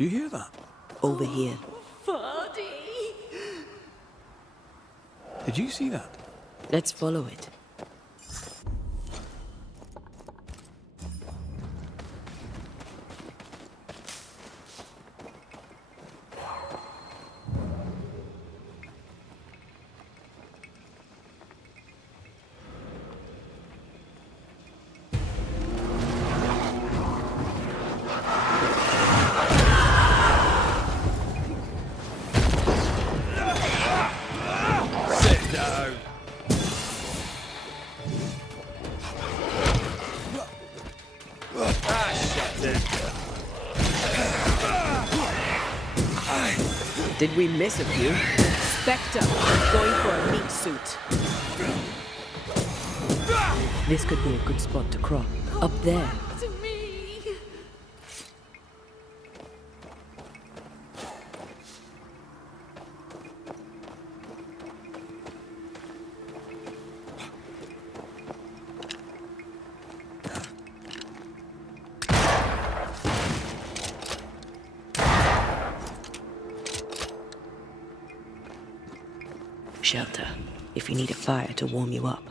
Do you hear that? Over here. Vardy! Did you see that? Let's follow it. Did we miss a few? Spectre, going for a meat suit. This could be a good spot to crop. Up there. To me! Shelter, if you need a fire to warm you up.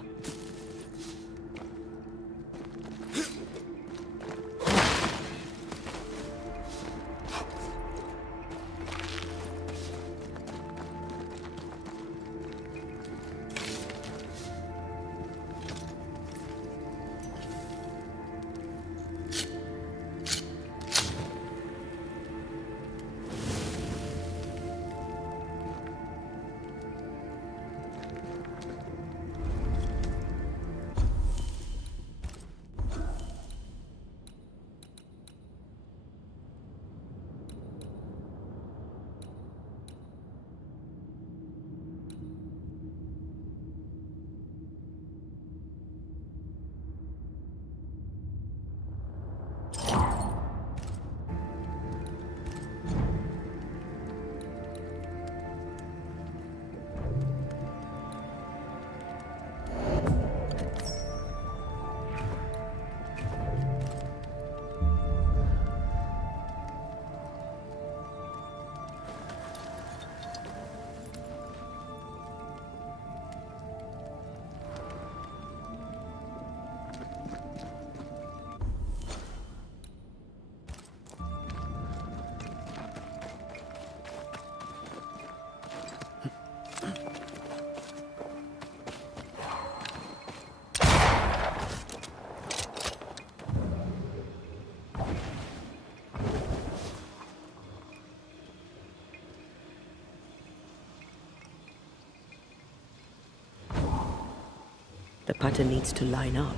The pattern needs to line up.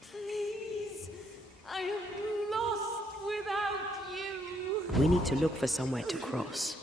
Please, I am lost without you. We need to look for somewhere to cross.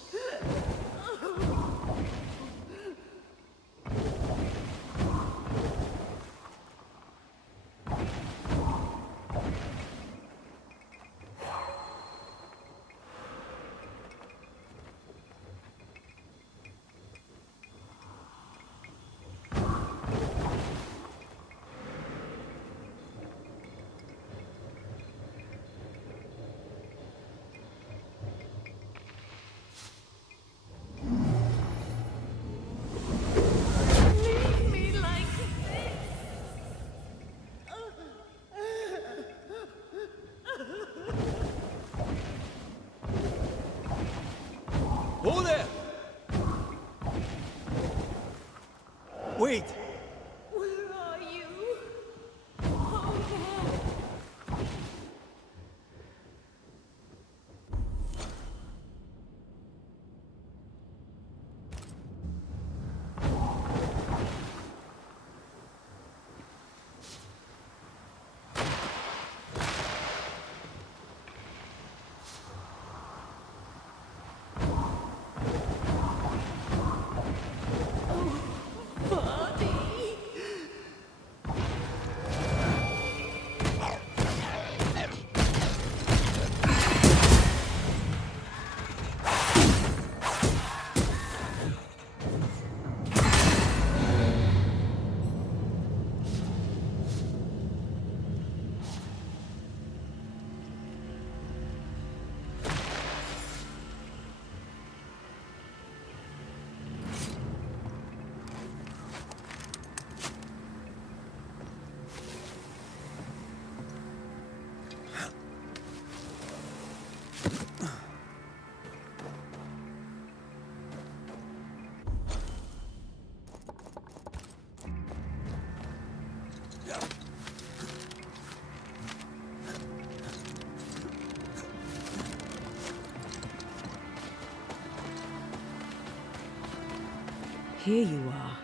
here you are.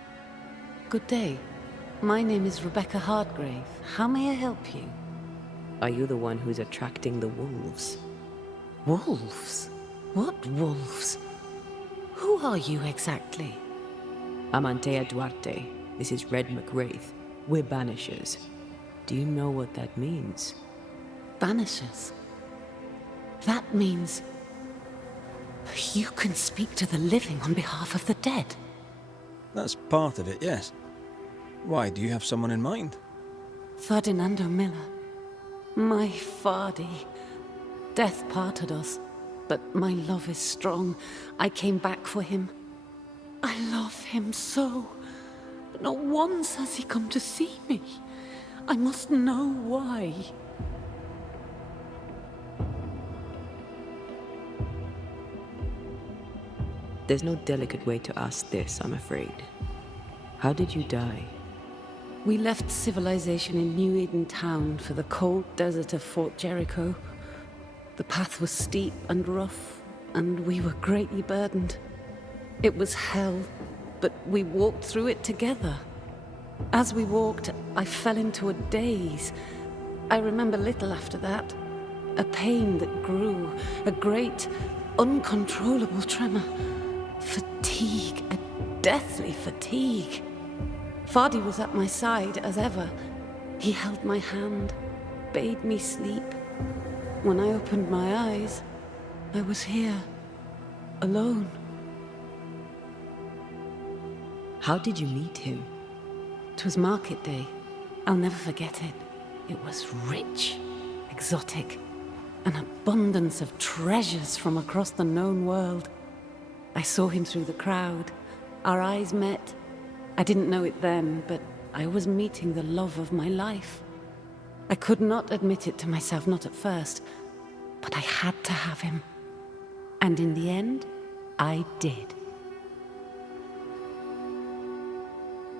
Good day. My name is Rebecca Hardgrave. How may I help you? Are you the one who's attracting the wolves? Wolves? What wolves? Who are you exactly? I'm Antea Duarte. This is Red McWraith. We're Banishers. Do you know what that means? Banishers? That means... you can speak to the living on behalf of the dead. That's part of it, yes. Why, do you have someone in mind? Ferdinando Miller. My Fardy. Death parted us, but my love is strong. I came back for him. I love him so, but not once has he come to see me. I must know why. There's no delicate way to ask this, I'm afraid. How did you die? We left civilization in New Eden Town for the cold desert of Fort Jericho. The path was steep and rough, and we were greatly burdened. It was hell, but we walked through it together. As we walked, I fell into a daze. I remember little after that. A pain that grew, a great, uncontrollable tremor. Fatigue, a deathly fatigue. Fardy was at my side as ever. He held my hand, bade me sleep. When I opened my eyes, I was here, alone. How did you meet him? 'Twas market day. I'll never forget it. It was rich, exotic, an abundance of treasures from across the known world. I saw him through the crowd. Our eyes met. I didn't know it then, but I was meeting the love of my life. I could not admit it to myself, not at first, but I had to have him. And in the end, I did.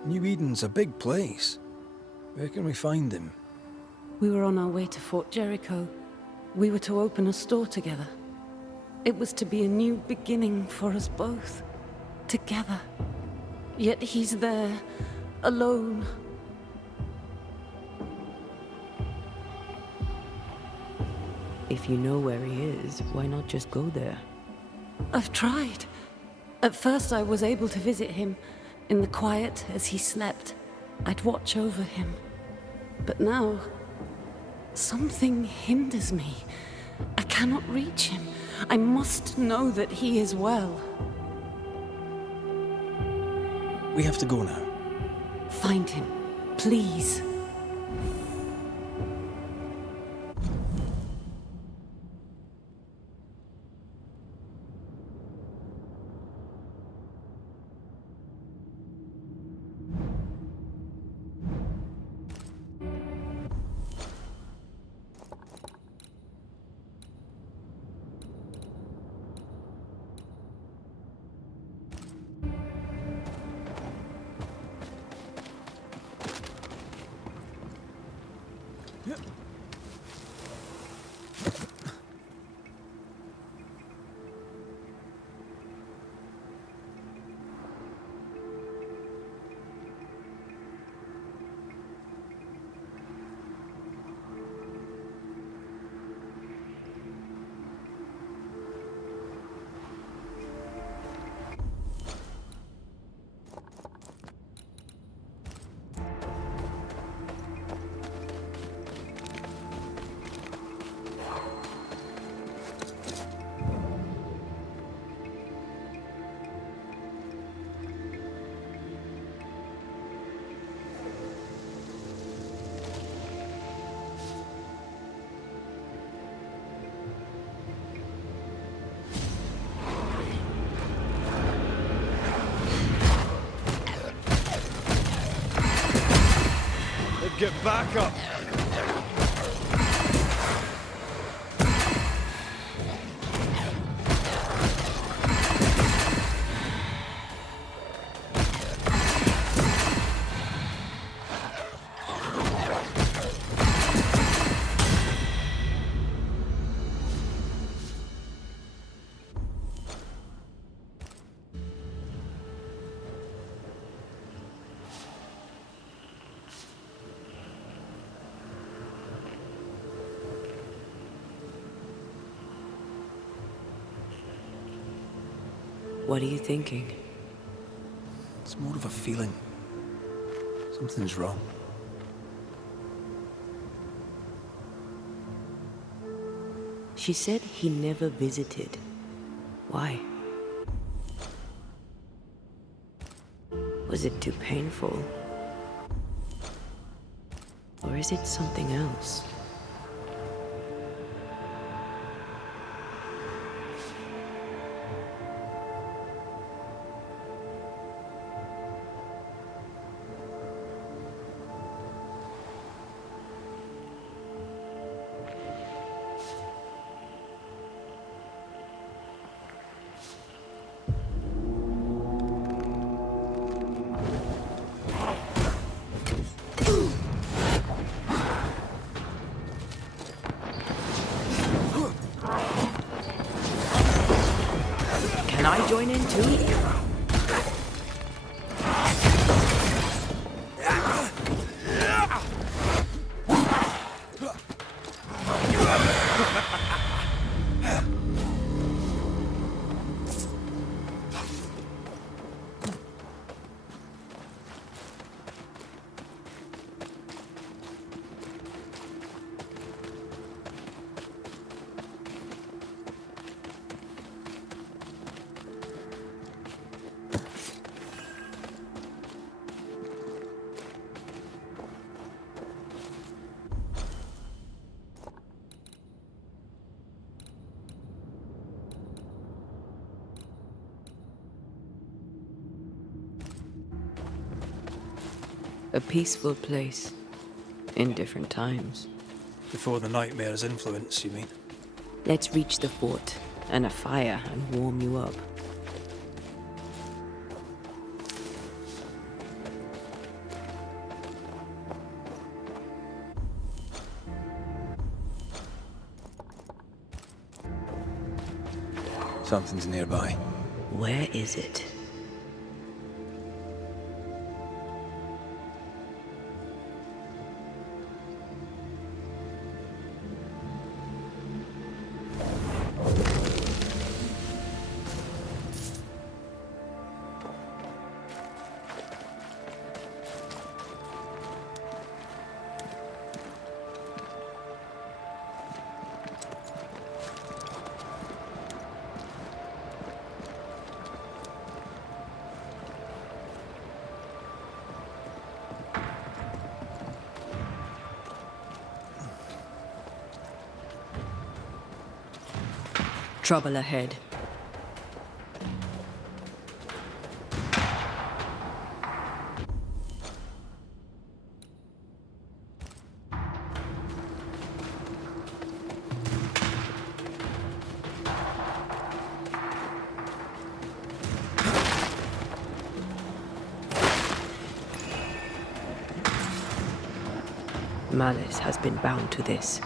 New Eden's a big place. Where can we find him? We were on our way to Fort Jericho. We were to open a store together. It was to be a new beginning for us both. Together. Yet he's there, alone. If you know where he is, why not just go there? I've tried. At first I was able to visit him. In the quiet, as he slept, I'd watch over him. But now, something hinders me. I cannot reach him. I must know that he is well. We have to go now. Find him, please. Get back up! What are you thinking? It's more of a feeling. Something's wrong. She said he never visited. Why? Was it too painful? Or is it something else? Can I join in too? A peaceful place. In different times. Before the nightmare's influence, you mean? Let's reach the fort and a fire and warm you up. Something's nearby. Where is it? Trouble ahead. Malice has been bound to this.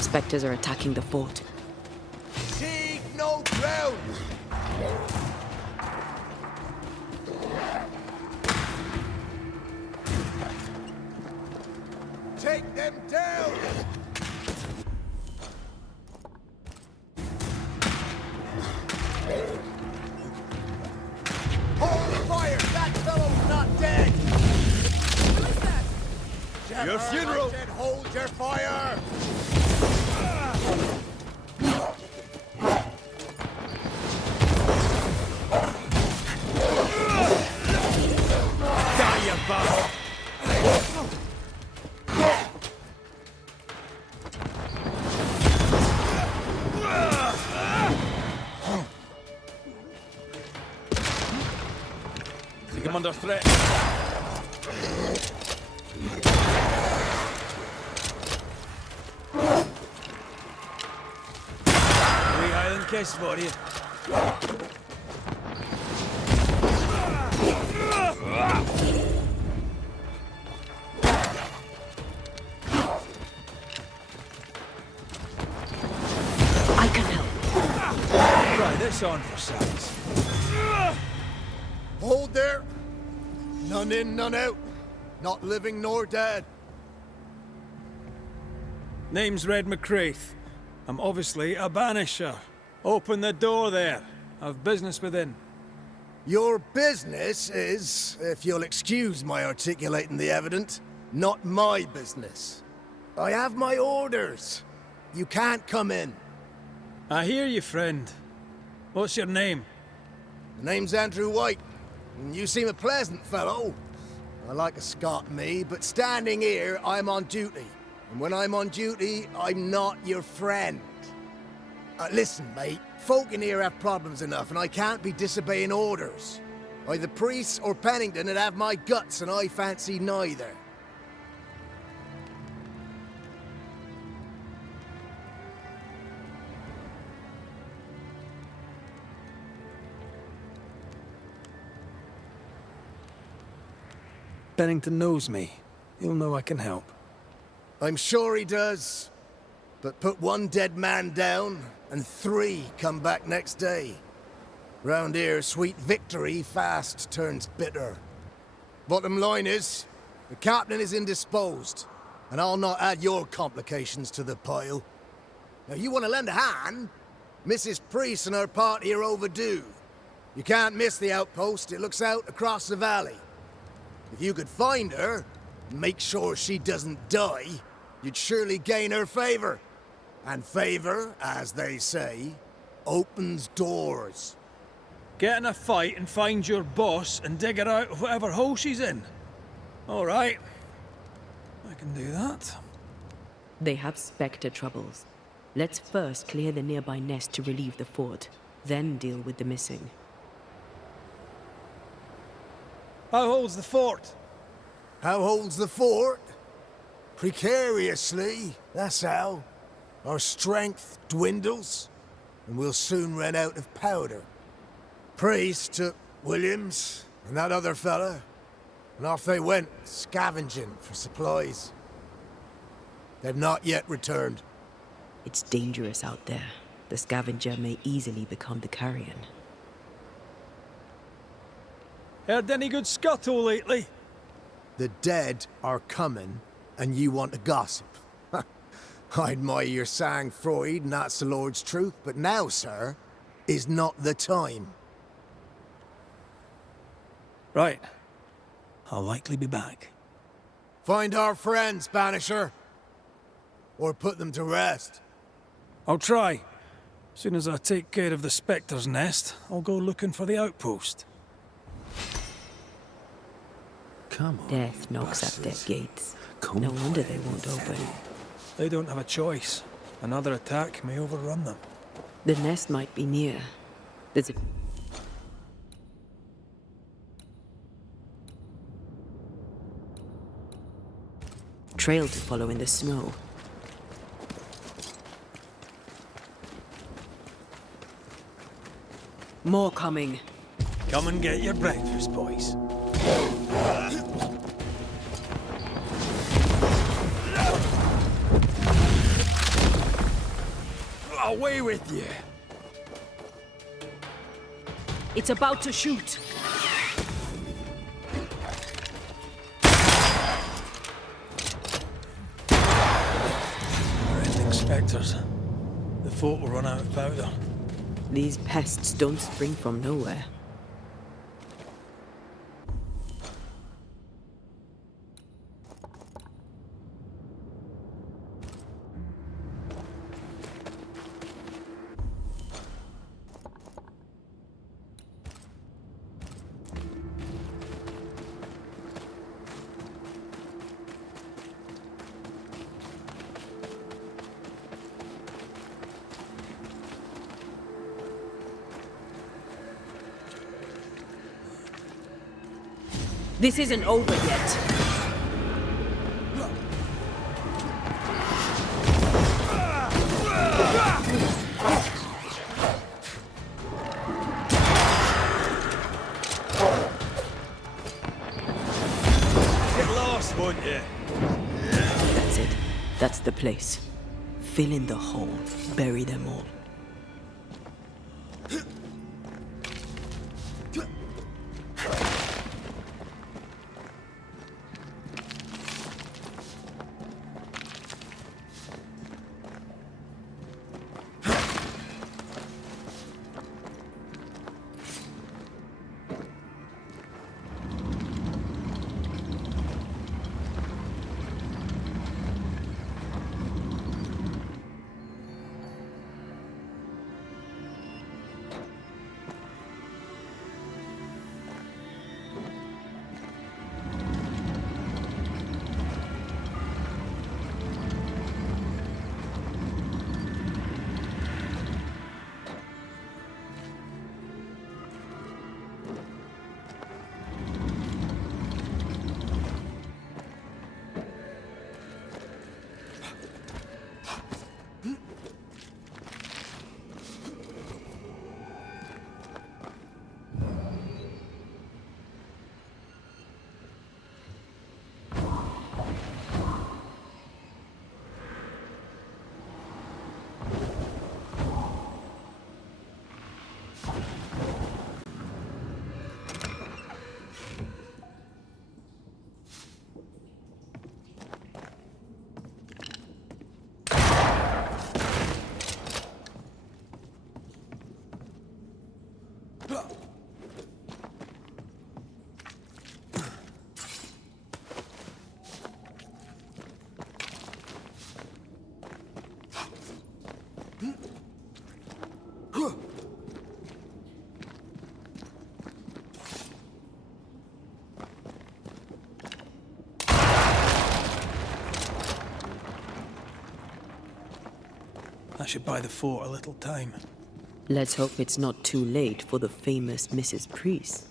Spectres are attacking the fort. Take no ground! Take them down! Hold fire! That fellow's not dead! Who is that? Your funeral! I said hold your fire! Die, you bastard! under threat. Wee Highland kiss for you. I can help. Try this on for size. Hold there. None in, none out. Not living nor dead. Name's Red McCraith. I'm obviously a banisher. Open the door there. I've business within. Your business is, if you'll excuse my articulating the evident, not my business. I have my orders. You can't come in. I hear you, friend. What's your name? The name's Andrew White, and you seem a pleasant fellow. I like a Scot, me, but standing here, I'm on duty. And when I'm on duty, I'm not your friend. Listen, mate, folk in here have problems enough, and I can't be disobeying orders. Either priests or Pennington would have my guts, and I fancy neither. Bennington knows me. He'll know I can help. I'm sure he does. But put one dead man down, and 3 come back next day. Round here, sweet victory fast turns bitter. Bottom line is, the captain is indisposed, and I'll not add your complications to the pile. Now, you want to lend a hand? Mrs. Priest and her party are overdue. You can't miss the outpost. It looks out across the valley. If you could find her, and make sure she doesn't die, you'd surely gain her favor. And favor, as they say, opens doors. Get in a fight and find your boss and dig her out of whatever hole she's in. All right. I can do that. They have Spectre troubles. Let's first clear the nearby nest to relieve the fort, then deal with the missing. How holds the fort? How holds the fort? Precariously, that's how. Our strength dwindles, and we'll soon run out of powder. Priest took Williams and that other fella, and off they went, scavenging for supplies. They've not yet returned. It's dangerous out there. The scavenger may easily become the carrion. Heard any good scuttle lately? The dead are coming, and you want to gossip. I admire your sang-froid, and that's the Lord's truth, but now, sir, is not the time. Right. I'll likely be back. Find our friends, Banisher. Or put them to rest. I'll try. Soon as I take care of the Spectre's nest, I'll go looking for the outpost. Come on. Death knocks at their gates. No wonder they won't open. They don't have a choice. Another attack may overrun them. The nest might be near. There's a... trail to follow in the snow. More coming. Come and get your breakfast, boys. Away with you! It's about to shoot. We're ending Spectres. The fort will run out of powder. These pests don't spring from nowhere. This isn't over yet. Get lost, won't you? That's it. That's the place. Fill in the hole. Bury them all. I should buy the fort a little time. Let's hope it's not too late for the famous Mrs. Priest.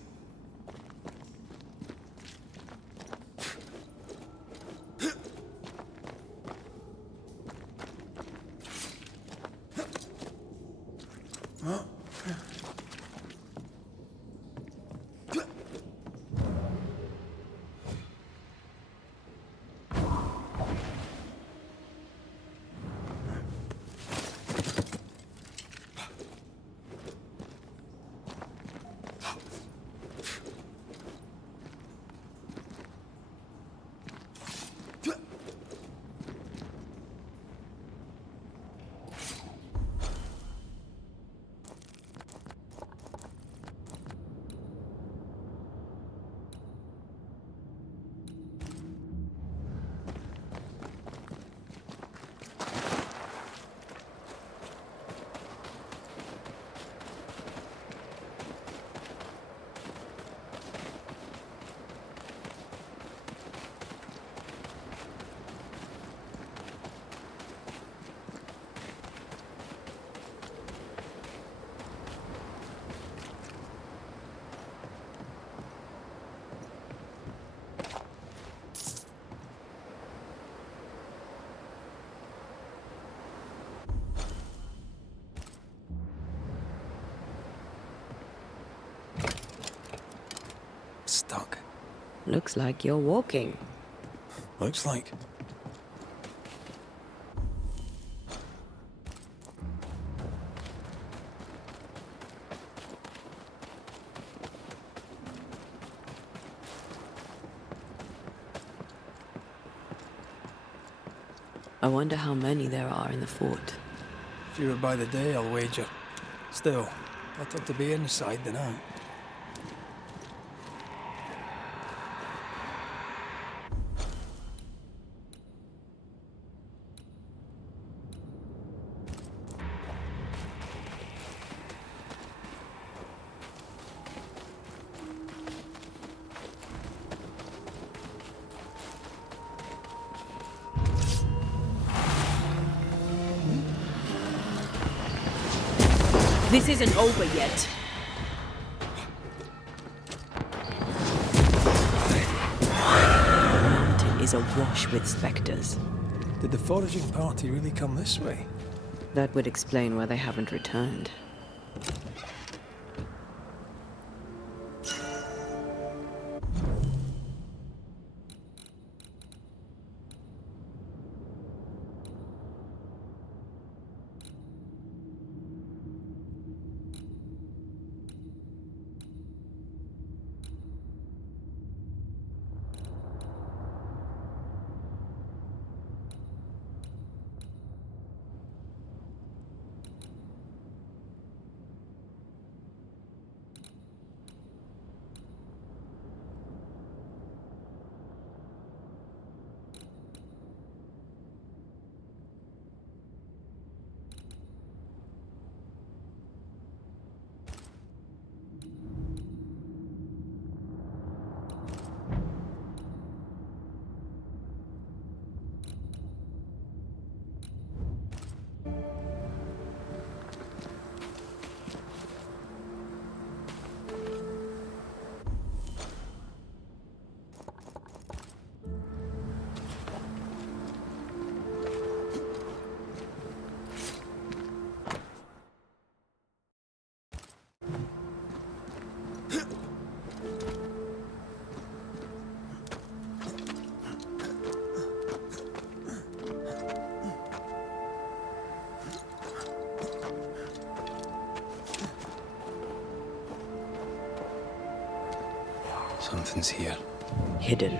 Stuck. Looks like you're walking. Looks like. I wonder how many there are in the fort. Fewer by the day, I'll wager. Still, better to be inside than out. This isn't over yet. is awash with specters. Did the foraging party really come this way? That would explain why they haven't returned. Something's here. Hidden.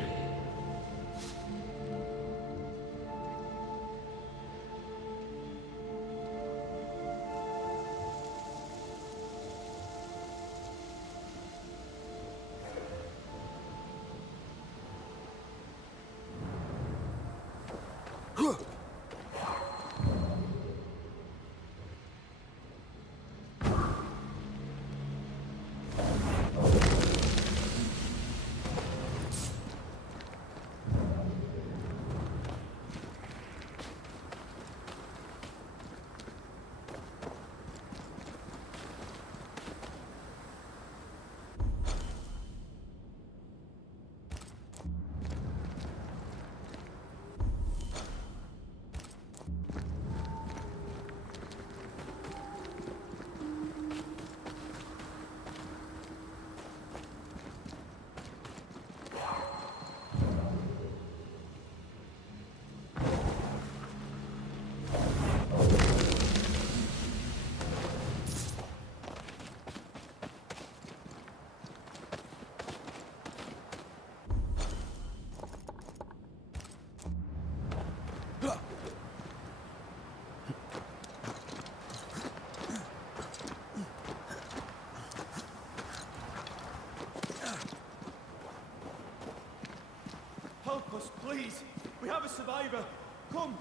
Help us, please. We have a survivor. Come.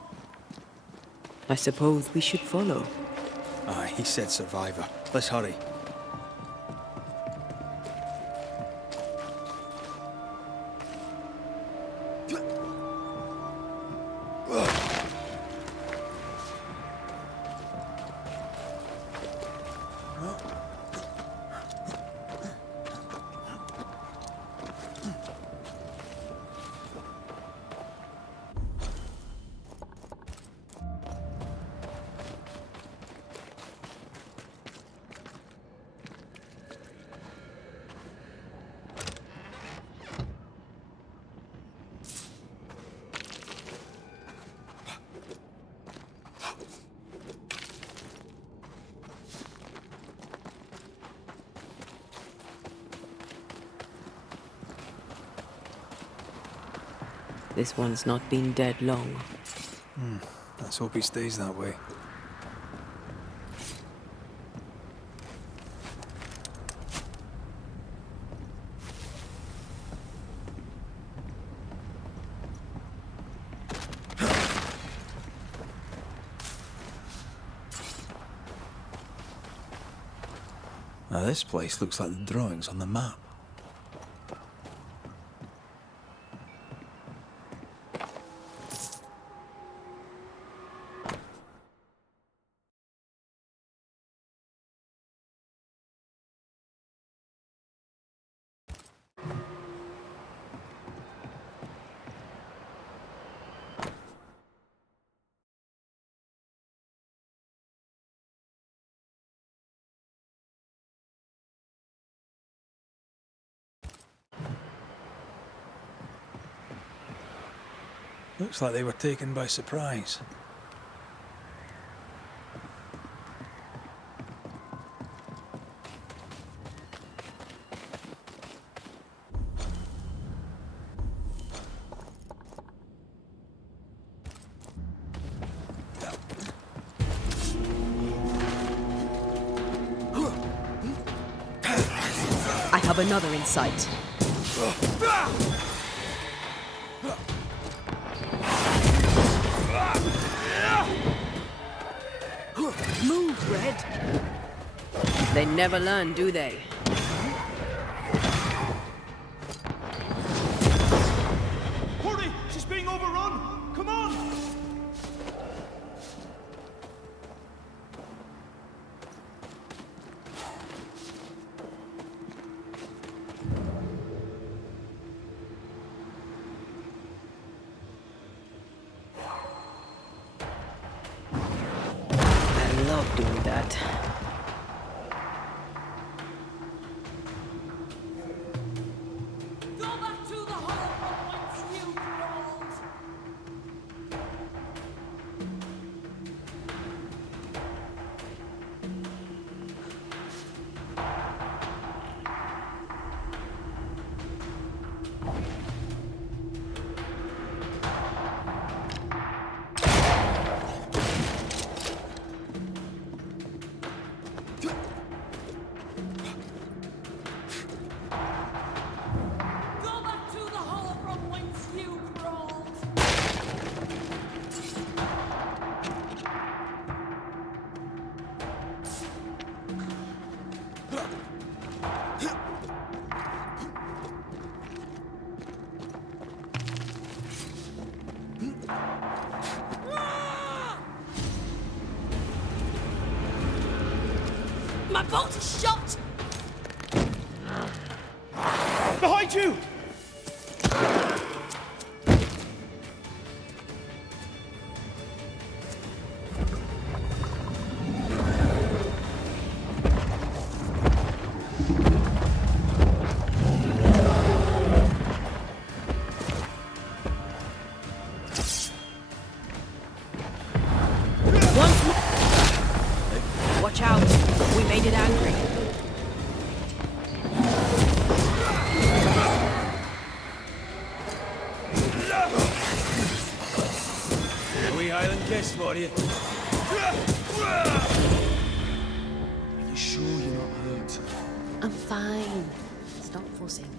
I suppose we should follow. Aye, he said survivor. Let's hurry. This one's not been dead long. Let's hope he stays that way. Now this place looks like the drawings on the map. Looks like they were taken by surprise. I have another in sight. Move, Red. They never learn, do they? Hurry! She's being overrun! Come on! I love doing that. Go back to the hole from whence you crawled. Go back to the hole from whence you crawled. My bolt is shot! Behind you! Once more. Watch out. We made it angry. A wee Highland kiss for you. Are you sure you're not hurt? I'm fine. Stop fussing.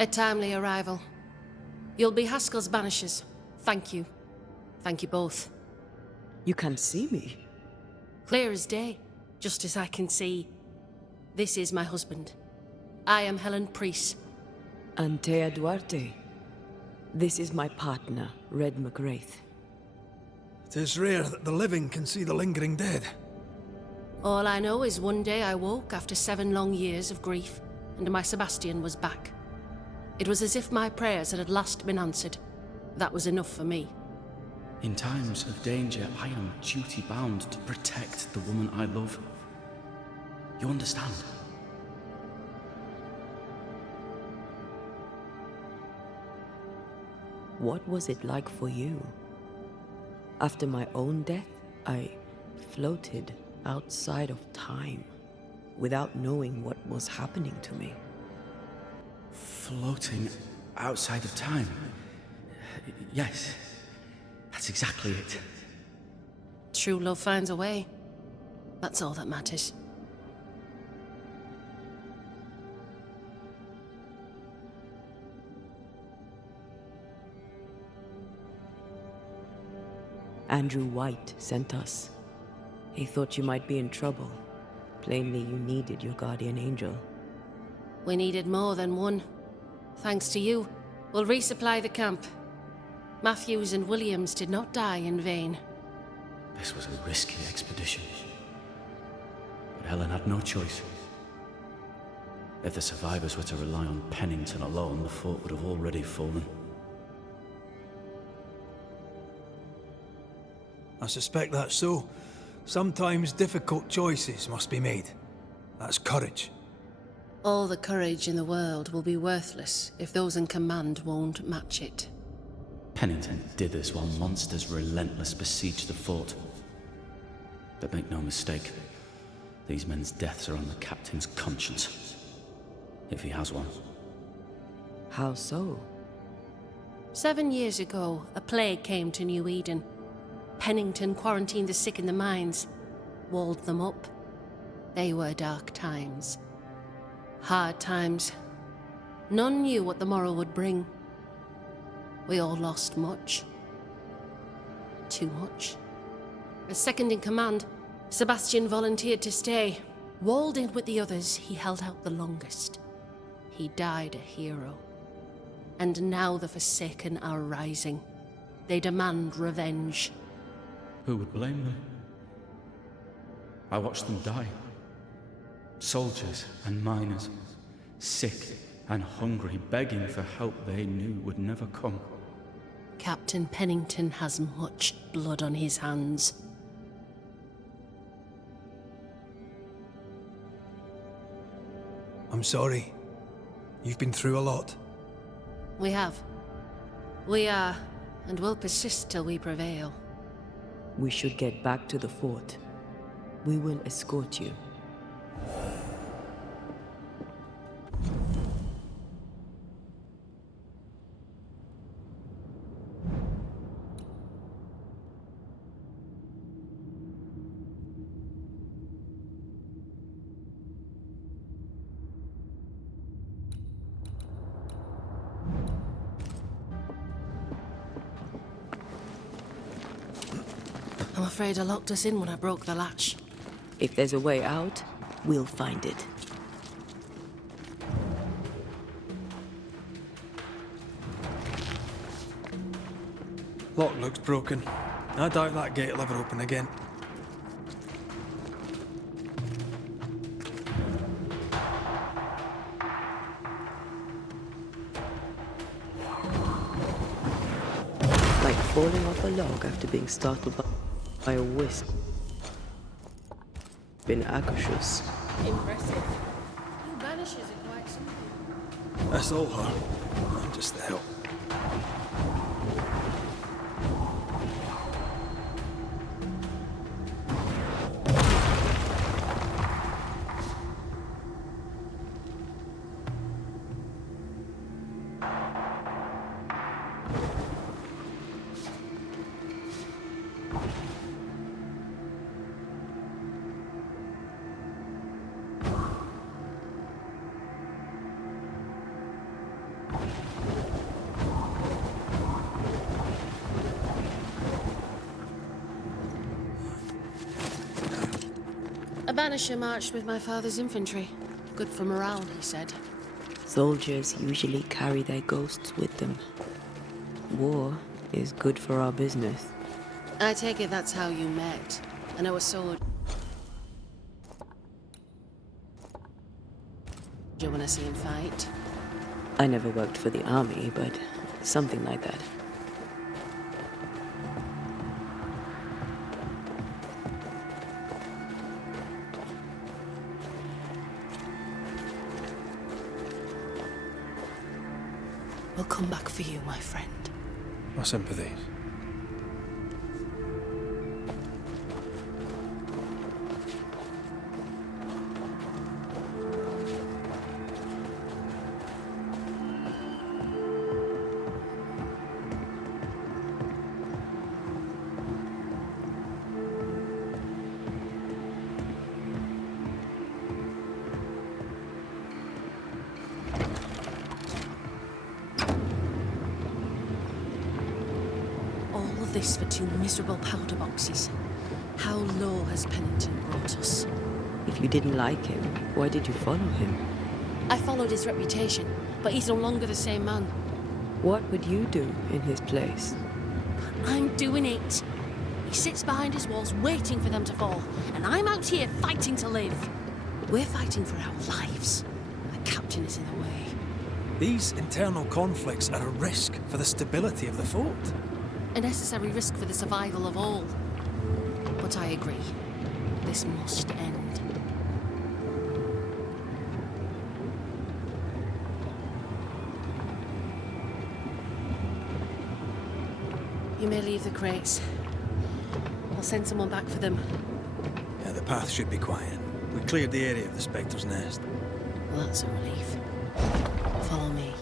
A timely arrival. You'll be Haskell's Banishers. Thank you. Thank you both. You can see me. Clear as day, just as I can see. This is my husband. I am Helen Priest. Antea Duarte. This is my partner, Red McGrath. It is rare that the living can see the lingering dead. All I know is one day I woke after 7 long years of grief, and my Sebastian was back. It was as if my prayers had at last been answered. That was enough for me. In times of danger, I am duty-bound to protect the woman I love. You understand? What was it like for you? After my own death, I floated outside of time, without knowing what was happening to me. Floating outside of time. Yes, that's exactly it. True love finds a way. That's all that matters. Andrew White sent us. He thought you might be in trouble. Plainly, you needed your guardian angel. We needed more than one. Thanks to you, we'll resupply the camp. Matthews and Williams did not die in vain. This was a risky expedition. But Helen had no choice. If the survivors were to rely on Pennington alone, the fort would have already fallen. I suspect that's so. Sometimes difficult choices must be made. That's courage. All the courage in the world will be worthless if those in command won't match it. Pennington did this while monsters relentless besieged the fort. But make no mistake, these men's deaths are on the captain's conscience. If he has one. How so? 7 years ago, a plague came to New Eden. Pennington quarantined the sick in the mines, walled them up. They were dark times. Hard times. None knew what the morrow would bring. We all lost much. Too much. As second in command, Sebastian volunteered to stay. Walled in with the others, he held out the longest. He died a hero. And now the Forsaken are rising. They demand revenge. Who would blame them? I watched them die. Soldiers and miners, sick and hungry, begging for help they knew would never come. Captain Pennington has much blood on his hands. I'm sorry. You've been through a lot. We have. We are, and will persist till we prevail. We should get back to the fort. We will escort you. I'm afraid I locked us in when I broke the latch. If there's a way out, we'll find it. Lock looks broken. I doubt that gate will ever open again. Like falling off a log after being startled by a wisp. Been Akashus. Impressive. You Banishers are quite something. That's all her. I'm just the help. A Banisher marched with my father's infantry. Good for morale, he said. Soldiers usually carry their ghosts with them. War is good for our business. I take it that's how you met. I know a sword. When I see him fight. I never worked for the army, but something like that. We'll come back for you, my friend. My sympathies. This for 2 miserable powder boxes. How low has Pennington brought us? If you didn't like him, why did you follow him? I followed his reputation, but he's no longer the same man. What would you do in his place? I'm doing it. He sits behind his walls waiting for them to fall, and I'm out here fighting to live. We're fighting for our lives. I captain is in the way. These internal conflicts are a risk for the stability of the fort. A necessary risk for the survival of all. But I agree. This must end. You may leave the crates. I'll send someone back for them. Yeah, the path should be quiet. We cleared the area of the Spectre's nest. Well, that's a relief. Follow me.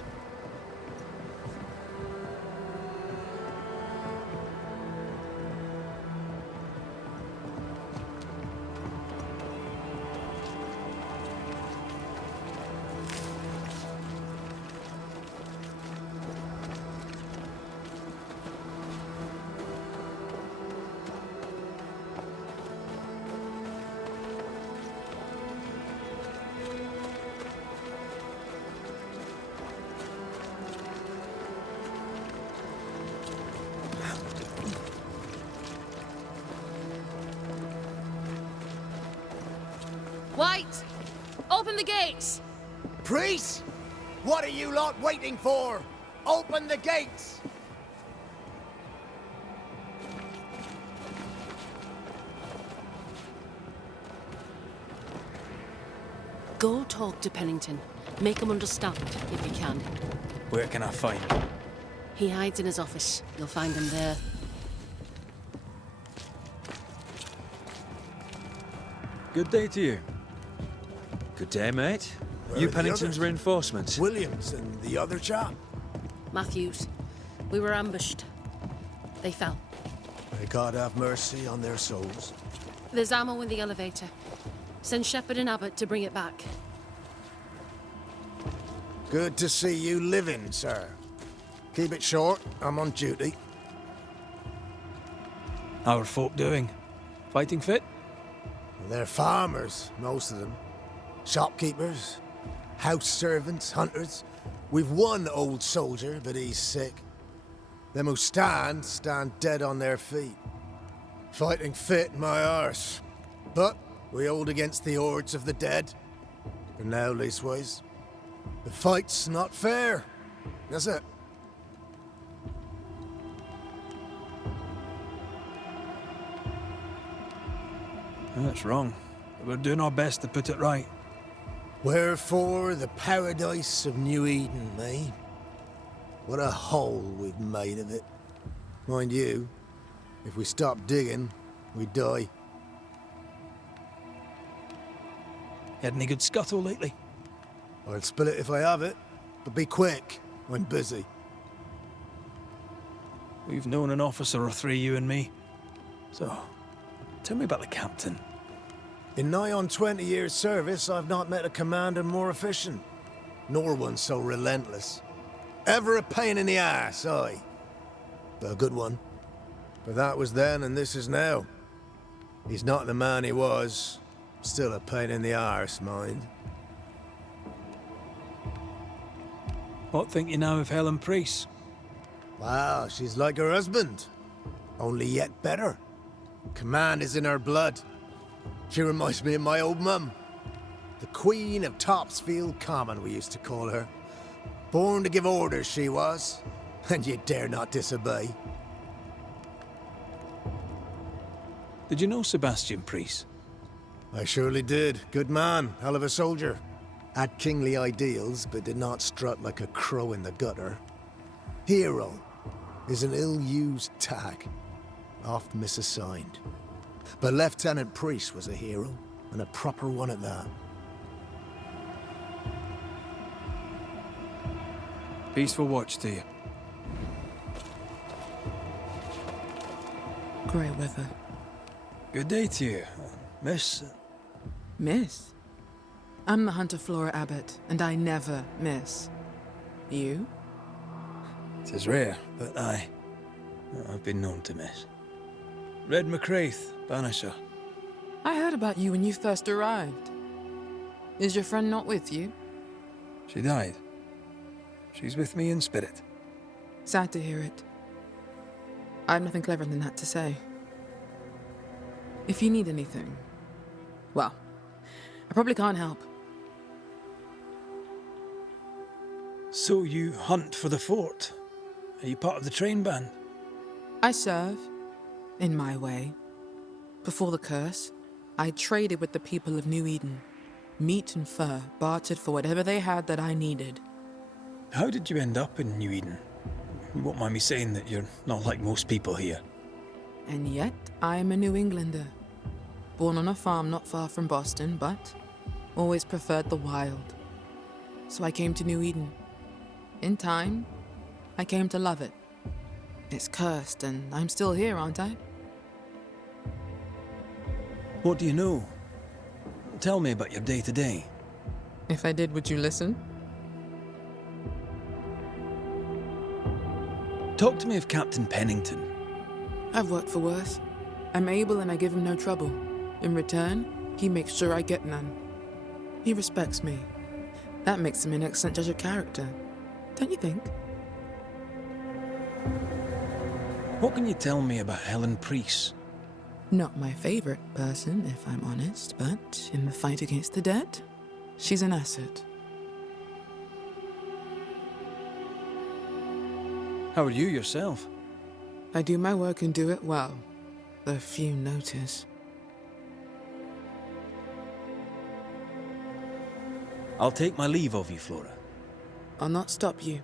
White! Open the gates! Priest! What are you lot waiting for? Open the gates! Go talk to Pennington. Make him understand, if you can. Where can I find him? He hides in his office. You'll find him there. Good day to you. Good day, mate. Where You are the Pennington's others? reinforcements. Williams and the other chap. Matthews. We were ambushed. They fell. May God have mercy on their souls. There's ammo in the elevator. Send Shepard and Abbott to bring it back. Good to see you living, sir. Keep it short, I'm on duty. How are folk doing? Fighting fit? They're farmers, most of them. Shopkeepers, house servants, hunters. We've one old soldier, but he's sick. Them who stand dead on their feet. Fighting fit, my arse. But we hold against the hordes of the dead. For now, leastways. The fight's not fair. That's it. That's wrong. We're doing our best to put it right. Wherefore the paradise of New Eden, eh? What a hole we've made of it. Mind you, if we stop digging, we die. Had any good scuttle lately? I'll spill it if I have it, but be quick, I'm busy. We've known an officer or three, you and me. So, tell me about the captain. In nigh on 20 years' service, I've not met a commander more efficient, nor one so relentless. Ever a pain in the ass, aye. But a good one. But that was then and this is now. He's not the man he was. Still a pain in the arse, mind. What think you now of Helen Priest? Wow, she's like her husband. Only yet better. Command is in her blood. She reminds me of my old mum. The Queen of Topsfield Common, we used to call her. Born to give orders, she was. And you dare not disobey. Did you know Sebastian Priest? I surely did. Good man, hell of a soldier. Had kingly ideals, but did not strut like a crow in the gutter. Hero is an ill-used tag, oft misassigned. But Lieutenant Priest was a hero, and a proper one at that. Peaceful watch to you. Grey weather. Good day to you, miss. Miss? I'm the hunter Flora Abbott, and I never miss. You? It is rare, but I've been known to miss. Red McCraith, Banisher. I heard about you when you first arrived. Is your friend not with you? She died. She's with me in spirit. Sad to hear it. I have nothing cleverer than that to say. If you need anything, well, I probably can't help. So you hunt for the fort? Are you part of the train band? I serve, in my way. Before the curse, I traded with the people of New Eden. Meat and fur, bartered for whatever they had that I needed. How did you end up in New Eden? You won't mind me saying that you're not like most people here. And yet, I am a New Englander. Born on a farm not far from Boston, but always preferred the wild. So I came to New Eden. In time, I came to love it. It's cursed, and I'm still here, aren't I? What do you know? Tell me about your day-to-day. If I did, would you listen? Talk to me of Captain Pennington. I've worked for worse. I'm able and I give him no trouble. In return, he makes sure I get none. He respects me. That makes him an excellent judge of character, don't you think? What can you tell me about Helen Priest? Not my favorite person, if I'm honest, but in the fight against the dead, she's an asset. How are you yourself? I do my work and do it well. The few notice. I'll take my leave of you, Flora. I'll not stop you.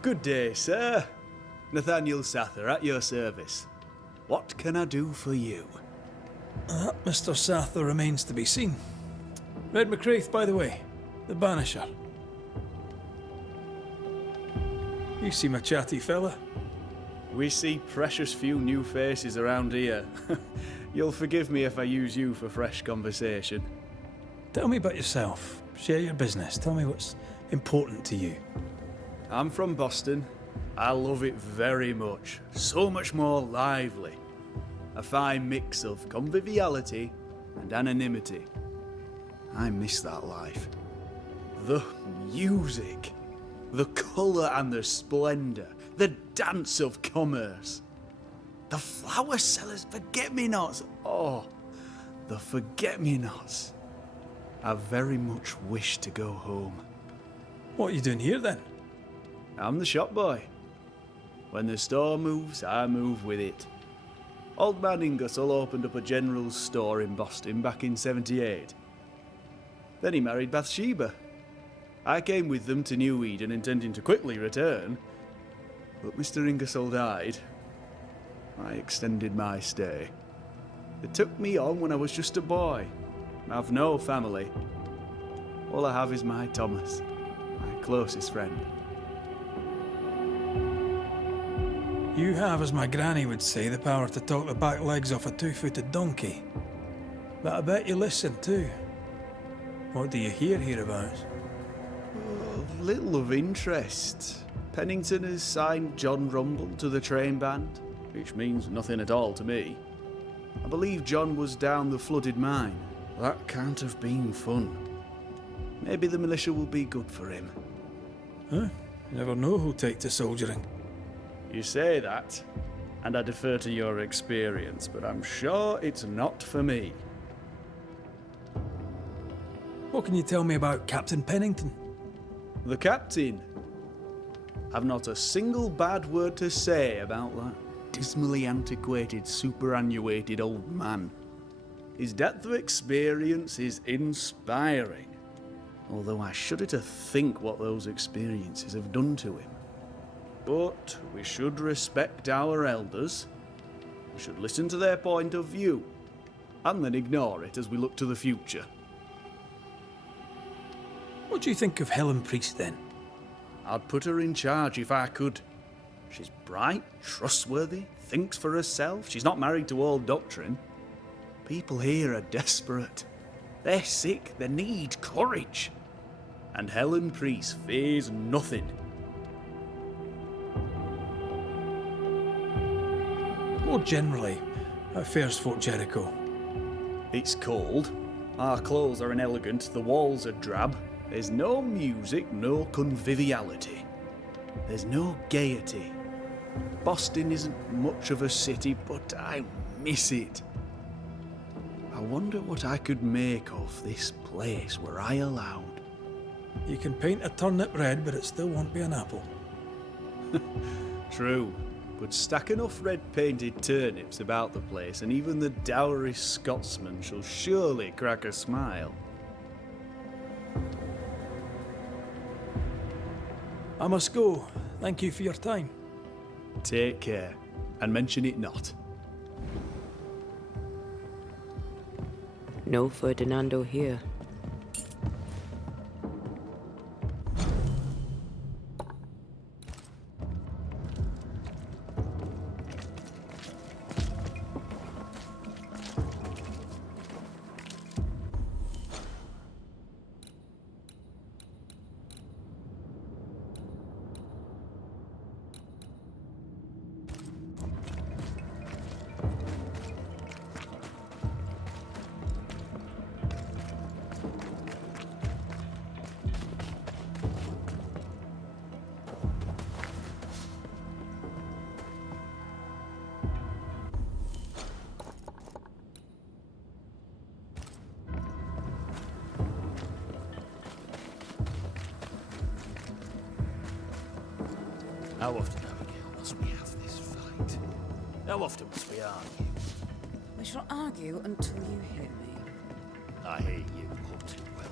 Good day, sir. Nathaniel Sather at your service. What can I do for you? That Mr. Sather remains to be seen. Red McCraith, by the way, the Banisher. You seem a chatty fella. We see precious few new faces around here. You'll forgive me if I use you for fresh conversation. Tell me about yourself. Share your business. Tell me what's important to you. I'm from Boston. I love it very much. So much more lively. A fine mix of conviviality and anonymity. I miss that life. The music, the colour and the splendour, the dance of commerce. The flower sellers' forget-me-nots. Oh, the forget-me-nots. I very much wish to go home. What are you doing here then? I'm the shop boy. When the store moves, I move with it. Old man Ingersoll opened up a general store in Boston back in '78. Then he married Bathsheba. I came with them to New Eden intending to quickly return, but Mr. Ingersoll died. I extended my stay. They took me on when I was just a boy. I've no family. All I have is my Thomas, my closest friend. You have, as my granny would say, the power to talk the back legs off a two-footed donkey. But I bet you listen too. What do you hear hereabouts? Little of interest. Pennington has signed John Rumble to the train band, which means nothing at all to me. I believe John was down the flooded mine. That can't have been fun. Maybe the militia will be good for him. Huh? You never know who'll take to soldiering. You say that, and I defer to your experience, but I'm sure it's not for me. What can you tell me about Captain Pennington? The captain? I've not a single bad word to say about that dismally antiquated, superannuated old man. His depth of experience is inspiring, although I shudder to think what those experiences have done to him. But we should respect our elders. We should listen to their point of view, and then ignore it as we look to the future. What do you think of Helen Priest then? I'd put her in charge if I could. She's bright, trustworthy, thinks for herself. She's not married to old doctrine. People here are desperate. They're sick, they need courage. And Helen Priest fears nothing. More generally, how fares Fort Jericho? It's cold. Our clothes are inelegant, the walls are drab. There's no music, no conviviality. There's no gaiety. Boston isn't much of a city, but I miss it. I wonder what I could make of this place were I allowed. You can paint a turnip red, but it still won't be an apple. True, but stack enough red-painted turnips about the place, and even the dourest Scotsman shall surely crack a smile. I must go. Thank you for your time. Take care, and mention it not. No Ferdinando here. How often, Abigail, must we have this fight? How often must we argue? We shall argue until you hear me. I hear you all too well.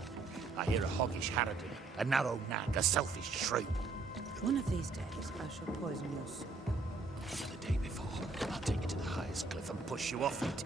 I hear a hoggish harridan, a narrow nag, a selfish shrew. One of these days, I shall poison your soup. And the day before, I'll take you to the highest cliff and push you off it.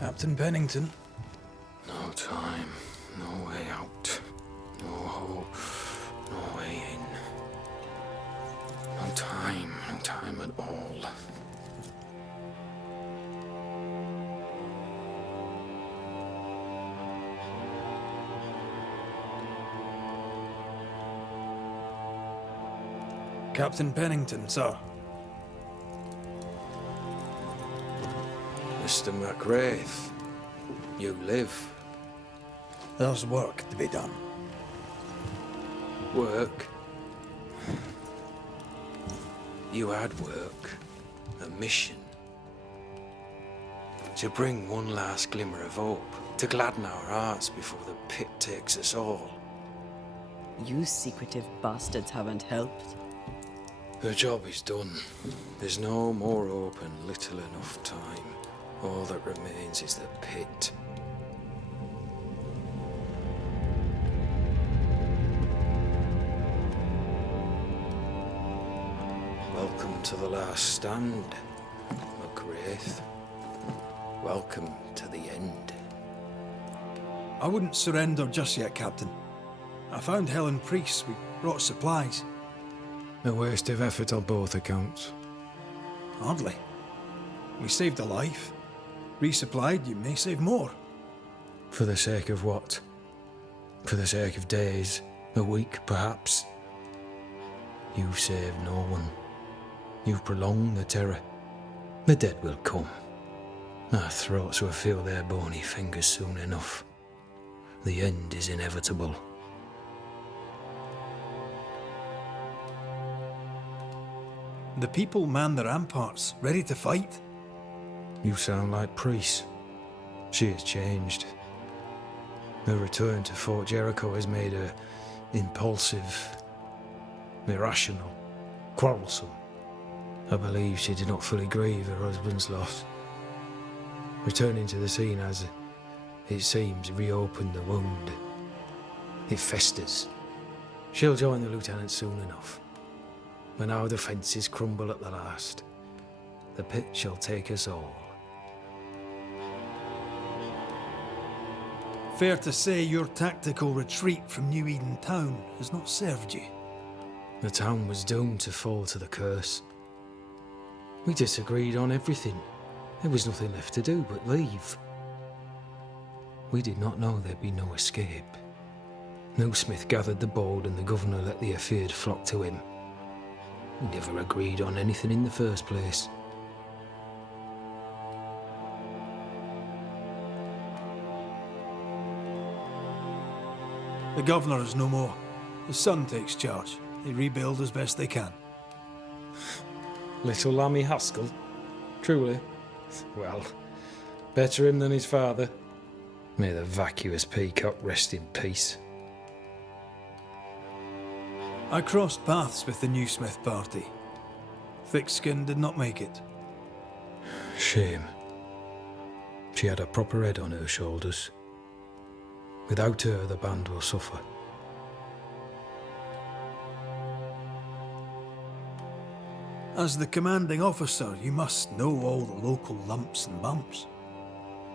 Captain Pennington. No time, no way out. No hope, no way in. No time at all. Captain Pennington, sir. Mr. McRaith, you live. There's work to be done. Work? You had work. A mission. To bring one last glimmer of hope. To gladden our hearts before the pit takes us all. You secretive bastards haven't helped. The job is done. There's no more hope and little enough time. All that remains is the pit. Welcome to the last stand, McRae. Wraith. Welcome to the end. I wouldn't surrender just yet, Captain. I found Helen Priest. We brought supplies. A waste of effort on both accounts. Hardly. We saved a life. Resupplied, you may save more. For the sake of what? For the sake of days, a week perhaps? You've saved no one. You've prolonged the terror. The dead will come. Our throats will feel their bony fingers soon enough. The end is inevitable. The people man the ramparts, ready to fight. You sound like Priest. She has changed. Her return to Fort Jericho has made her impulsive, irrational, quarrelsome. I believe she did not fully grieve her husband's loss. Returning to the scene has, it seems, reopened the wound. It festers. She'll join the lieutenant soon enough. When our defences crumble at the last, the pit shall take us all. Fair to say your tactical retreat from New Eden town has not served you. The town was doomed to fall to the curse. We disagreed on everything. There was nothing left to do but leave. We did not know there'd be no escape. No Smith gathered the bold and the governor let the afeared flock to him. We never agreed on anything in the first place. The governor is no more. His son takes charge. They rebuild as best they can. Little Lammy Haskell? Truly? Well, better him than his father. May the vacuous peacock rest in peace. I crossed paths with the new Smith party. Thick-Skin did not make it. Shame. She had a proper head on her shoulders. Without her, the band will suffer. As the commanding officer, you must know all the local lumps and bumps.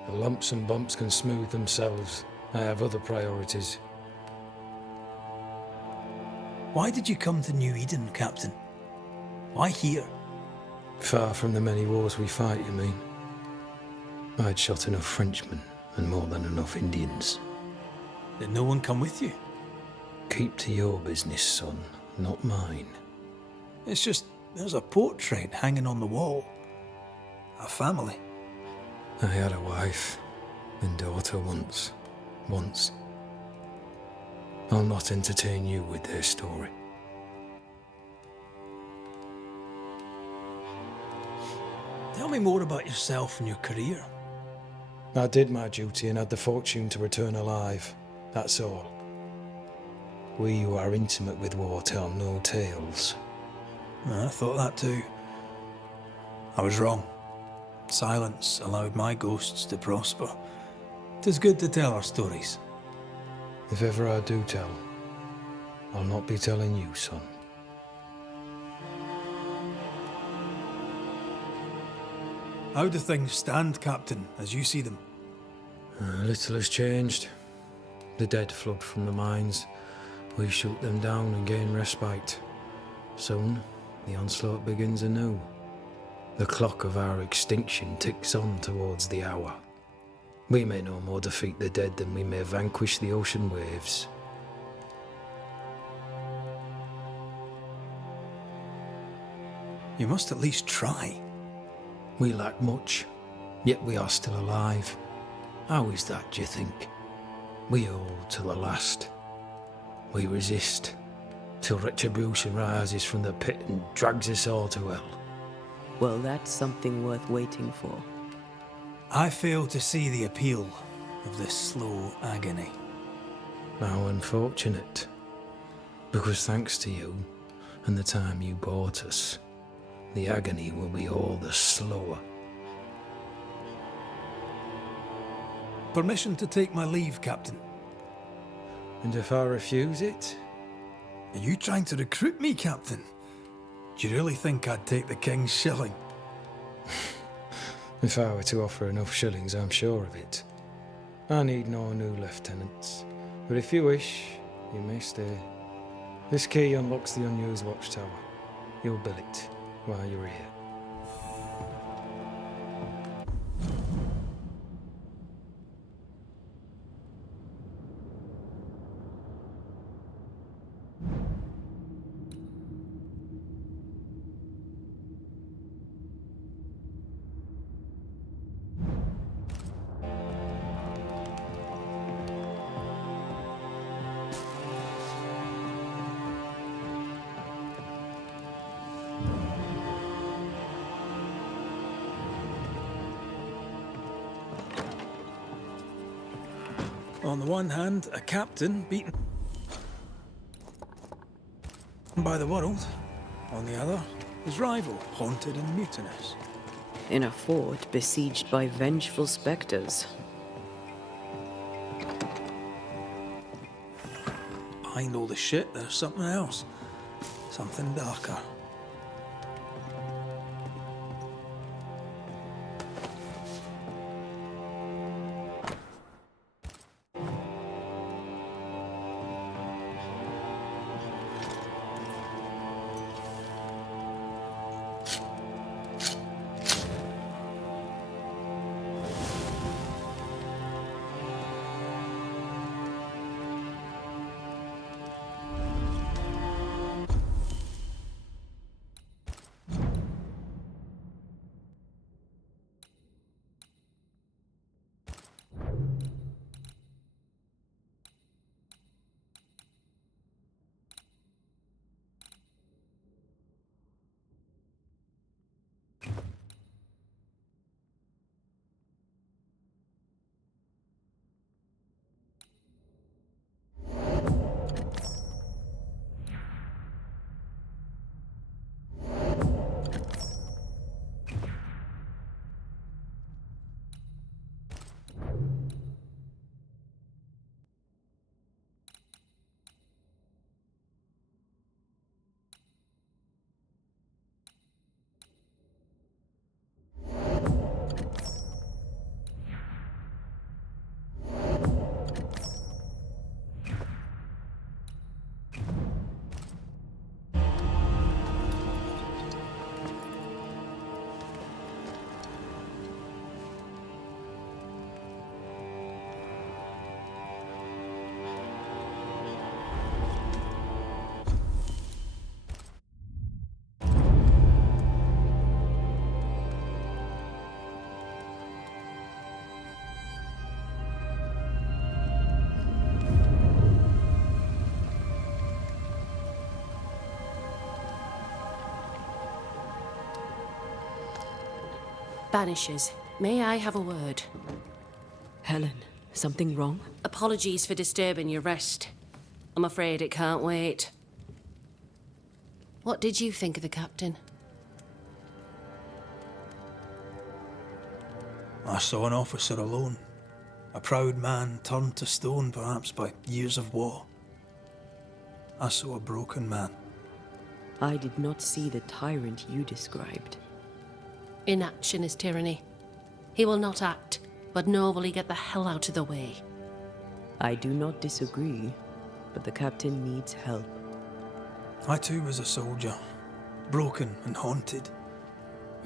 The lumps and bumps can smooth themselves. I have other priorities. Why did you come to New Eden, Captain? Why here? Far from the many wars we fight, you mean? I'd shot enough Frenchmen and more than enough Indians. Did no one come with you? Keep to your business, son, not mine. It's just, there's a portrait hanging on the wall. A family. I had a wife and daughter once. I'll not entertain you with their story. Tell me more about yourself and your career. I did my duty and had the fortune to return alive. That's all. We who are intimate with war tell no tales. I thought that too. I was wrong. Silence allowed my ghosts to prosper. 'Tis good to tell our stories. If ever I do tell, I'll not be telling you, son. How do things stand, Captain, as you see them? Little has changed. The dead flood from the mines. We shoot them down and gain respite. Soon, the onslaught begins anew. The clock of our extinction ticks on towards the hour. We may no more defeat the dead than we may vanquish the ocean waves. You must at least try. We lack much, yet we are still alive. How is that, do you think? We hold to the last. We resist, till retribution rises from the pit and drags us all to hell. Well, that's something worth waiting for. I fail to see the appeal of this slow agony. How unfortunate. Because thanks to you, and the time you bought us, the agony will be all the slower. Permission to take my leave, Captain. And if I refuse it? Are you trying to recruit me, Captain? Do you really think I'd take the King's shilling? If I were to offer enough shillings, I'm sure of it. I need no new lieutenants, but if you wish, you may stay. This key unlocks the unused watchtower. You'll bill it while you're here. On the one hand, a captain beaten by the world. On the other, his rival, haunted and mutinous. In a fort besieged by vengeful specters. Behind all the shit, there's something else. Something darker. Banishers, may I have a word? Helen, something wrong? Apologies for disturbing your rest. I'm afraid it can't wait. What did you think of the captain? I saw an officer alone. A proud man turned to stone, perhaps by years of war. I saw a broken man. I did not see the tyrant you described. Inaction is tyranny. He will not act, but nor will he get the hell out of the way. I do not disagree, but the captain needs help. I too was a soldier, broken and haunted.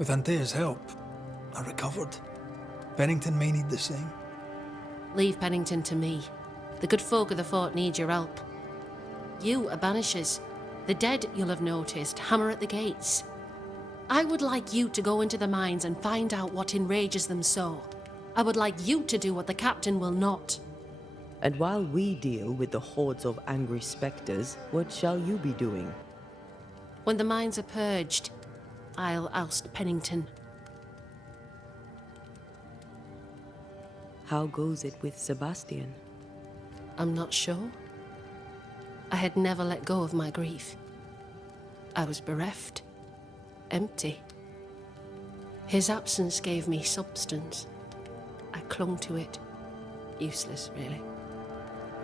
With Antea's help, I recovered. Pennington may need the same. Leave Pennington to me. The good folk of the fort need your help. You are Banishers. The dead, you'll have noticed, hammer at the gates. I would like you to go into the mines and find out what enrages them so. I would like you to do what the captain will not. And while we deal with the hordes of angry specters, what shall you be doing? When the mines are purged, I'll oust Pennington. How goes it with Sebastian? I'm not sure. I had never let go of my grief. I was bereft. Empty. His absence gave me substance. I clung to it. Useless, really.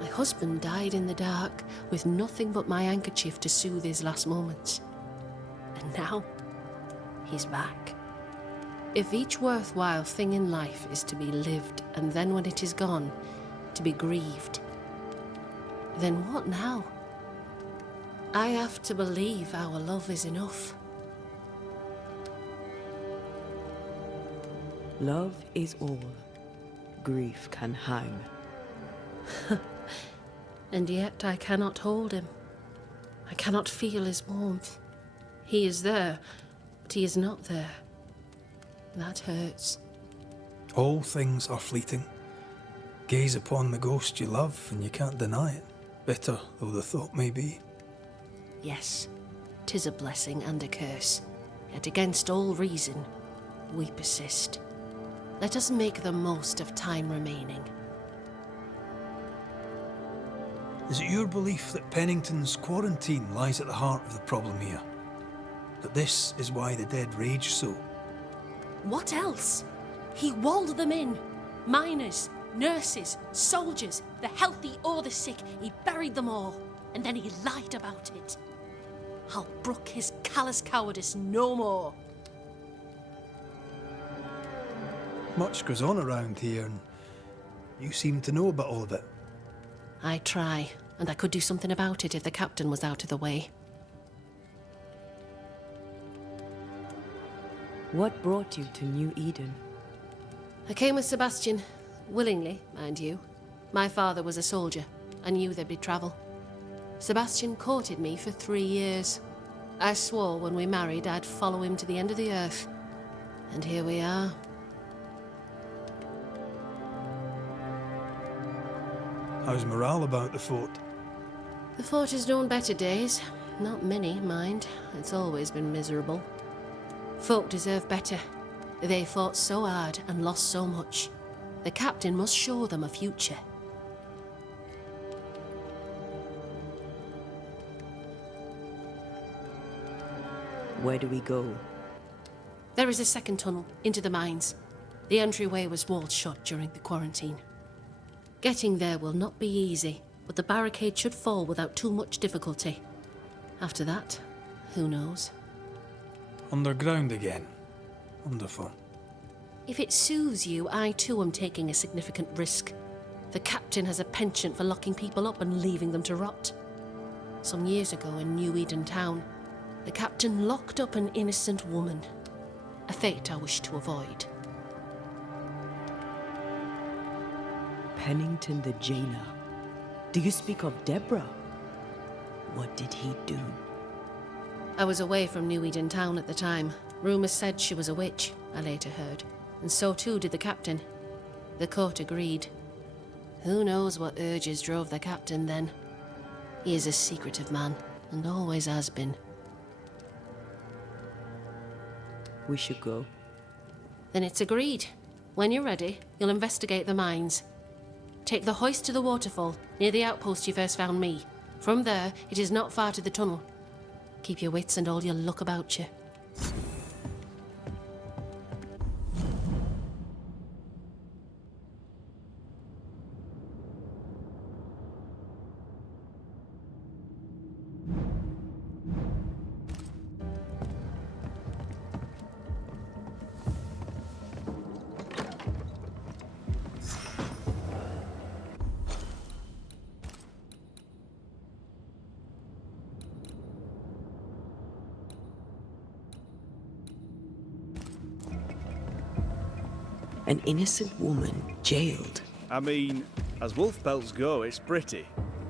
My husband died in the dark, with nothing but my handkerchief to soothe his last moments. And now, he's back. If each worthwhile thing in life is to be lived, and then when it is gone, to be grieved, then what now? I have to believe our love is enough. Love is all grief can hang. And yet I cannot hold him. I cannot feel his warmth. He is there, but he is not there. That hurts. All things are fleeting. Gaze upon the ghost you love, and you can't deny it, bitter though the thought may be. Yes, 'tis a blessing and a curse, yet against all reason, we persist. Let us make the most of time remaining. Is it your belief that Pennington's quarantine lies at the heart of the problem here? That this is why the dead rage so? What else? He walled them in. Miners, nurses, soldiers, the healthy or the sick, he buried them all, and then he lied about it. I'll brook his callous cowardice no more. Much goes on around here, and you seem to know about all of it. I try, and I could do something about it if the captain was out of the way. What brought you to New Eden? I came with Sebastian, willingly, mind you. My father was a soldier. I knew there'd be travel. Sebastian courted me for 3 years. I swore when we married I'd follow him to the end of the earth. And here we are. How's morale about the fort? The fort has known better days. Not many, mind. It's always been miserable. Folk deserve better. They fought so hard and lost so much. The captain must show them a future. Where do we go? There is a second tunnel into the mines. The entryway was walled shut during the quarantine. Getting there will not be easy, but the barricade should fall without too much difficulty. After that, who knows? Underground again. Wonderful. If it soothes you, I too am taking a significant risk. The captain has a penchant for locking people up and leaving them to rot. Some years ago in New Eden town, the captain locked up an innocent woman. A fate I wish to avoid. Pennington the jailer. Do you speak of Deborah? What did he do? I was away from New Eden town at the time. Rumours said she was a witch, I later heard. And so too did the captain. The court agreed. Who knows what urges drove the captain then? He is a secretive man, and always has been. We should go. Then it's agreed. When you're ready, you'll investigate the mines. Take the hoist to the waterfall, near the outpost you first found me. From there, it is not far to the tunnel. Keep your wits and all your luck about you. An innocent woman jailed. I mean, as wolf pelts go, it's pretty.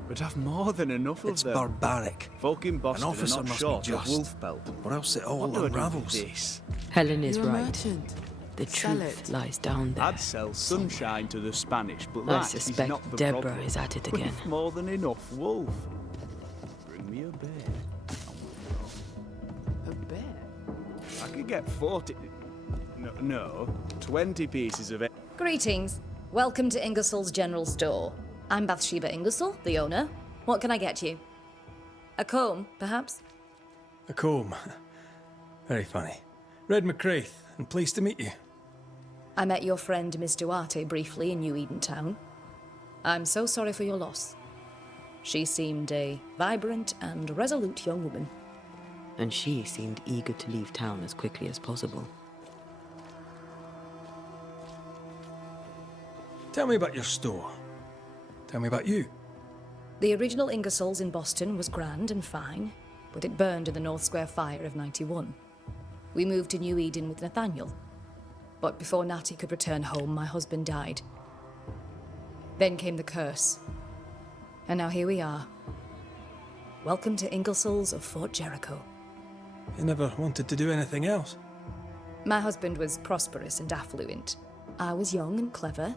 We'd have more than enough of It's them. barbaric. Folk in An Boston are officer not must short be of just, wolf pelt. or else it all What do I do with unravels. this? Helen is You're a right. merchant. The Sell truth it. lies down there. I'd sell sunshine to the Spanish, but I that is suspect not the Deborah problem. is at it We've again. more than enough wolf. Bring me a bear, and we'll go. A bear? I could get 40... No, 20 pieces of it. Greetings. Welcome to Ingersoll's General Store. I'm Bathsheba Ingersoll, the owner. What can I get you? A comb, perhaps? A comb. Very funny. Red McCraith, and pleased to meet you. I met your friend Miss Duarte briefly in New Eden town. I'm so sorry for your loss. She seemed a vibrant and resolute young woman. And she seemed eager to leave town as quickly as possible. Tell me about your store. Tell me about you. The original Ingersoll's in Boston was grand and fine, but it burned in the North Square fire of '91. We moved to New Eden with Nathaniel. But before Natty could return home, my husband died. Then came the curse. And now here we are. Welcome to Ingersoll's of Fort Jericho. You never wanted to do anything else. My husband was prosperous and affluent. I was young and clever.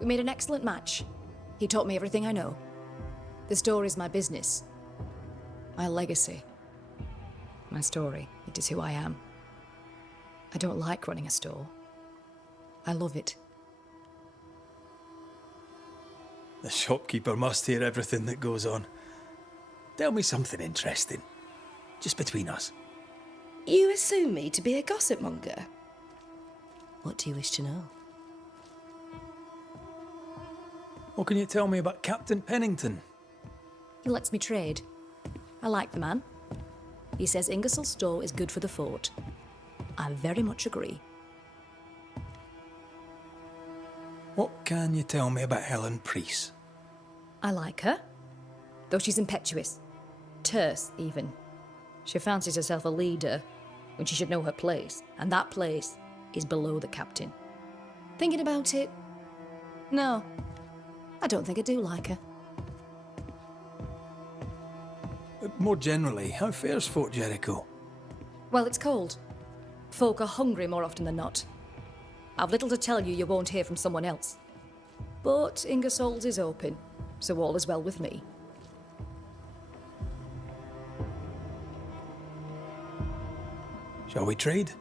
We made an excellent match. He taught me everything I know. The store is my business. My legacy. My story. It is who I am. I don't like running a store. I love it. The shopkeeper must hear everything that goes on. Tell me something interesting. Just between us. You assume me to be a gossip monger? What do you wish to know? What can you tell me about Captain Pennington? He lets me trade. I like the man. He says Ingersoll's store is good for the fort. I very much agree. What can you tell me about Helen Priest? I like her, though she's impetuous. Terse, even. She fancies herself a leader when she should know her place, and that place is below the captain. Thinking about it, no, I don't think I do like her. More generally, how fares Fort Jericho? Well, it's cold. Folk are hungry more often than not. I've little to tell you won't hear from someone else. But Ingersoll's is open, so all is well with me. Shall we trade?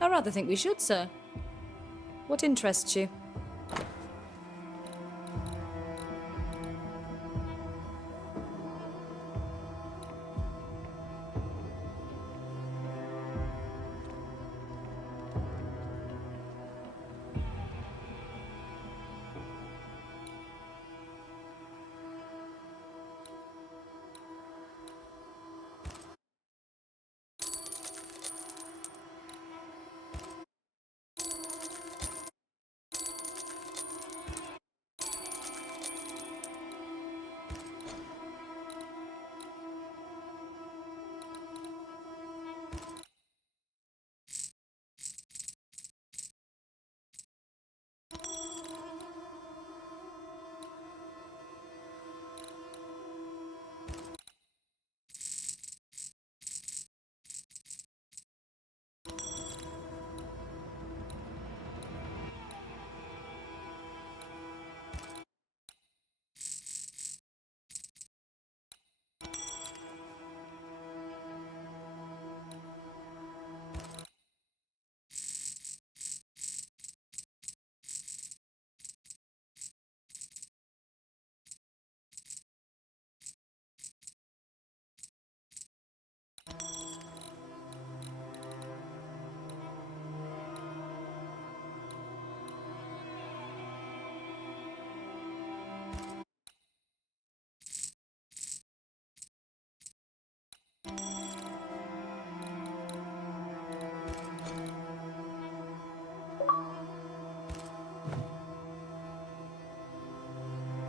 I rather think we should, sir. What interests you?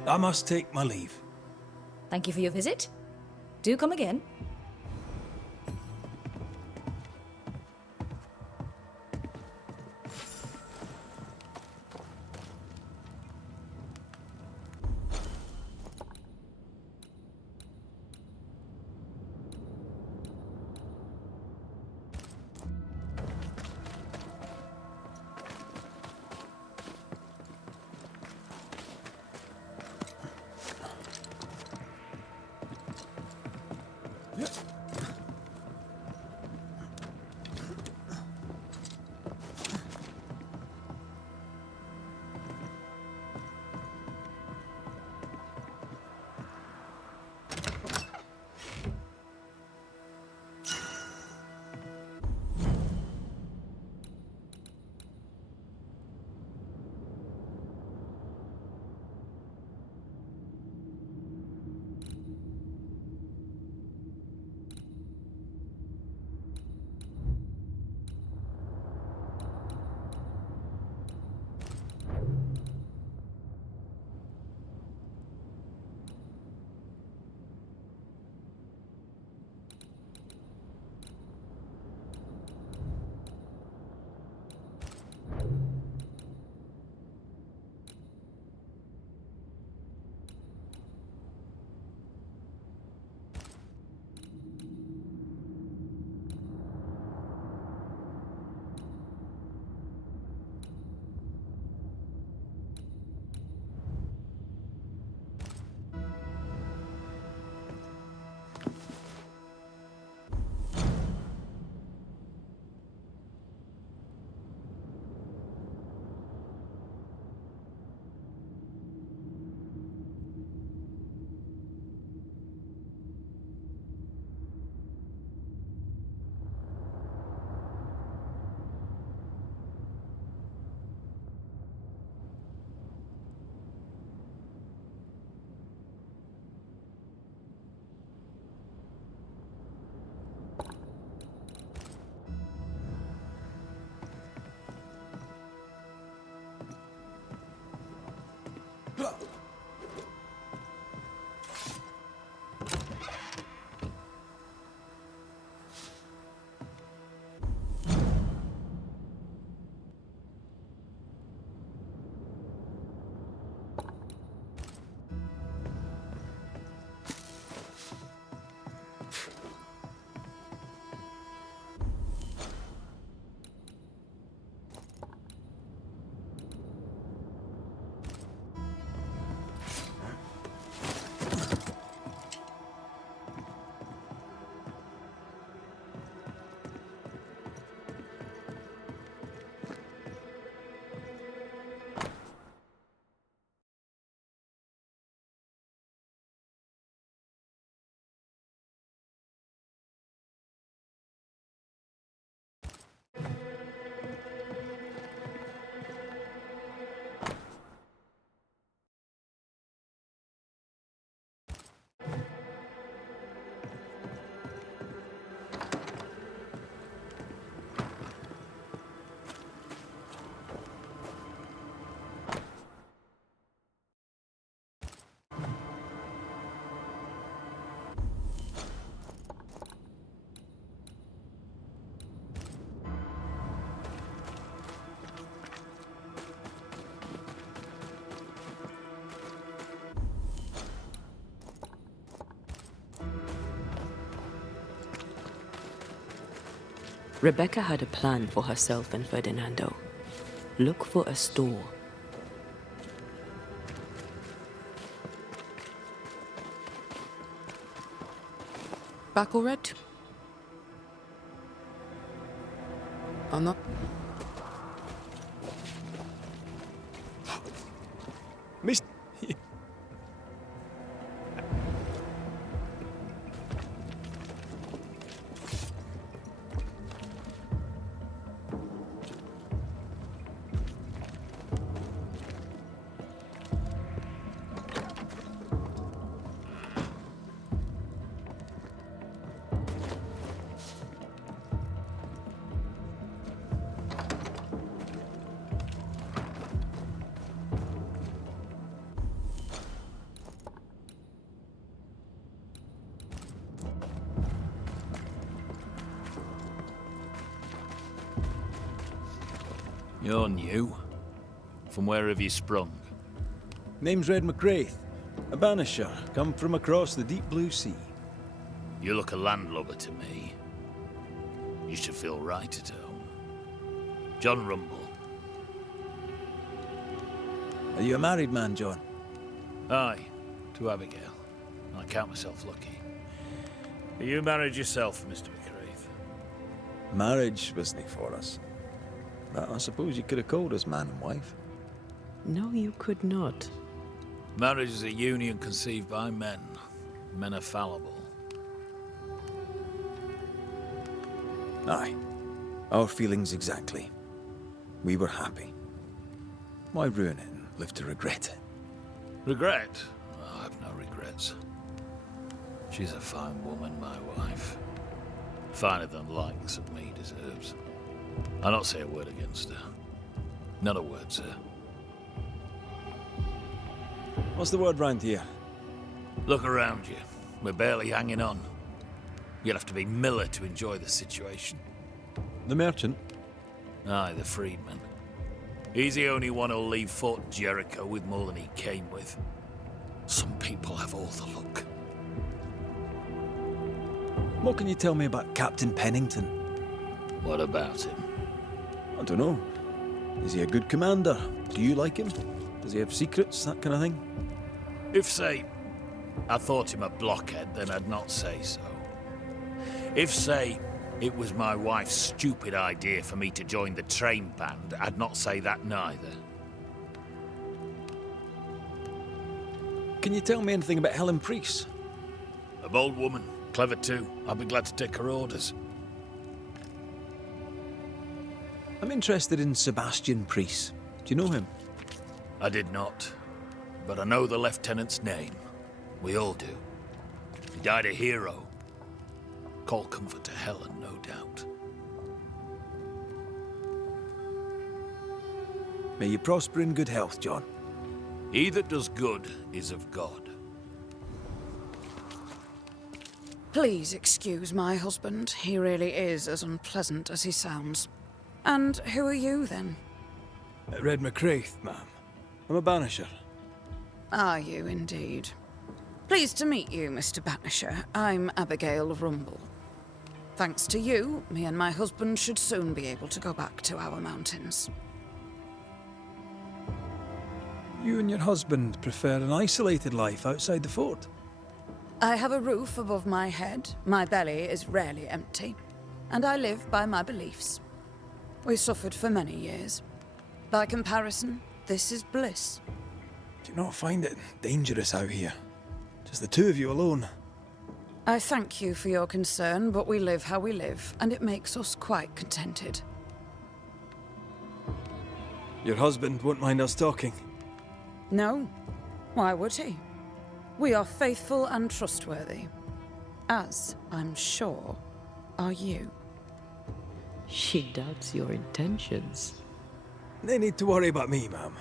I must take my leave. Thank you for your visit. Do come again. Rebecca had a plan for herself and Ferdinando. Look for a store. Back already? I'm not. Miss... You're new. From where have you sprung? Name's Red McGrath. A Banisher, come from across the deep blue sea. You look a landlubber to me. You should feel right at home. John Rumble. Are you a married man, John? Aye, to Abigail. I count myself lucky. Are you married yourself, Mr. McGrath? Marriage wasn't for us. But I suppose you could have called us man and wife. No, you could not. Marriage is a union conceived by men. Men are fallible. Aye. Our feelings exactly. We were happy. Why ruin it and live to regret it? Regret? Oh, I've no regrets. She's a fine woman, my wife. Finer than likes of me deserves. I'll not say a word against her. Not a word, sir. What's the word round here? Look around you. We're barely hanging on. You'll have to be Miller to enjoy the situation. The merchant? Aye, the freedman. He's the only one who'll leave Fort Jericho with more than he came with. Some people have all the luck. What can you tell me about Captain Pennington? What about him? I don't know. Is he a good commander? Do you like him? Does he have secrets, that kind of thing? If, say, I thought him a blockhead, then I'd not say so. If, say, it was my wife's stupid idea for me to join the train band, I'd not say that neither. Can you tell me anything about Helen Priest? A bold woman, clever too. I'll be glad to take her orders. I'm interested in Sebastian Priest. Do you know him? I did not, but I know the lieutenant's name. We all do. He died a hero. Call comfort to Helen, no doubt. May you prosper in good health, John. He that does good is of God. Please excuse my husband. He really is as unpleasant as he sounds. And who are you, then? Red McCraith, ma'am. I'm a banisher. Are you, indeed? Pleased to meet you, Mr. Banisher. I'm Abigail Rumble. Thanks to you, me and my husband should soon be able to go back to our mountains. You and your husband prefer an isolated life outside the fort? I have a roof above my head, my belly is rarely empty, and I live by my beliefs. We suffered for many years. By comparison, this is bliss. Do you not find it dangerous out here? Just the two of you alone? I thank you for your concern, but we live how we live, and it makes us quite contented. Your husband won't mind us talking? No. Why would he? We are faithful and trustworthy. As, I'm sure, are you. She doubts your intentions. No need to worry about me, ma'am.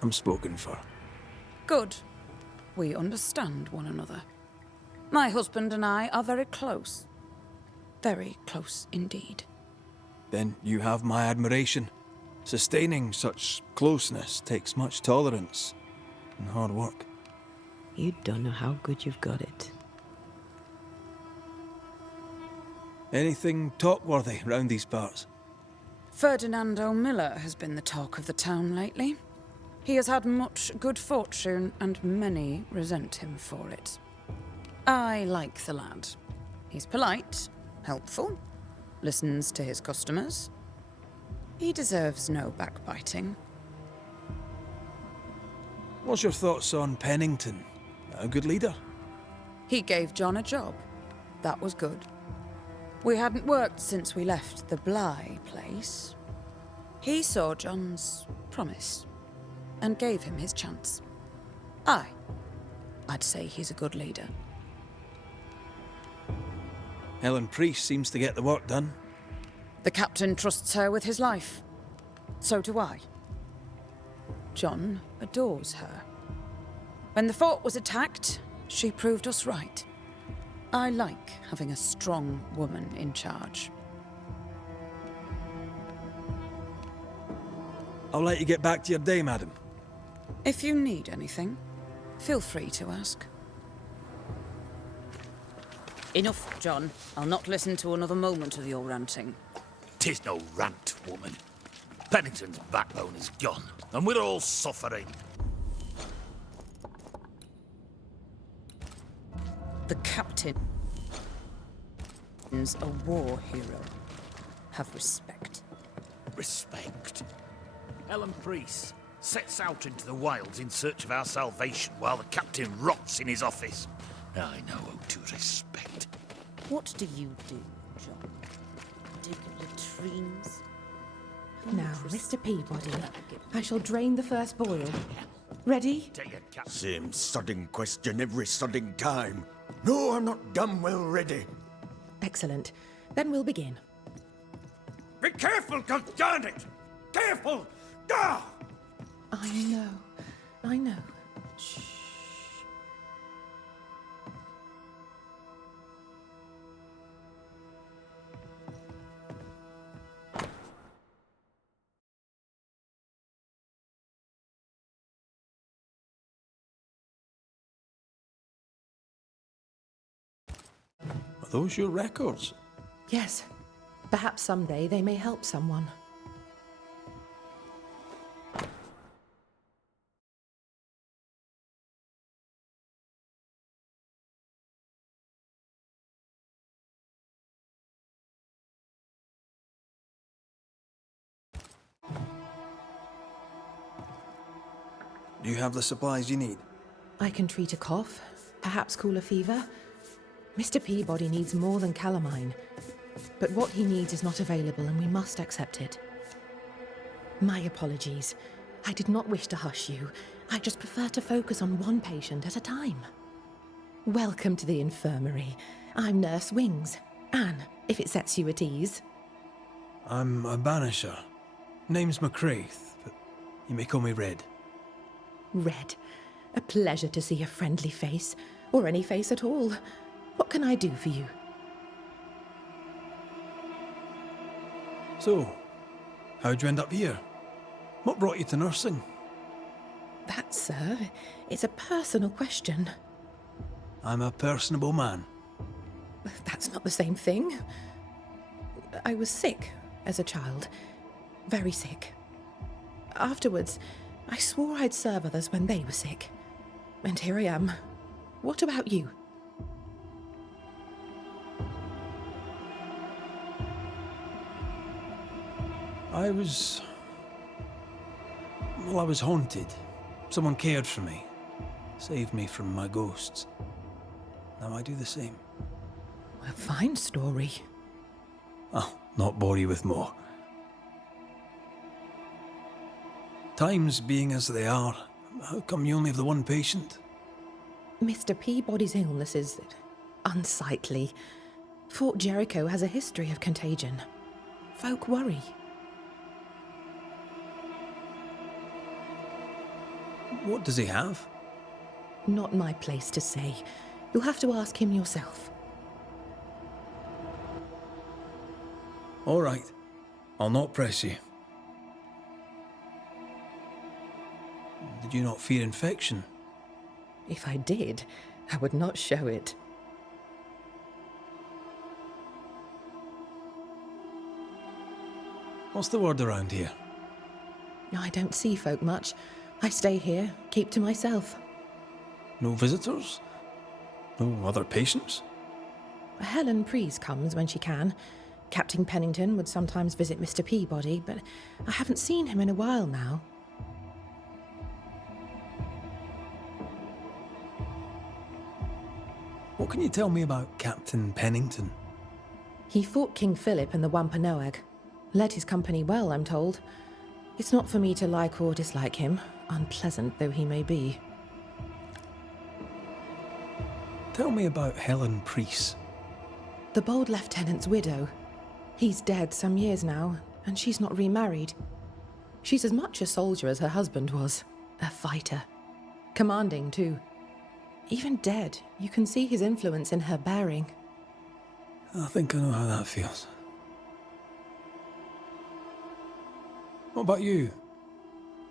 I'm spoken for. Good. We understand one another. My husband and I are very close. Very close indeed. Then you have my admiration. Sustaining such closeness takes much tolerance and hard work. You don't know how good you've got it. Anything talk-worthy round these parts? Ferdinando Miller has been the talk of the town lately. He has had much good fortune, and many resent him for it. I like the lad. He's polite, helpful, listens to his customers. He deserves no backbiting. What's your thoughts on Pennington? A good leader? He gave John a job. That was good. We hadn't worked since we left the Bly place. He saw John's promise and gave him his chance. I'd say he's a good leader. Helen Priest seems to get the work done. The captain trusts her with his life. So do I. John adores her. When the fort was attacked, she proved us right. I like having a strong woman in charge. I'll let you get back to your day, madam. If you need anything, feel free to ask. Enough, John. I'll not listen to another moment of your ranting. 'Tis no rant, woman. Pennington's backbone is gone, and we're all suffering. The captain is a war hero. Have respect. Respect? Helen Priest sets out into the wilds in search of our salvation while the captain rots in his office. I know how to respect. What do you do, John? Dig latrines? Now, Mr. Peabody, I shall drain the first boil. Ready? Same sodding question every sodding time. No, I'm not damn well ready. Excellent. Then we'll begin. Be careful, goddarn it! Careful! Ah! I know. I know. Shh. Are those your records? Yes. Perhaps someday they may help someone. Do you have the supplies you need? I can treat a cough, perhaps cool a fever. Mr. Peabody needs more than calamine, but what he needs is not available and we must accept it. My apologies. I did not wish to hush you. I just prefer to focus on one patient at a time. Welcome to the infirmary. I'm Nurse Wings. Anne, if it sets you at ease. I'm a banisher. Name's McCraith, but you may call me Red. Red. A pleasure to see a friendly face, or any face at all. What can I do for you? So, how'd you end up here? What brought you to nursing? That, sir, is a personal question. I'm a personable man. That's not the same thing. I was sick as a child. Very sick. Afterwards, I swore I'd serve others when they were sick. And here I am. What about you? I was haunted. Someone cared for me. Saved me from my ghosts. Now I do the same. A fine story. I'll not bore you with more. Times being as they are, how come you only have the one patient? Mr. Peabody's illness is unsightly. Fort Jericho has a history of contagion. Folk worry. What does he have? Not my place to say. You'll have to ask him yourself. All right. I'll not press you. Did you not fear infection? If I did, I would not show it. What's the word around here? I don't see folk much. I stay here, keep to myself. No visitors? No other patients? Helen Preece comes when she can. Captain Pennington would sometimes visit Mr. Peabody, but I haven't seen him in a while now. What can you tell me about Captain Pennington? He fought King Philip in the Wampanoag. Led his company well, I'm told. It's not for me to like or dislike him, unpleasant though he may be. Tell me about Helen Preece. The bold lieutenant's widow. He's dead some years now, and she's not remarried. She's as much a soldier as her husband was. A fighter. Commanding, too. Even dead, you can see his influence in her bearing. I think I know how that feels. What about you?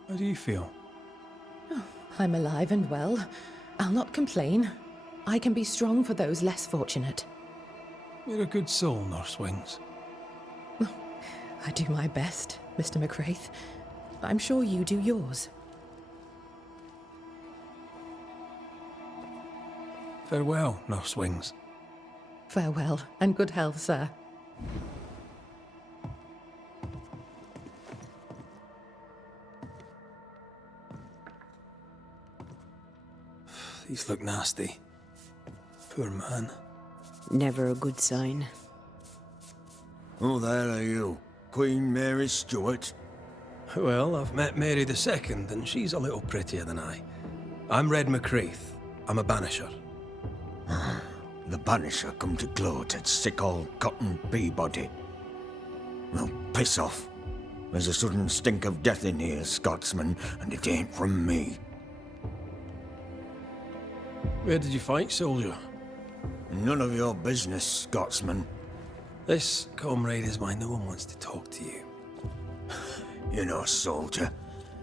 How do you feel? Oh, I'm alive and well. I'll not complain. I can be strong for those less fortunate. You're a good soul, Nurse Wings. I do my best, Mr. McCraith. I'm sure you do yours. Farewell, Nurse Wings. Farewell, and good health, sir. These look nasty. Poor man. Never a good sign. Who the hell are you? Queen Mary Stuart? Well, I've met Mary II, and she's a little prettier than I. I'm Red McCraith. I'm a Banisher. The Banisher come to gloat at sick old Cotton Peabody. Well, piss off. There's a sudden stink of death in here, Scotsman, and it ain't from me. Where did you fight, soldier? None of your business, Scotsman. This, comrade, is why no one wants to talk to you. You know, soldier,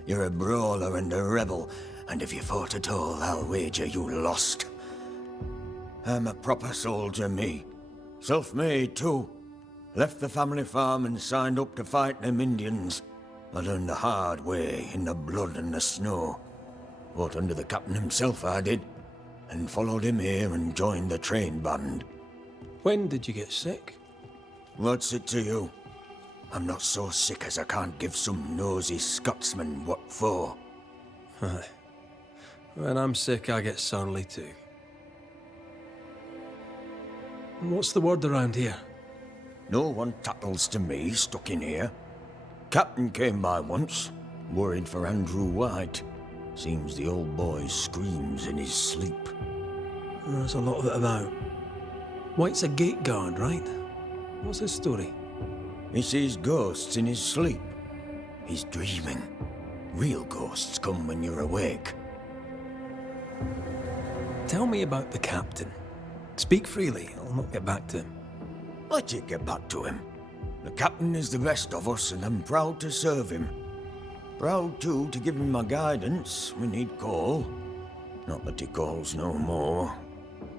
you're a brawler and a rebel, and if you fought at all, I'll wager you lost. I'm a proper soldier, me. Self-made, too. Left the family farm and signed up to fight them Indians. I learned the hard way, in the blood and the snow. Fought under the captain himself, I did, and followed him here and joined the train band. When did you get sick? What's it to you? I'm not so sick as I can't give some nosy Scotsman what for. Aye. When I'm sick, I get surly too. What's the word around here? No one tattles to me stuck in here. Captain came by once, worried for Andrew White. Seems the old boy screams in his sleep. There's a lot of it about. White's a gate guard, right? What's his story? He sees ghosts in his sleep. He's dreaming. Real ghosts come when you're awake. Tell me about the captain. Speak freely, I'll not get back to him. Let you get back to him. The captain is the best of us, and I'm proud to serve him. Proud, too, to give him my guidance when he'd call. Not that he calls no more.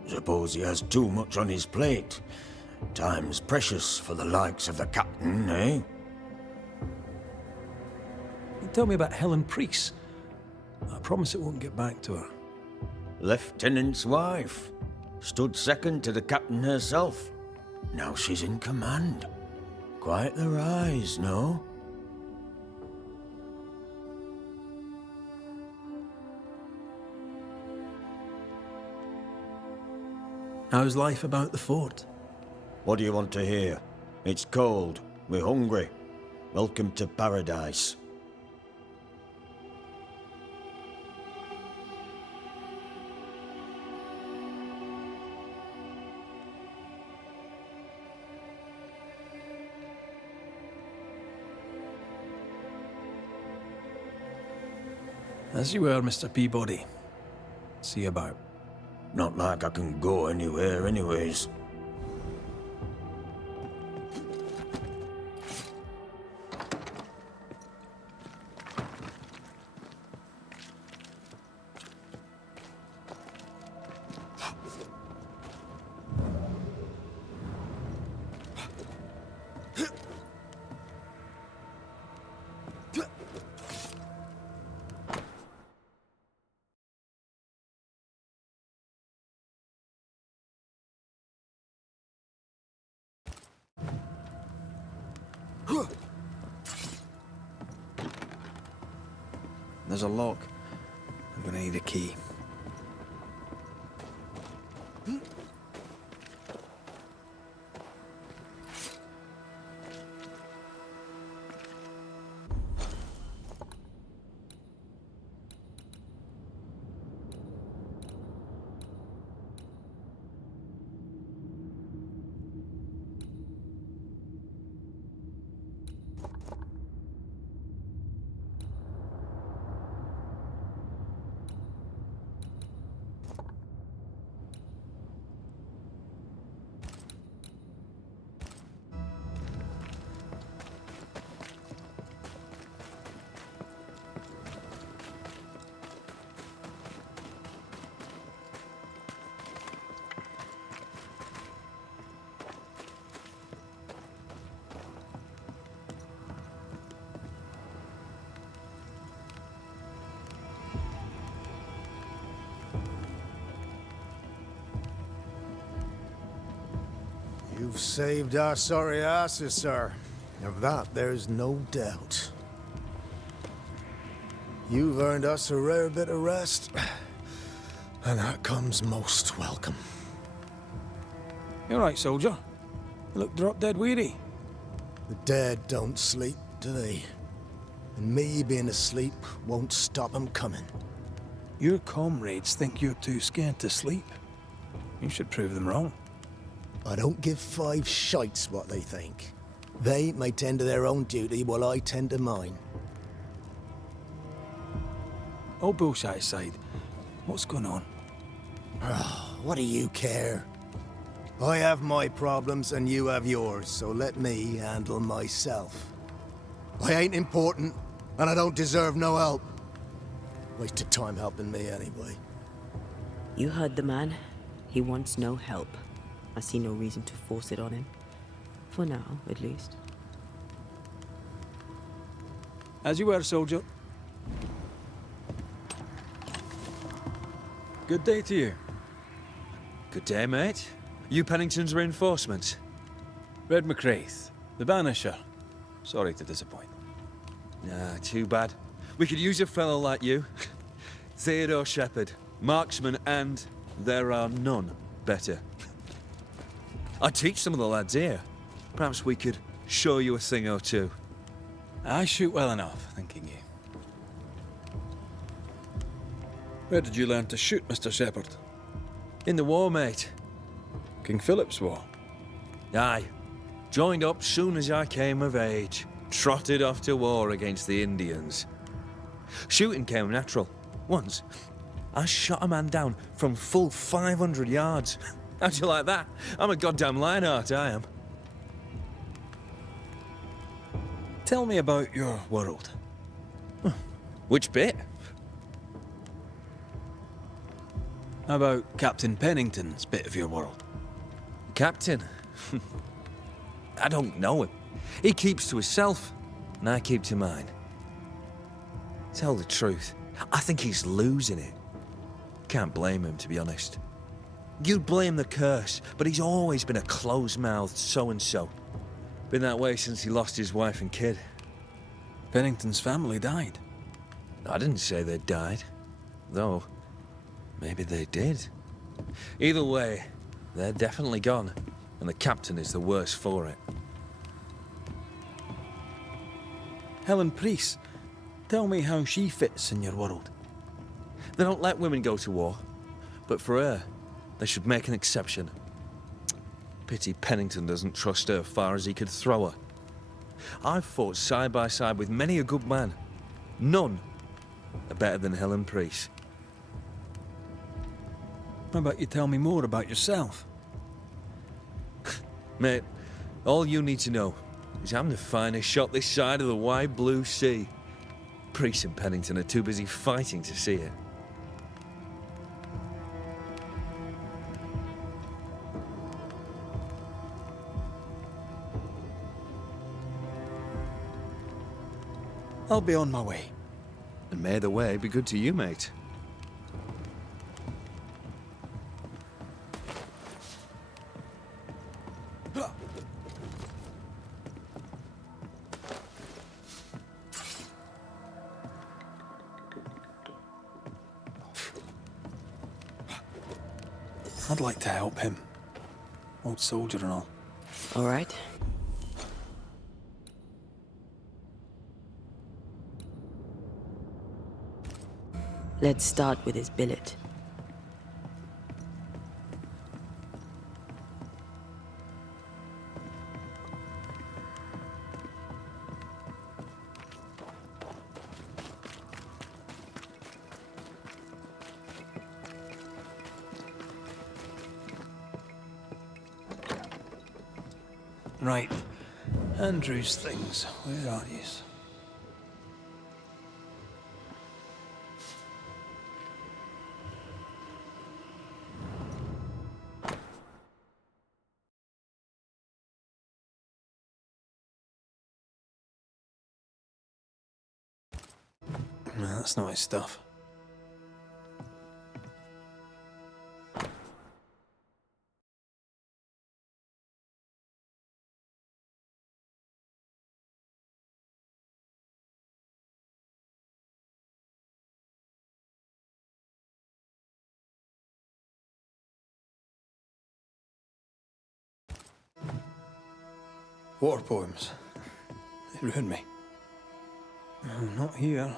Suppose he has too much on his plate. Time's precious for the likes of the captain, eh? Tell me about Helen Priest. I promise it won't get back to her. Lieutenant's wife. Stood second to the captain herself. Now she's in command. Quite the rise, no? How's life about the fort? What do you want to hear? It's cold. We're hungry. Welcome to paradise. As you were, Mr. Peabody. See you about. Not like I can go anywhere anyways. There's a lock. I'm gonna need a key. You've saved our sorry asses, sir. Of that, there's no doubt. You've earned us a rare bit of rest, and that comes most welcome. You all right, soldier? You look drop dead weary. The dead don't sleep, do they? And me being asleep won't stop 'em coming. Your comrades think you're too scared to sleep. You should prove them wrong. I don't give 5 shites what they think. They may tend to their own duty while I tend to mine. All bullshit aside, what's going on? What do you care? I have my problems and you have yours, so let me handle myself. I ain't important, and I don't deserve no help. Wasted time helping me anyway. You heard the man. He wants no help. I see no reason to force it on him. For now, at least. As you were, soldier. Good day to you. Good day, mate. You Pennington's reinforcements? Red McCraith, the Banisher. Sorry to disappoint. Nah, too bad. We could use a fellow like you. Theodore Shepherd, marksman, and there are none better. I teach some of the lads here. Perhaps we could show you a thing or two. I shoot well enough, thinking you. Where did you learn to shoot, Mr. Shepherd? In the war, mate. King Philip's War? Aye. Joined up soon as I came of age. Trotted off to war against the Indians. Shooting came natural. Once, I shot a man down from full 500 yards. How'd you like that? I'm a goddamn Lionheart, I am. Tell me about your world. Which bit? How about Captain Pennington's bit of your world? Captain? I don't know him. He keeps to himself, and I keep to mine. Tell the truth, I think he's losing it. Can't blame him, to be honest. You'd blame the curse, but he's always been a close-mouthed so-and-so. Been that way since he lost his wife and kid. Pennington's family died. I didn't say they died, though maybe they did. Either way, they're definitely gone, and the captain is the worse for it. Helen Priest, tell me how she fits in your world. They don't let women go to war, but for her, they should make an exception. Pity Pennington doesn't trust her far as he could throw her. I've fought side by side with many a good man. None are better than Helen Priest. How about you tell me more about yourself? Mate, all you need to know is I'm the finest shot this side of the wide blue sea. Priest and Pennington are too busy fighting to see it. I'll be on my way. And may the way be good to you, mate. I'd like to help him. Old soldier and all. All right. Let's start with his billet. Right. Andrew's things. Where are these? No, that's not his stuff. War poems. They ruined me. No, not here.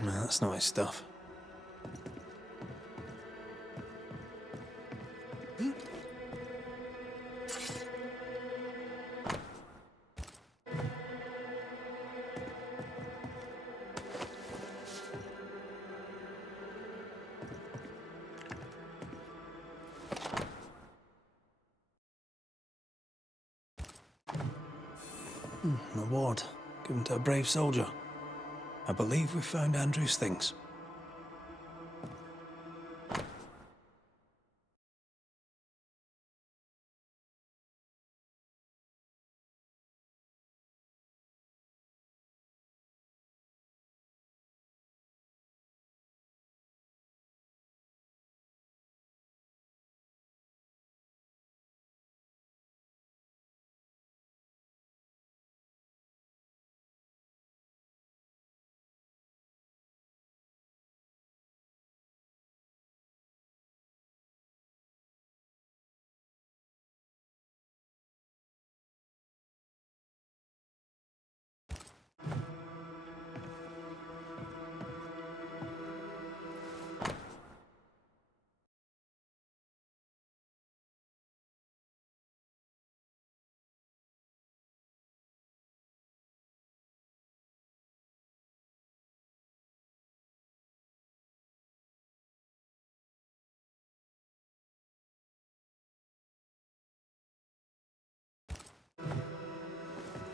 No, that's not his stuff. An award given to a brave soldier. I believe we found Andrew's things.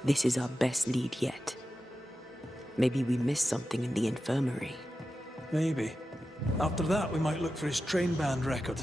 This is our best lead yet. Maybe we missed something in the infirmary. Maybe. After that, we might look for his train band record.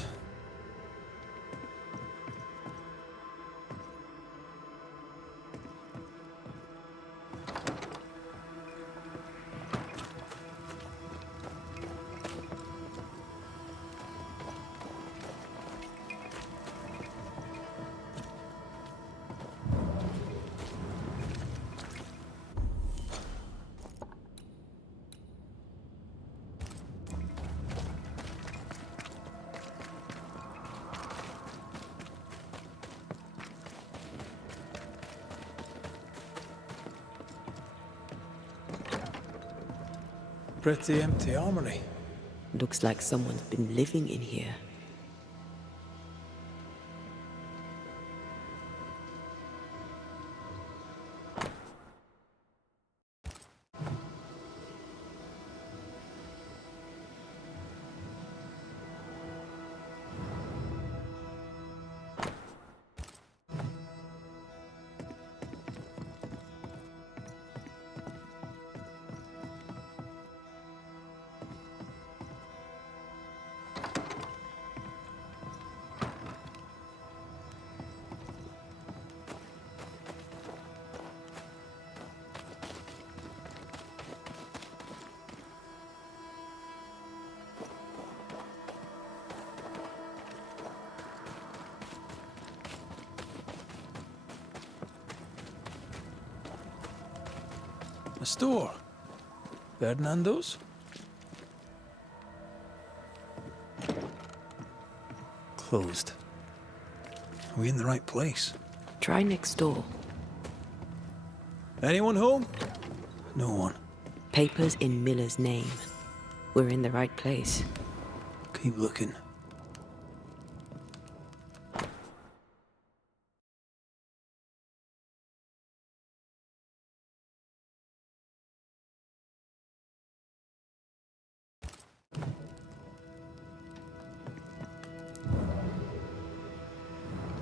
Pretty empty armory. Looks like someone's been living in here. A store. Ferdinando's? Closed. Are we in the right place? Try next door. Anyone home? No one. Papers in Miller's name. We're in the right place. Keep looking.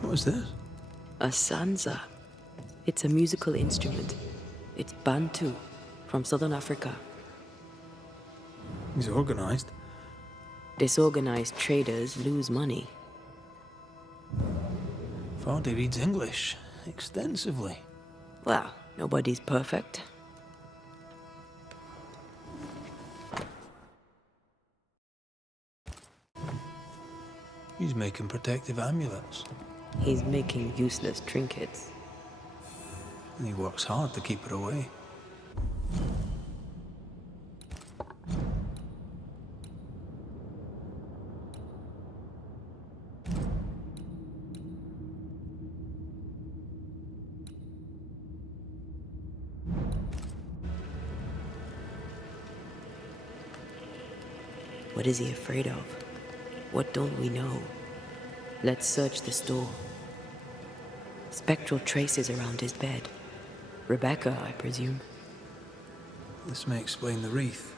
What was this? A sanza. It's a musical instrument. It's Bantu, from southern Africa. He's organized. Disorganized traders lose money. Vardy reads English extensively. Well, nobody's perfect. He's making protective amulets. He's making useless trinkets. And he works hard to keep it away. What is he afraid of? What don't we know? Let's search the store. Spectral traces around his bed. Rebecca, I presume. This may explain the wreath.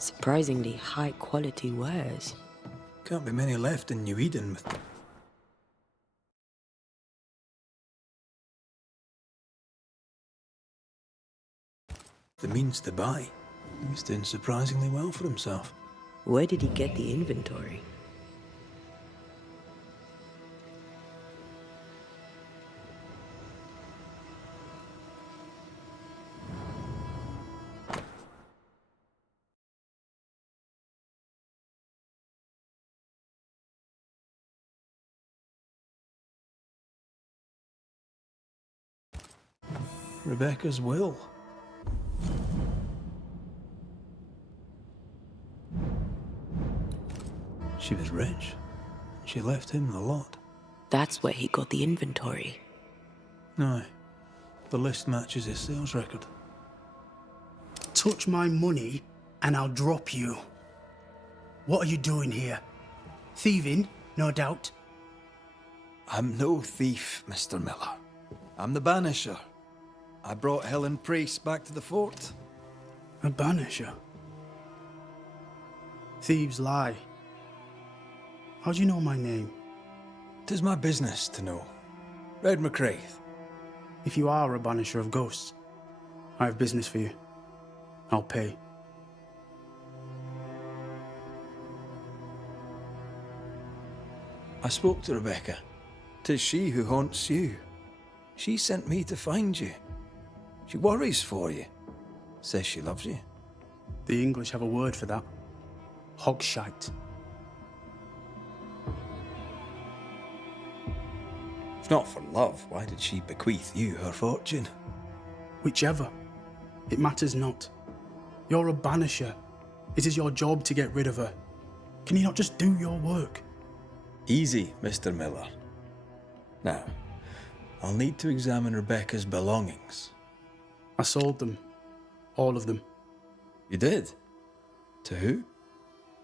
Surprisingly high quality wares. Can't be many left in New Eden with the means to buy. He's doing surprisingly well for himself. Where did he get the inventory? Rebecca's will. She was rich. She left him the lot. That's where he got the inventory. Aye. The list matches his sales record. Touch my money and I'll drop you. What are you doing here? Thieving, no doubt. I'm no thief, Mr. Miller. I'm the Banisher. I brought Helen Priest back to the fort. A banisher? Thieves lie. How do you know my name? 'Tis my business to know. Red McCraith. If you are a banisher of ghosts, I have business for you. I'll pay. I spoke to Rebecca. 'Tis she who haunts you. She sent me to find you. She worries for you. Says she loves you. The English have a word for that. Hogshite. If not for love, why did she bequeath you her fortune? Whichever. It matters not. You're a banisher. It is your job to get rid of her. Can you not just do your work? Easy, Mr. Miller. Now, I'll need to examine Rebecca's belongings. I sold them. All of them. You did? To who?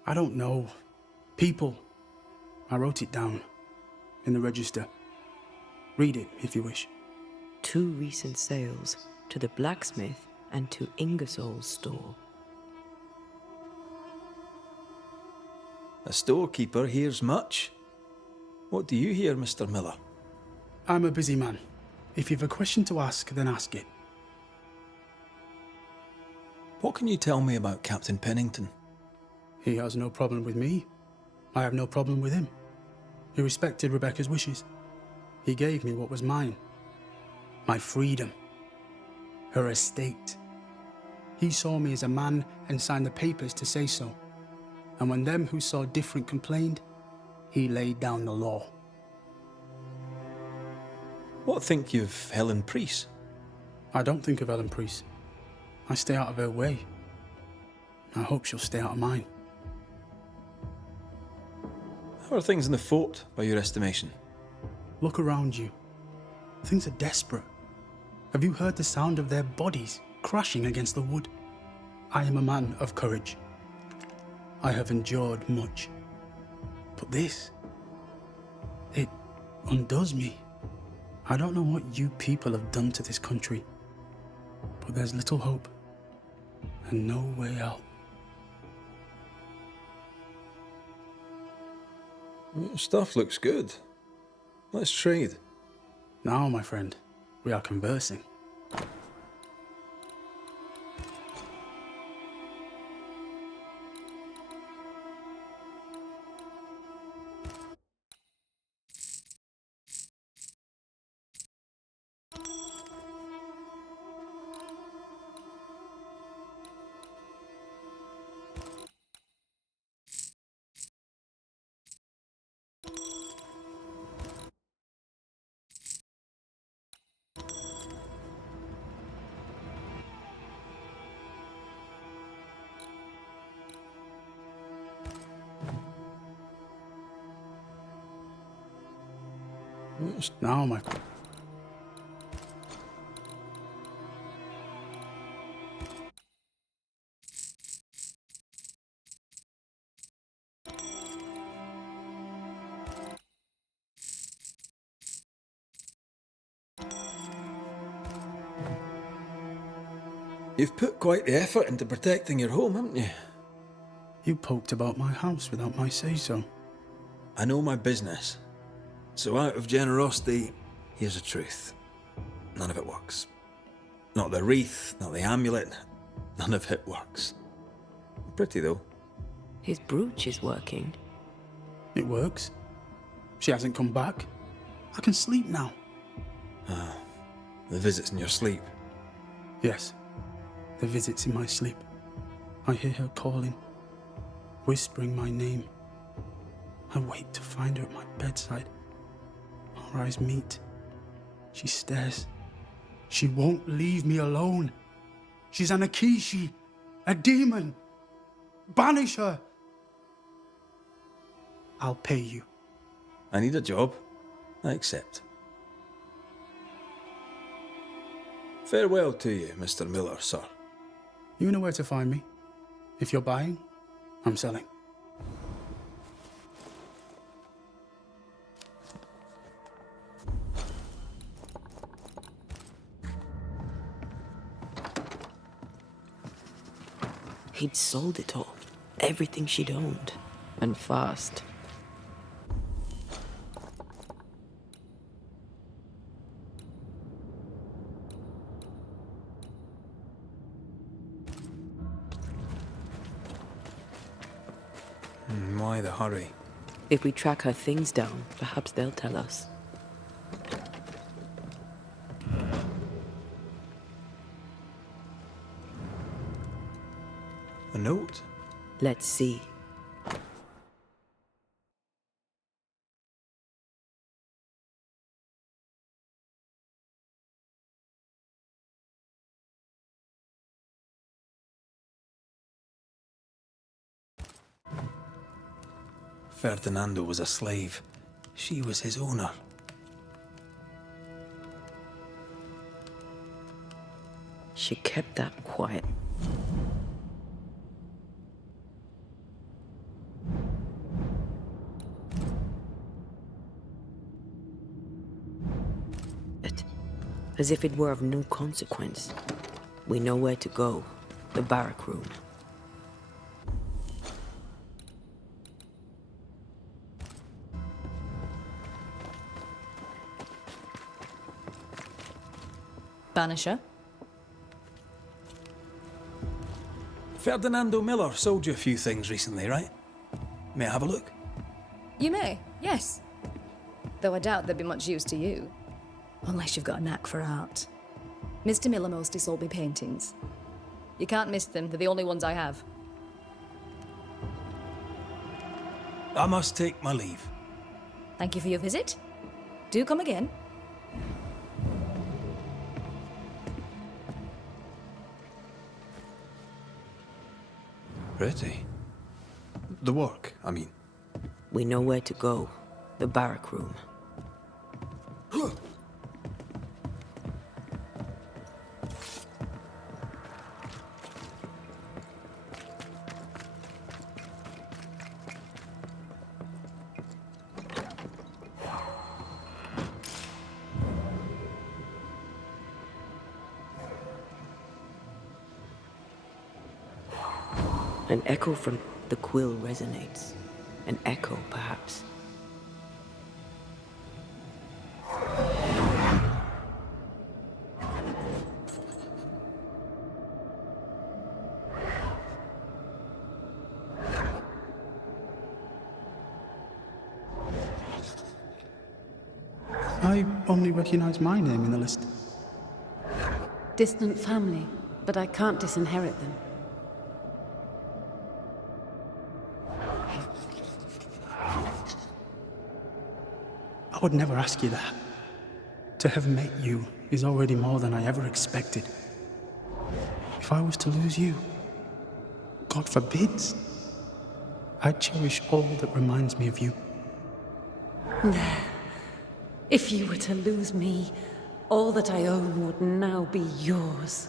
I don't know. People. I wrote it down. In the register. Read it, if you wish. 2 recent sales to the blacksmith and to Ingersoll's store. A storekeeper hears much. What do you hear, Mr. Miller? I'm a busy man. If you've a question to ask, then ask it. What can you tell me about Captain Pennington? He has no problem with me. I have no problem with him. He respected Rebecca's wishes. He gave me what was mine. My freedom. Her estate. He saw me as a man and signed the papers to say so. And when them who saw different complained, he laid down the law. What think you of Helen Priest? I don't think of Helen Priest. I stay out of her way. I hope she'll stay out of mine. How are things in the fort, by your estimation? Look around you. Things are desperate. Have you heard the sound of their bodies crashing against the wood? I am a man of courage. I have endured much. But this, it undoes me. I don't know what you people have done to this country, but there's little hope and no way out. Stuff looks good. Let's trade. Now, my friend, we are conversing. Now, my... You've put quite the effort into protecting your home, haven't you? You poked about my house without my say-so. I know my business. So out of generosity, here's the truth. None of it works. Not the wreath, not the amulet, none of it works. Pretty though. His brooch is working. It works. She hasn't come back. I can sleep now. Ah, the visits in your sleep. Yes, the visits in my sleep. I hear her calling, whispering my name. I wait to find her at my bedside. Our eyes meet. She stares. She won't leave me alone. She's an Akishi, a demon. Banish her. I'll pay you. I need a job. I accept. Farewell to you, Mr. Miller, sir. You know where to find me. If you're buying, I'm selling. He'd sold it all. Everything she'd owned. And fast. Why the hurry? If we track her things down, perhaps they'll tell us. A note? Let's see. Ferdinando was a slave. She was his owner. She kept that quiet. As if it were of no consequence. We know where to go. The barrack room. Banisher? Ferdinando Miller sold you a few things recently, right? May I have a look? You may, yes. Though I doubt they'd be much use to you. Unless you've got a knack for art. Mr. Miller mostly sold me paintings. You can't miss them, they're the only ones I have. I must take my leave. Thank you for your visit. Do come again. Pretty. The work, I mean. We know where to go. The barrack room. An echo from the quill resonates. An echo, perhaps. I only recognize my name in the list. Distant family, but I can't disinherit them. I would never ask you that. To have met you is already more than I ever expected. If I was to lose you, God forbids, I'd cherish all that reminds me of you. If you were to lose me, all that I own would now be yours.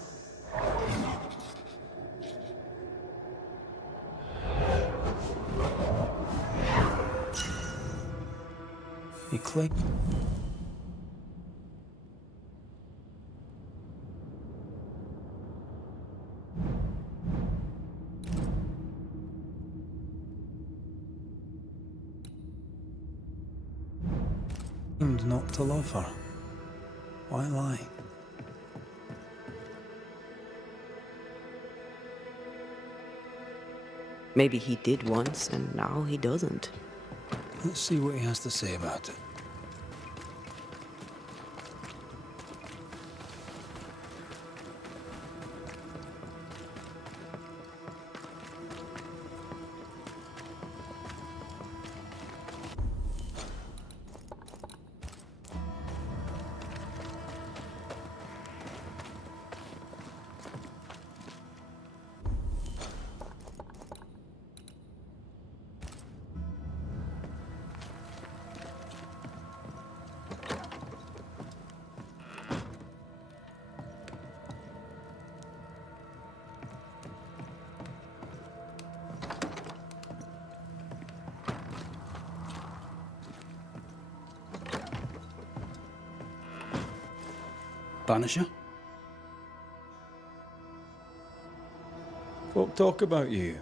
You click. And not to love her. Why lie? Maybe he did once, and now he doesn't. Let's see what he has to say about it. Banisher? Folk talk about you.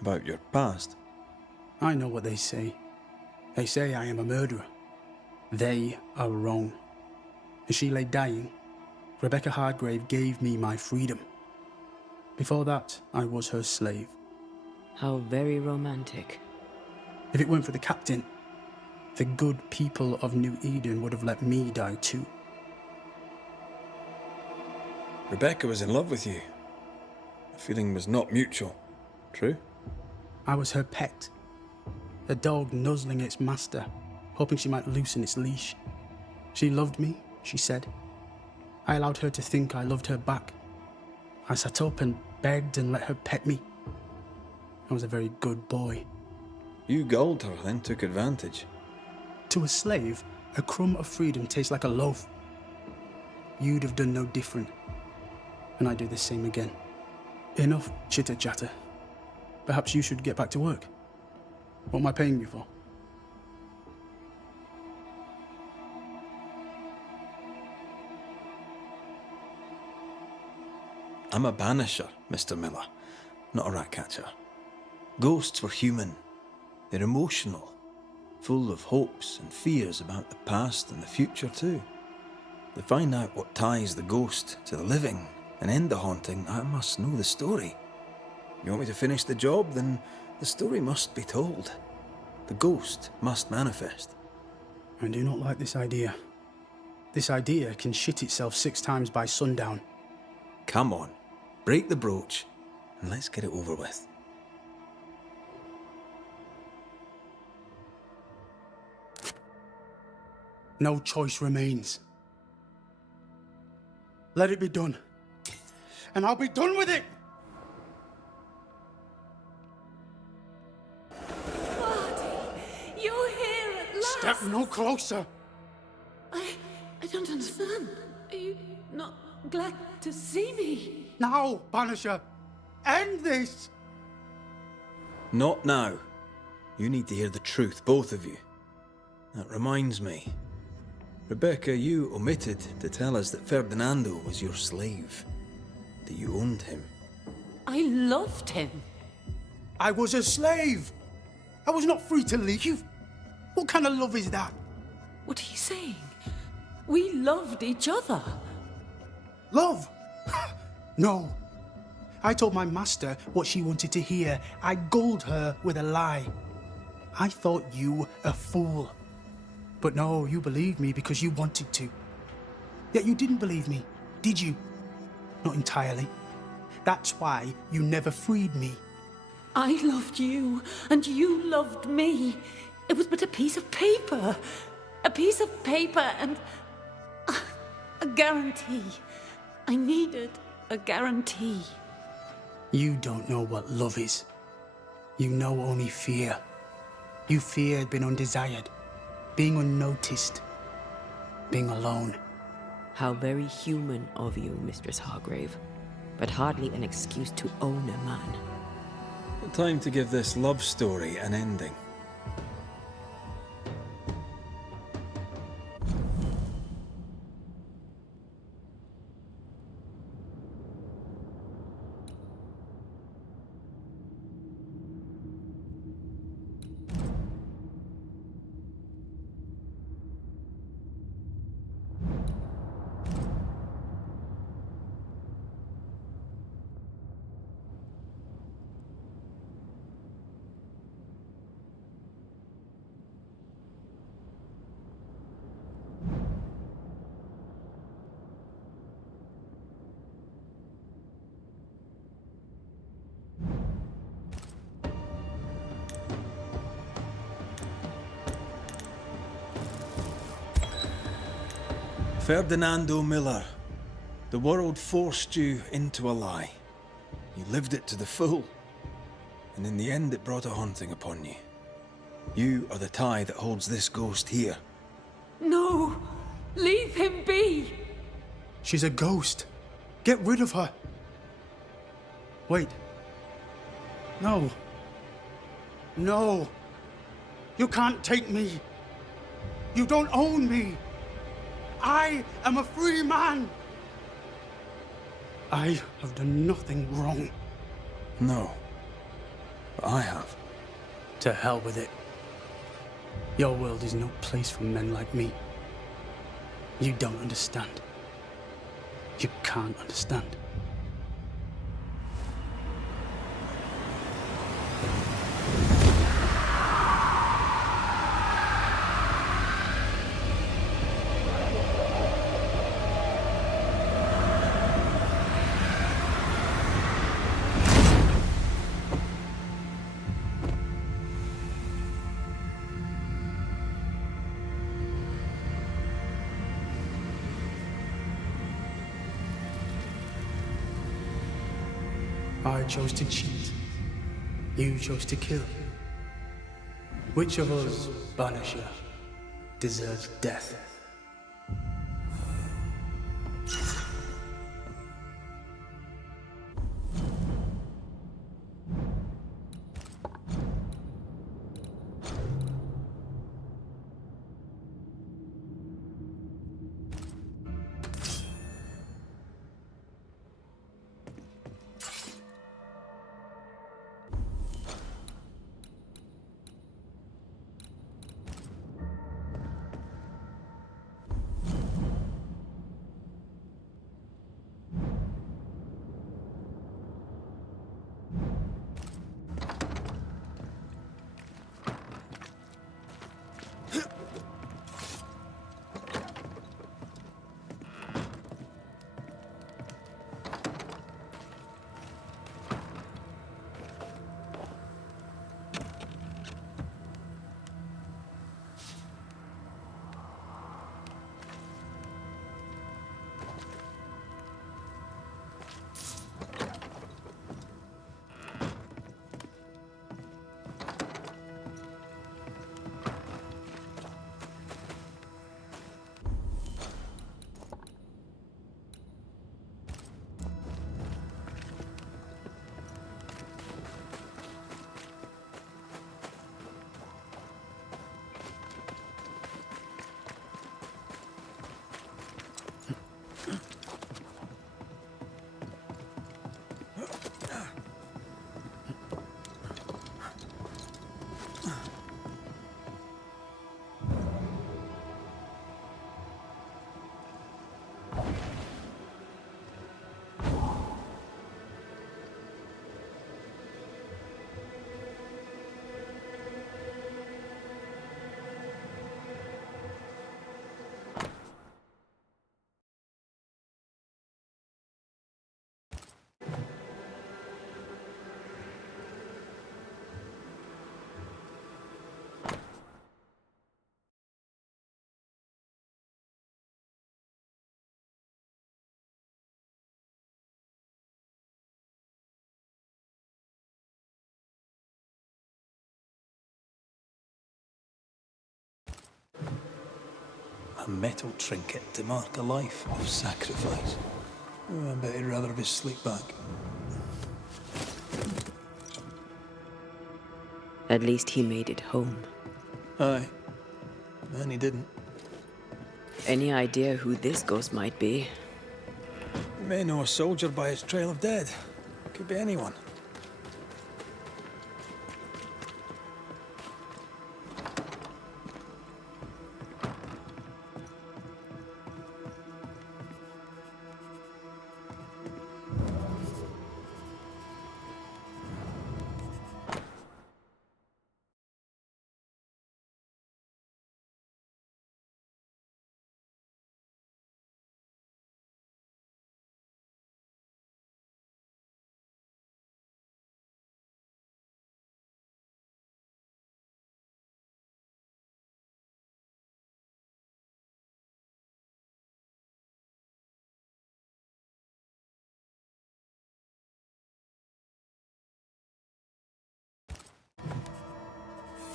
About your past. I know what they say. They say I am a murderer. They are wrong. As she lay dying, Rebecca Hardgrave gave me my freedom. Before that, I was her slave. How very romantic. If it weren't for the captain, the good people of New Eden would have let me die too. Rebecca was in love with you. The feeling was not mutual. True? I was her pet. A dog nuzzling its master, hoping she might loosen its leash. She loved me, she said. I allowed her to think I loved her back. I sat up and begged and let her pet me. I was a very good boy. You gulled her, then took advantage. To a slave, a crumb of freedom tastes like a loaf. You'd have done no different. And I'd do the same again. Enough chitter-chatter. Perhaps you should get back to work. What am I paying you for? I'm a banisher, Mr. Miller, not a rat catcher. Ghosts were human. They're emotional, full of hopes and fears about the past and the future too. To find out what ties the ghost to the living and end the haunting, I must know the story. You want me to finish the job? Then the story must be told. The ghost must manifest. I do not like this idea. This idea can shit itself 6 times by sundown. Come on, break the brooch and let's get it over with. No choice remains. Let it be done. And I'll be done with it! You're here at last! Step no closer! I don't understand. Are you not glad to see me? Now, Banisher! End this! Not now. You need to hear the truth, both of you. That reminds me. Rebecca, you omitted to tell us that Ferdinando was your slave. That you owned him. I loved him. I was a slave! I was not free to leave. What kind of love is that? What are you saying? We loved each other. Love? No. I told my master what she wanted to hear. I gulled her with a lie. I thought you a fool. But no, you believed me because you wanted to. Yet you didn't believe me, did you? Not entirely. That's why you never freed me. I loved you, and you loved me. It was but a piece of paper. A piece of paper and a guarantee. I needed a guarantee. You don't know what love is. You know only fear. You feared being undesired, being unnoticed, being alone. How very human of you, Mistress Hargrave, but hardly an excuse to own a man. Time to give this love story an ending. Ferdinando Miller, the world forced you into a lie. You lived it to the full, and in the end it brought a haunting upon you. You are the tie that holds this ghost here. No! Leave him be! She's a ghost. Get rid of her. Wait. No. No. You can't take me. You don't own me. I am a free man. I have done nothing wrong. No. But I have. To hell with it. Your world is no place for men like me. You don't understand. You can't understand. I chose to cheat. You chose to kill. Which of us, Banisher, deserves death? A metal trinket to mark a life of sacrifice. Oh, I bet he'd rather have his sleep back. At least he made it home. Aye. And he didn't. Any idea who this ghost might be? You may know a soldier by his trail of dead. Could be anyone.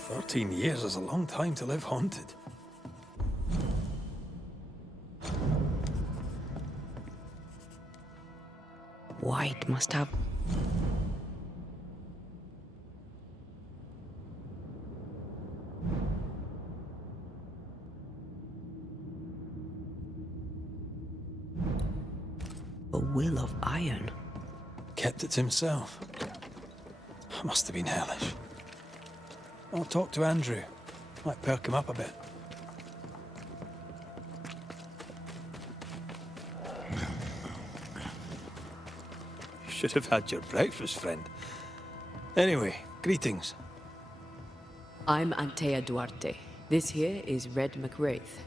13 years is a long time to live haunted. White must have... a will of iron. Kept it to himself. Must have been hellish. I'll talk to Andrew. Might perk him up a bit. Should have had your breakfast, friend. Anyway, greetings. I'm Antea Duarte. This here is Red McWraith.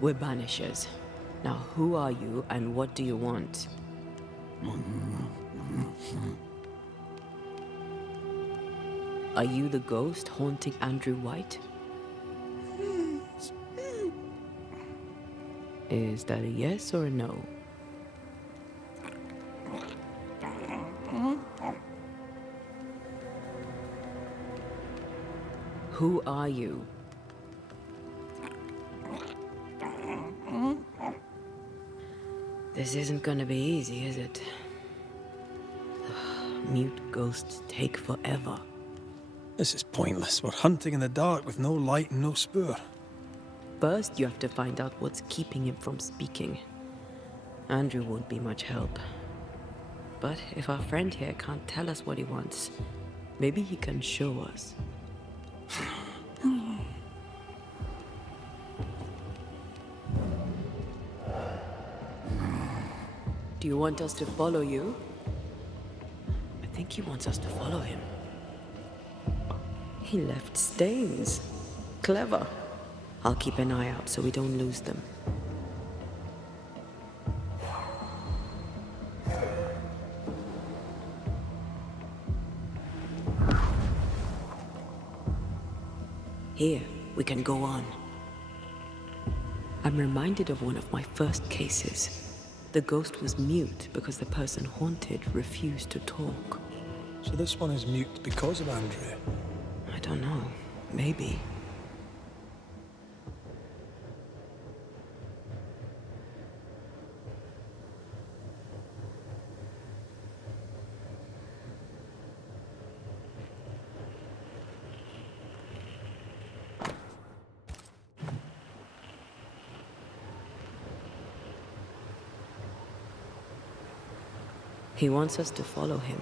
We're Banishers. Now, who are you and what do you want? Are you the ghost haunting Andrew White? Is that a yes or a no? Who are you? This isn't gonna be easy, is it? Mute ghosts take forever. This is pointless. We're hunting in the dark with no light and no spoor. First, you have to find out what's keeping him from speaking. Andrew won't be much help. But if our friend here can't tell us what he wants, maybe he can show us. Do you want us to follow you? I think he wants us to follow him. He left stains. Clever. I'll keep an eye out so we don't lose them. Here, we can go on. I'm reminded of one of my first cases. The ghost was mute because the person haunted refused to talk. So this one is mute because of Andrew? I don't know. Maybe. He wants us to follow him.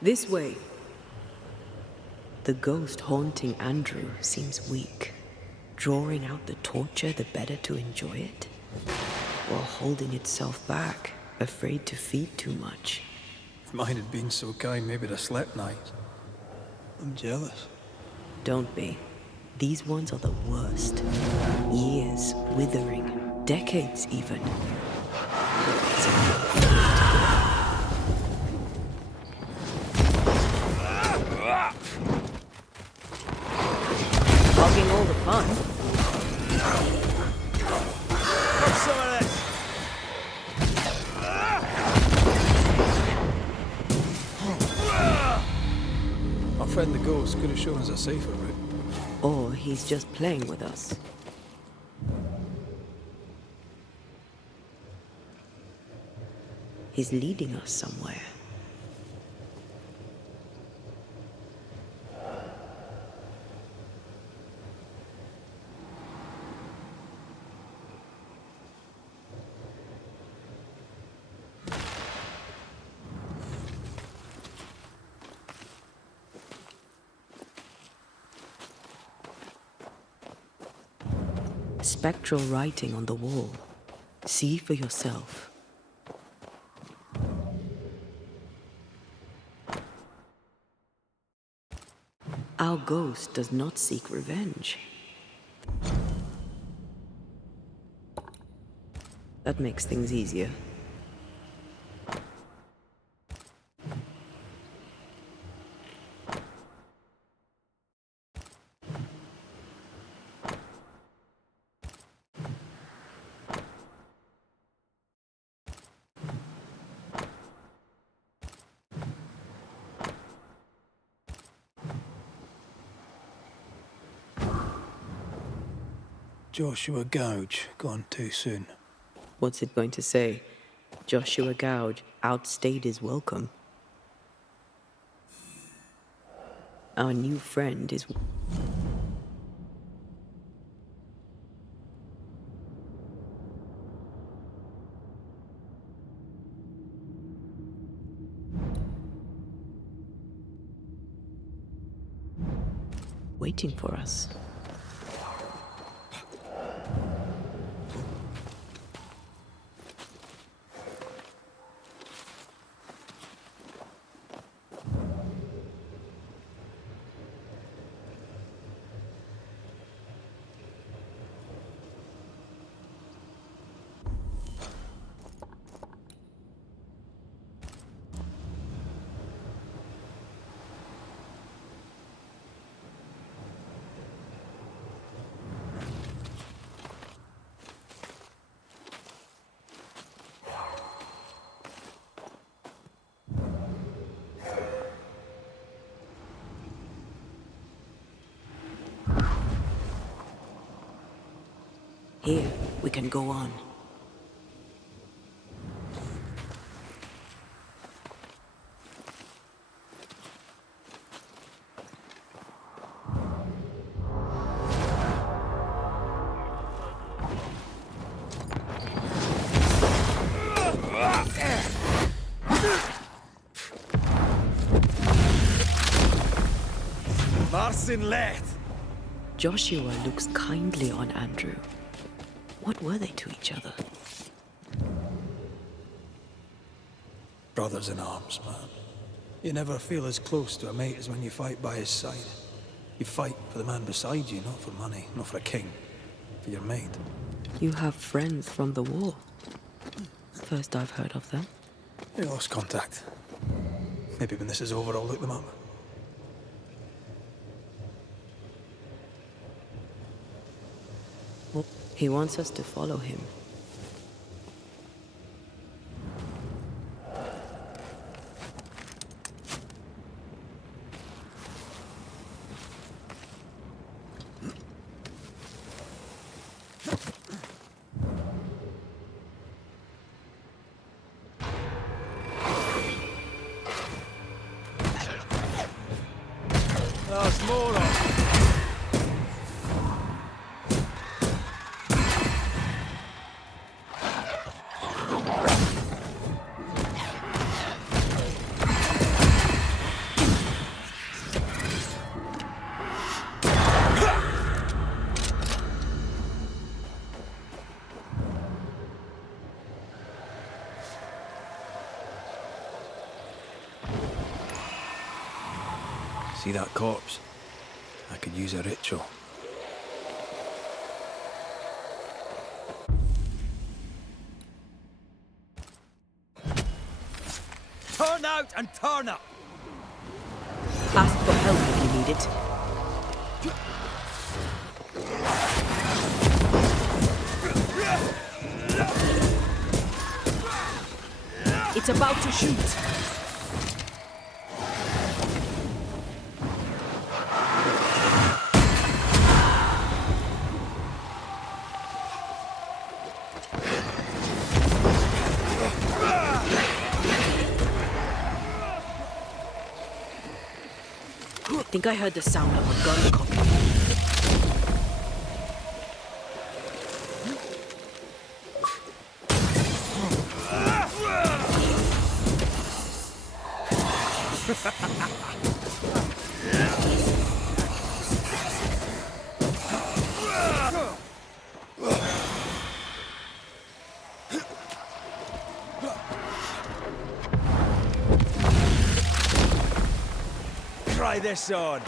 This way. The ghost haunting Andrew seems weak. Drawing out the torture the better to enjoy it? Or holding itself back, afraid to feed too much? If mine had been so kind, maybe I'd have slept nights. I'm jealous. Don't be. These ones are the worst. Years withering, decades even. Hogging all the fun. Have some of this. Our friend the ghost could have shown us a safer route. Or he's just playing with us. He's leading us somewhere. Spectral writing on the wall. See for yourself. Our ghost does not seek revenge. That makes things easier. Joshua Gouge gone too soon? What's it going to say? Joshua Gouge outstayed his welcome. Our new friend is... waiting for us. Here, we can go on. Marcin Let! Joshua looks kindly on Andrew. What were they to each other? Brothers in arms, man. You never feel as close to a mate as when you fight by his side. You fight for the man beside you, not for money, not for a king. For your mate. You have friends from the war. First I've heard of them. They lost contact. Maybe when this is over, I'll look them up. He wants us to follow him. There's more of them. See that corpse? I could use a ritual. Turn out and turn up! Ask for help if you need it. It's about to shoot. I think I heard the sound of a gun cocking. Try this on.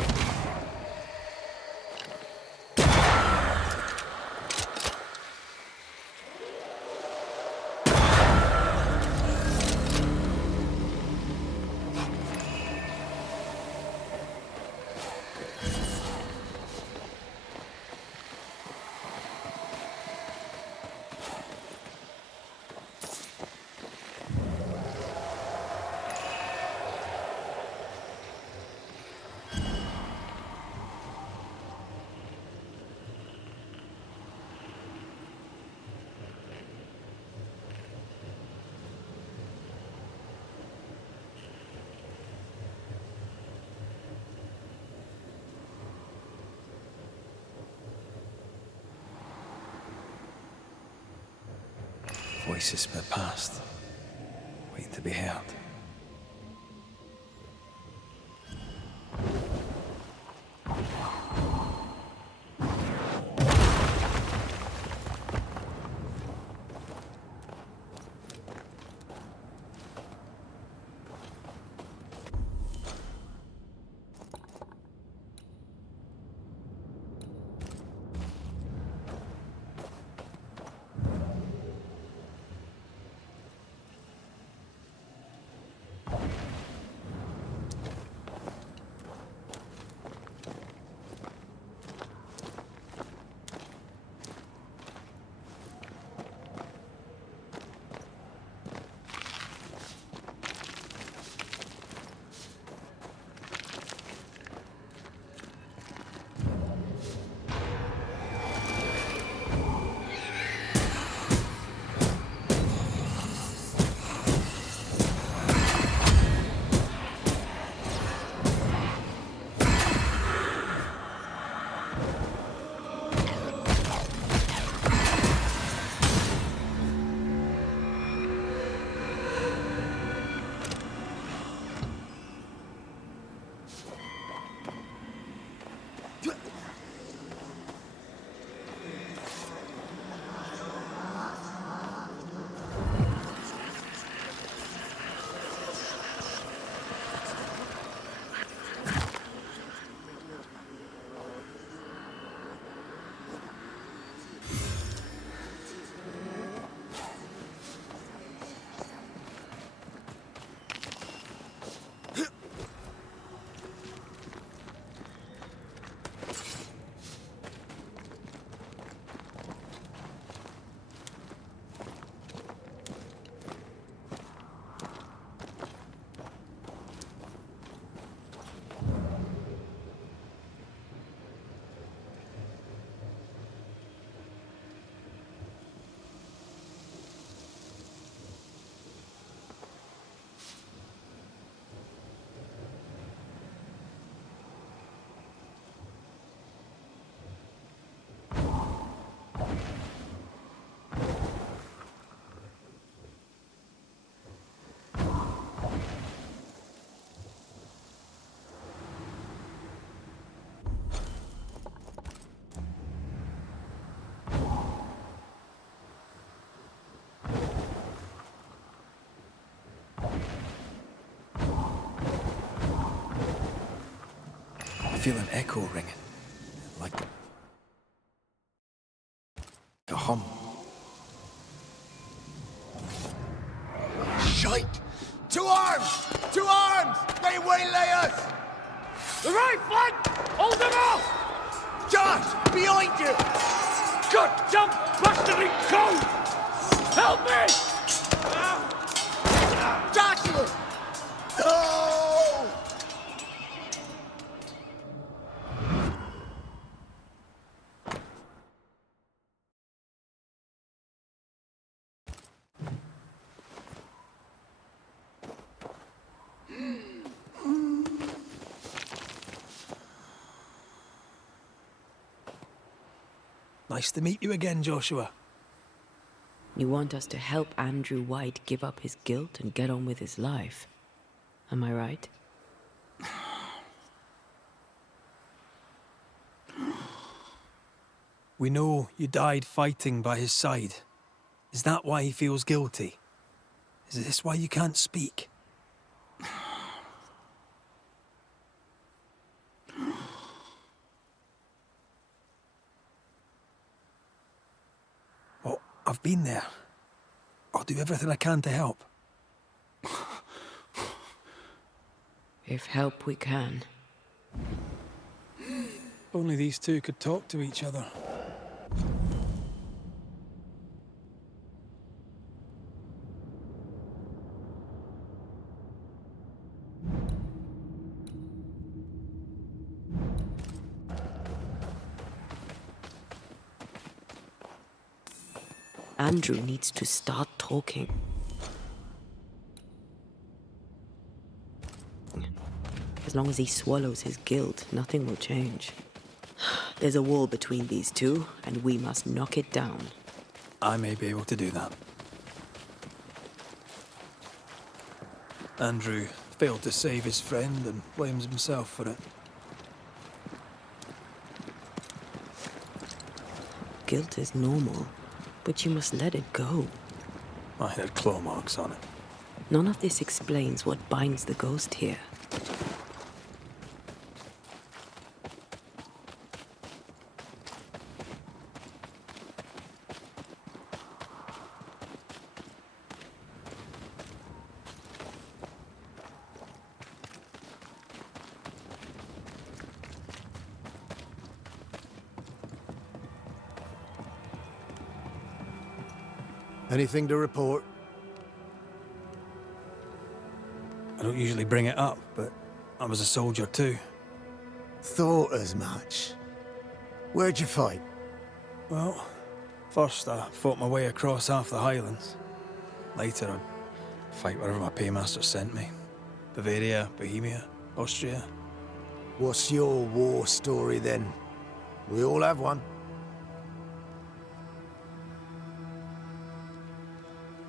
Voices from the past, waiting to be heard. I feel an echo ringing, like a hum. Shite! To arms! To arms! They waylay us! The right flank! Hold them off! Josh! Behind you! Good jump, bastarding code! Help me! Joshua! No! Nice to meet you again, Joshua. You want us to help Andrew White give up his guilt and get on with his life. Am I right? We know you died fighting by his side. Is that why he feels guilty? Is this why you can't speak? Well, I've been there. I'll do everything I can to help. If help we can. Only these two could talk to each other. Andrew needs to start talking. As long as he swallows his guilt, nothing will change. There's a wall between these two, and we must knock it down. I may be able to do that. Andrew failed to save his friend and blames himself for it. Guilt is normal, but you must let it go. I had claw marks on it. None of this explains what binds the ghost here. Anything to report? I don't usually bring it up, but I was a soldier too. Thought as much. Where'd you fight? Well, first I fought my way across half the Highlands. Later I'd fight wherever my paymaster sent me. Bavaria, Bohemia, Austria. What's your war story then? We all have one.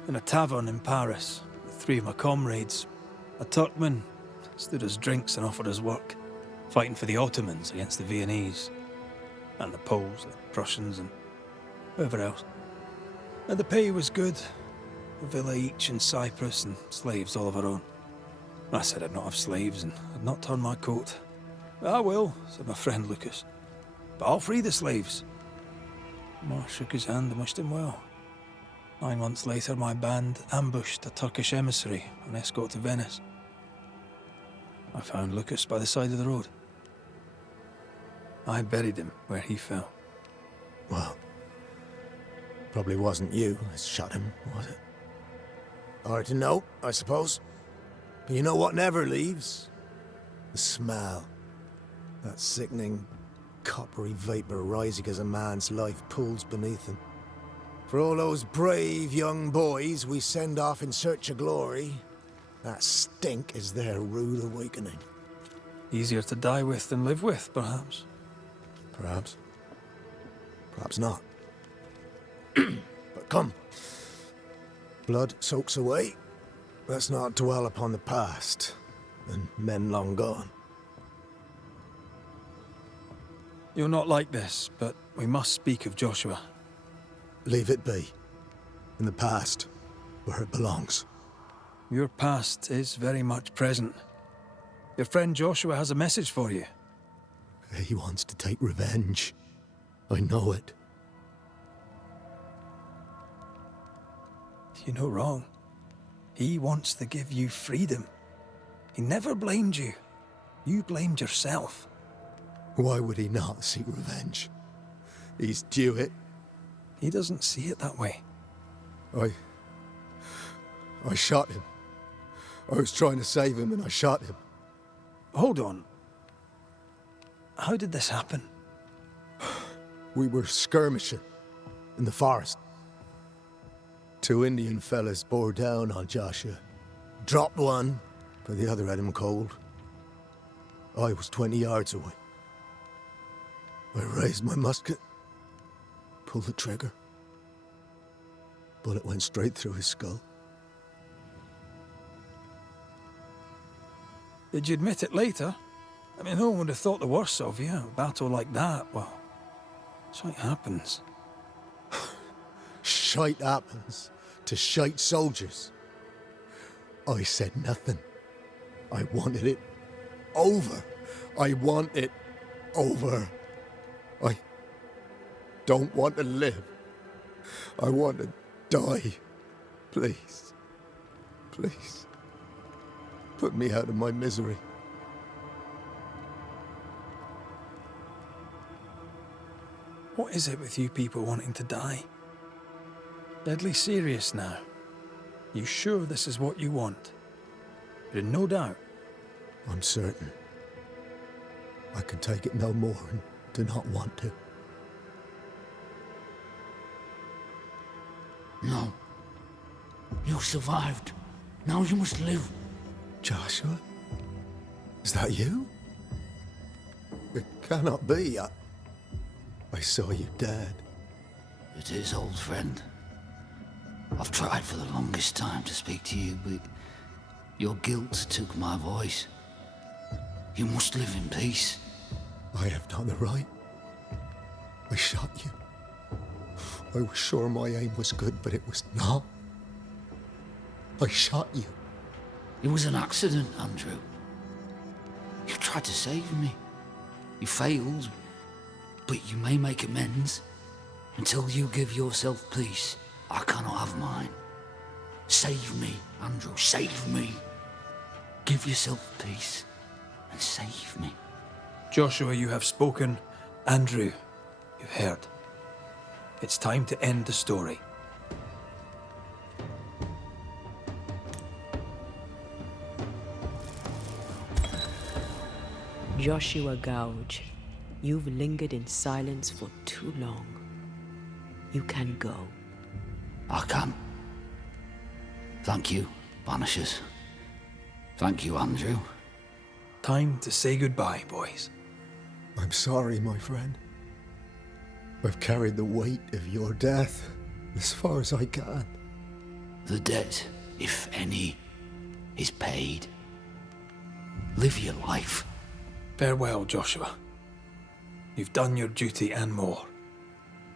In a tavern in Paris, with 3 of my comrades, a Turkman stood us drinks and offered us work, fighting for the Ottomans against the Viennese, and the Poles, the Prussians, and whoever else. And the pay was good, a villa each in Cyprus and slaves all of our own. I said I'd not have slaves and I'd not turn my coat. "I will," said my friend Lucas, "but I'll free the slaves." Marr shook his hand and wished him well. 9 months later, my band ambushed a Turkish emissary on escort to Venice. I found Lucas by the side of the road. I buried him where he fell. Well, probably wasn't you that shot him, was it? Hard to know, I suppose. But you know what never leaves? The smell. That sickening, coppery vapor rising as a man's life pools beneath him. For all those brave young boys we send off in search of glory, that stink is their rude awakening. Easier to die with than live with, perhaps. Perhaps. Perhaps not. But come. Blood soaks away. Let's not dwell upon the past and men long gone. You're not like this, but we must speak of Joshua. Leave it be. In the past, where it belongs. Your past is very much present. Your friend Joshua has a message for you. He wants to take revenge. I know it. You're no wrong. He wants to give you freedom. He never blamed you. You blamed yourself. Why would he not seek revenge? He's due it. He doesn't see it that way. I shot him. I was trying to save him and I shot him. Hold on. How did this happen? We were skirmishing in the forest. 2 Indian fellas bore down on Joshua. Dropped one, but the other had him cold. I was 20 yards away. I raised my musket, pulled the trigger. Bullet went straight through his skull. Did you admit it later? I mean, no one would have thought the worst of you. A battle like that, well, shite happens. Shite happens to shite soldiers. I said nothing. I wanted it over. I want it over. I don't want to live. I want to die. Please. Please. Put me out of my misery. What is it with you people wanting to die? Deadly serious now. You sure this is what you want? You're in no doubt. I'm certain. I can take it no more and do not want to. No. You survived. Now you must live. Joshua? Is that you? It cannot be. I saw you dead. It is, old friend. I've tried for the longest time to speak to you, but Your guilt took my voice. You must live in peace. I have done the right. I shot you. I was sure my aim was good, but it was not. I shot you. It was an accident, Andrew. You tried to save me. You failed, but you may make amends. Until you give yourself peace, I cannot have mine. Save me, Andrew, save me. Give yourself peace and save me. Joshua, you have spoken. Andrew, you've heard. It's time to end the story. Joshua Gouge, you've lingered in silence for too long. You can go. I can. Thank you, Banishers. Thank you, Andrew. Time to say goodbye, boys. I'm sorry, my friend. I've carried the weight of your death as far as I can. The debt, if any, is paid. Live your life. Farewell, Joshua. You've done your duty and more.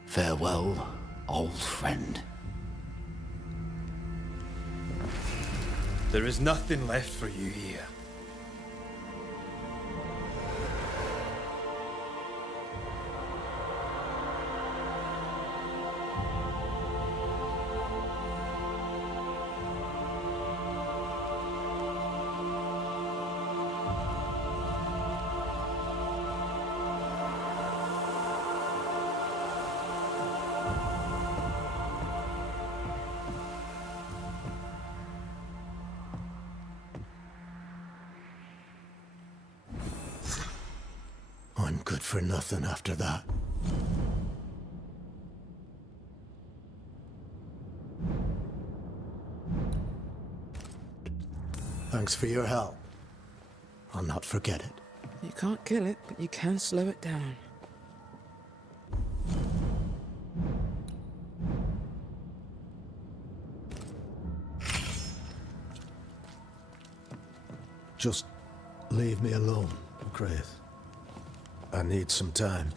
Farewell, old friend. There is nothing left for you here. I'm good for nothing after that. Thanks for your help. I'll not forget it. You can't kill it, but you can slow it down. Just leave me alone, Grace. I need some time.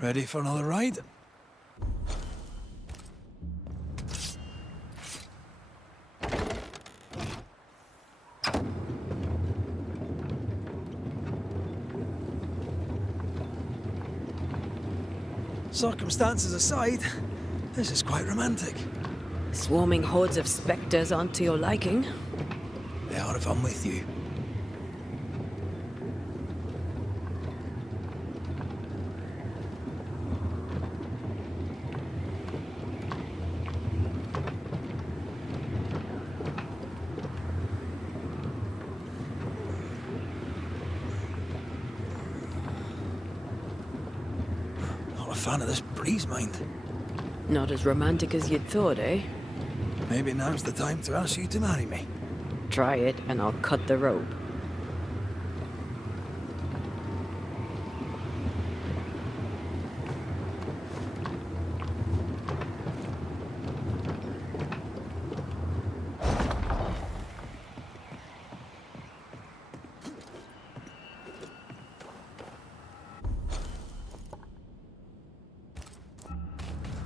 Ready for another ride? Circumstances aside, this is quite romantic. Swarming hordes of spectres aren't to your liking. They are if I'm with you. Not a fan of this breeze, mind. Not as romantic as you'd thought, eh? Maybe now's the time to ask you to marry me. Try it, and I'll cut the rope.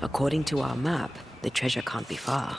According to our map, the treasure can't be far.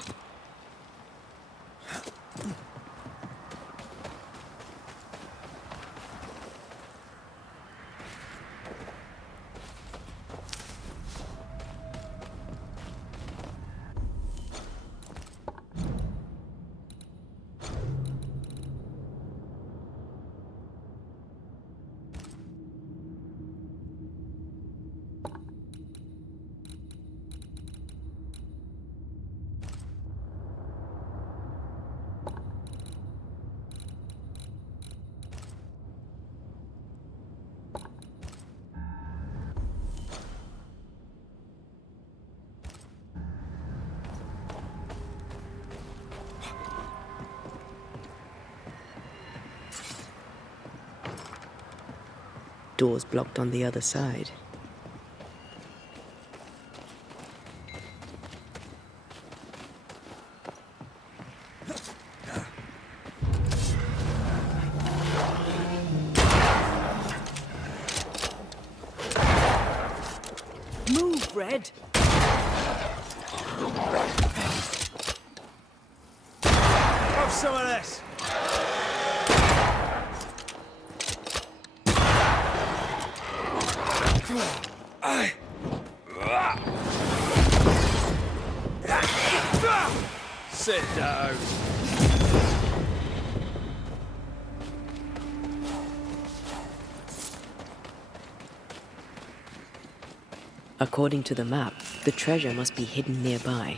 Doors blocked on the other side. Move, Red! Have some of this! Sit down. According to the map, the treasure must be hidden nearby.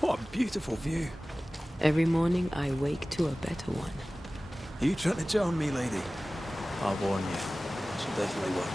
What a beautiful view. Every morning I wake to a better one. Are you trying to join me, lady? I warn you. Should definitely work.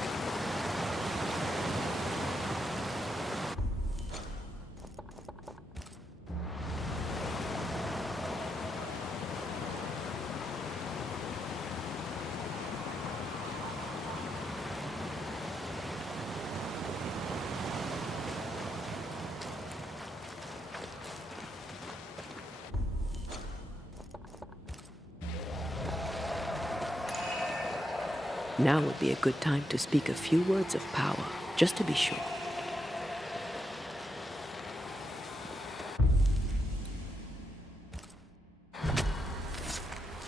Now would be a good time to speak a few words of power, just to be sure.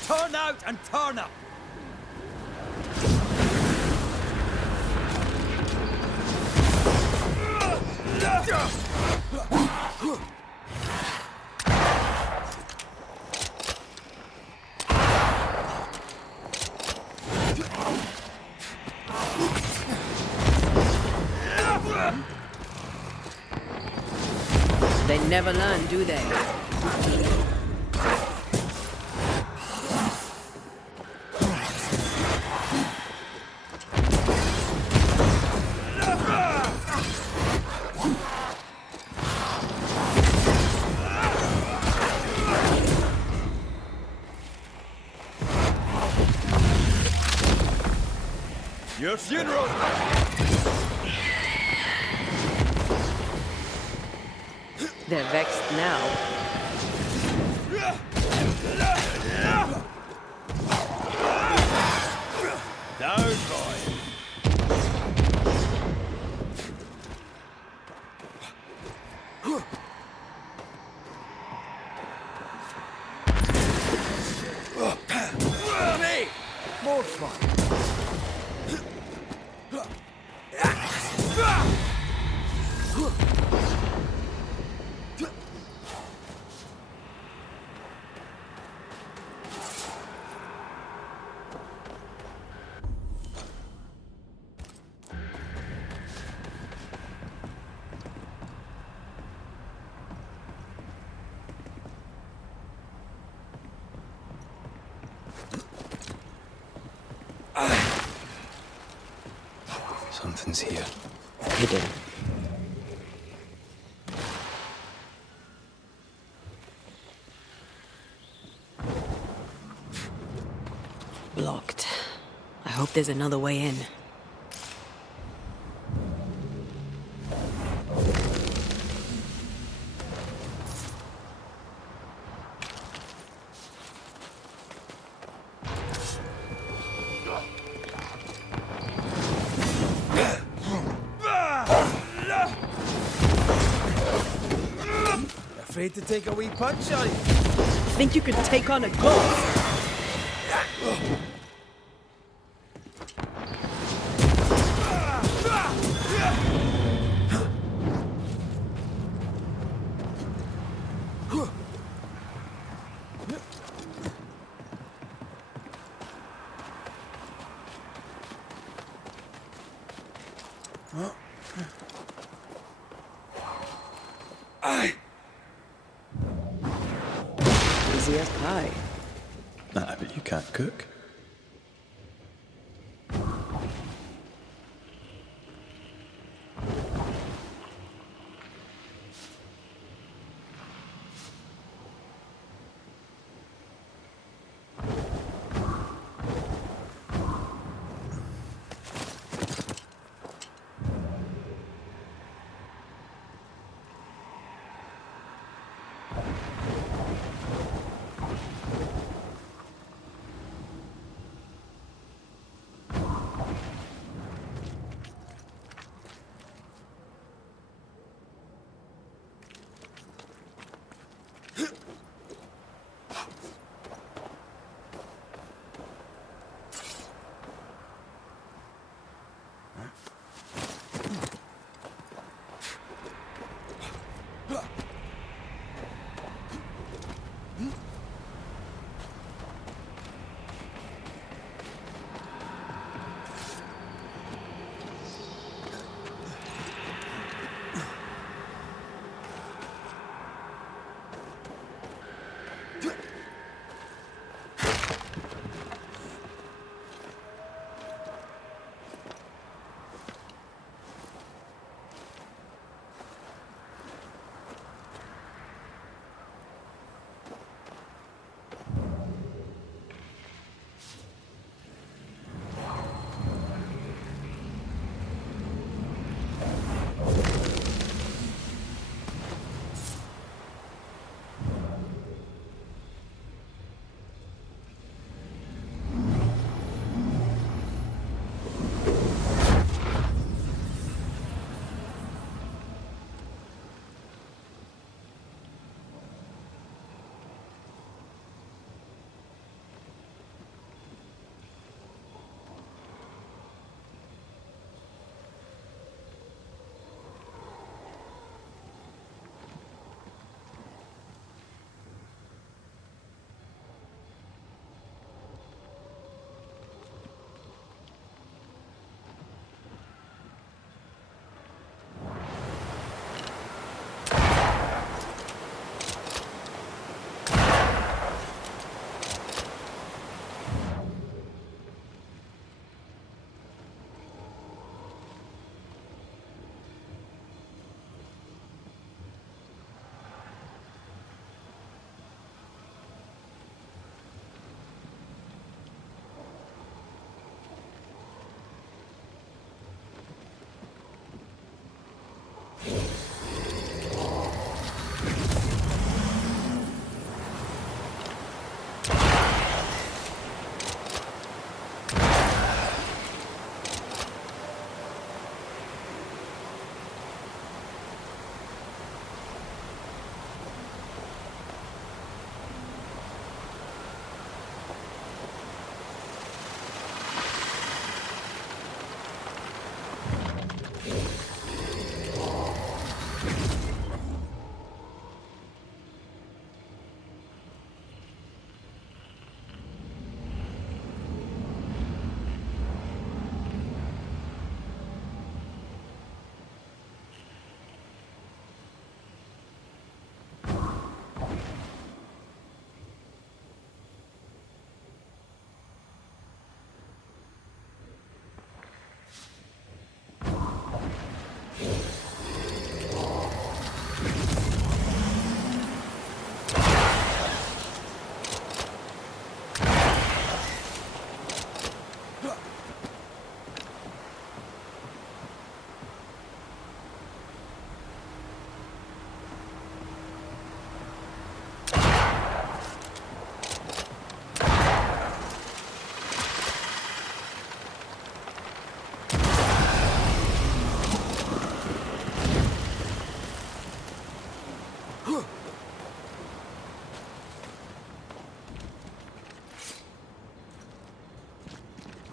Turn out and turn up! They never learn, do they? Your funeral! They're vexed now. Down, boy. Me! More fun. Something's here. Hidden. Blocked. I hope there's another way in. Afraid to take a wee punch, are you? Think you could take on a ghost? Easy as pie. Nah, but you can't cook.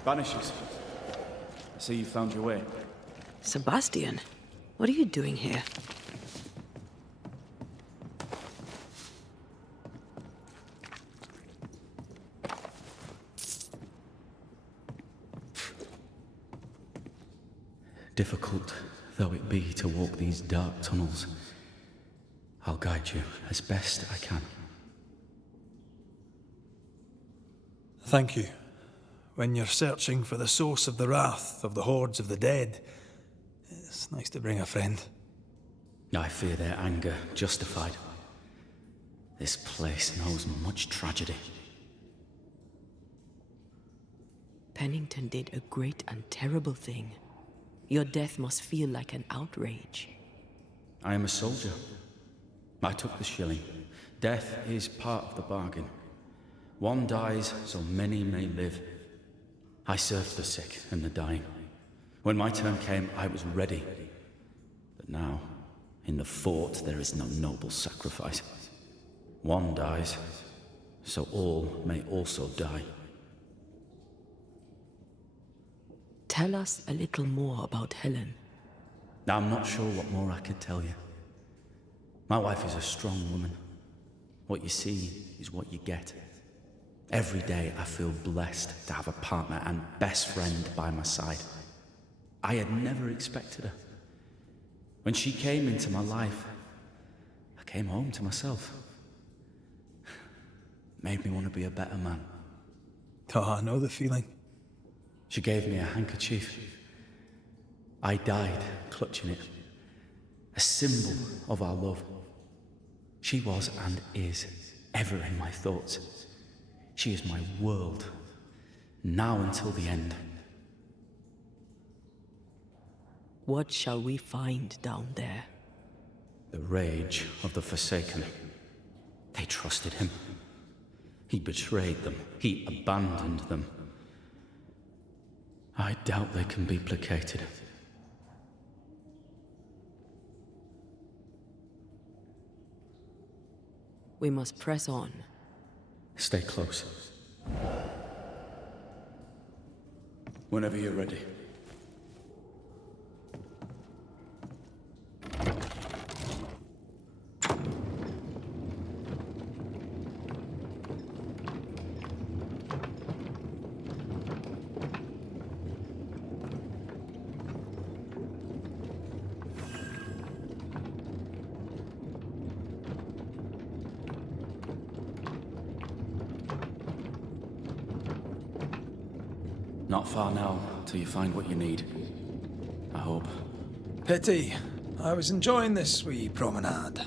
Banishers. I see you found your way. Sebastian, what are you doing here? Difficult though it be to walk these dark tunnels, I'll guide you as best I can. Thank you. When you're searching for the source of the wrath of the hordes of the dead, it's nice to bring a friend. I fear their anger justified. This place knows much tragedy. Pennington did a great and terrible thing. Your death must feel like an outrage. I am a soldier. I took the shilling. Death is part of the bargain. One dies so many may live. I served the sick and the dying. When my turn came, I was ready. But now, in the fort, there is no noble sacrifice. One dies, so all may also die. Tell us a little more about Helen. I'm not sure what more I could tell you. My wife is a strong woman. What you see is what you get. Every day I feel blessed to have a partner and best friend by my side. I had never expected her. When she came into my life, I came home to myself. Made me want to be a better man. Oh, I know the feeling. She gave me a handkerchief. I died clutching it. A symbol of our love. She was and is ever in my thoughts. She is my world, now until the end. What shall we find down there? The rage of the Forsaken. They trusted him. He betrayed them. He abandoned them. I doubt they can be placated. We must press on. Stay close. Whenever you're ready. Not far now, till you find what you need. I hope. Pity. I was enjoying this wee promenade.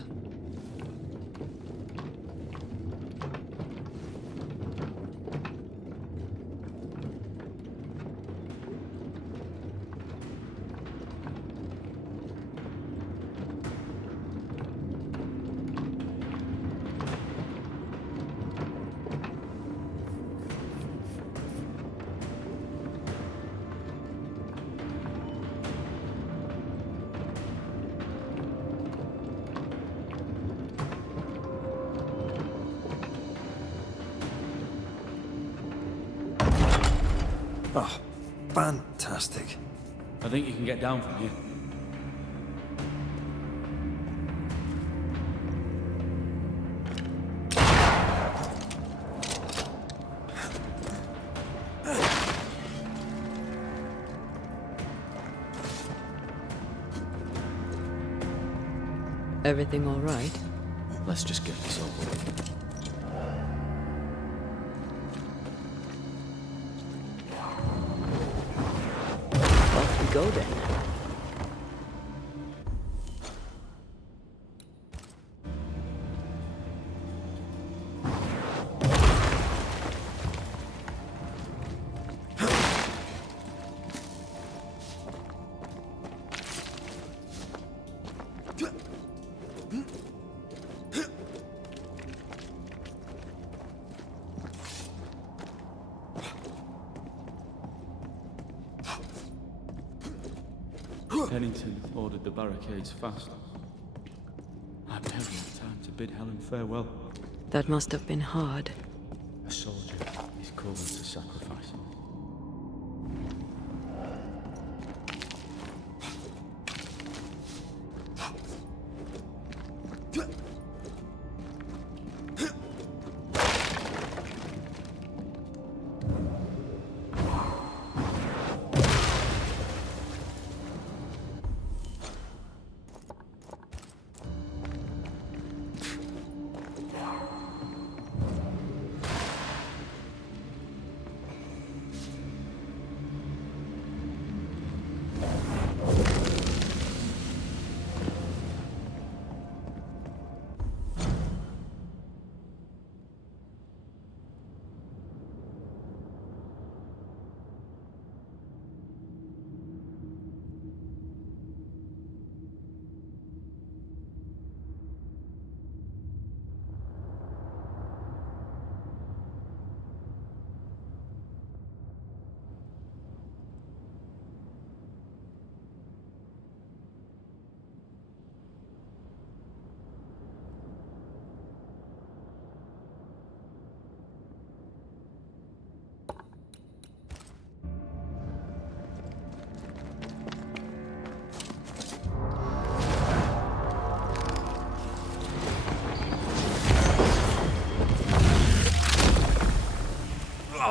Oh, fantastic. I think you can get down from here. Everything all right? Let's just get this over with. Off we go then. Pennington ordered the barricades fast. I barely had time to bid Helen farewell. That must have been hard. A soldier is called to sacrifice.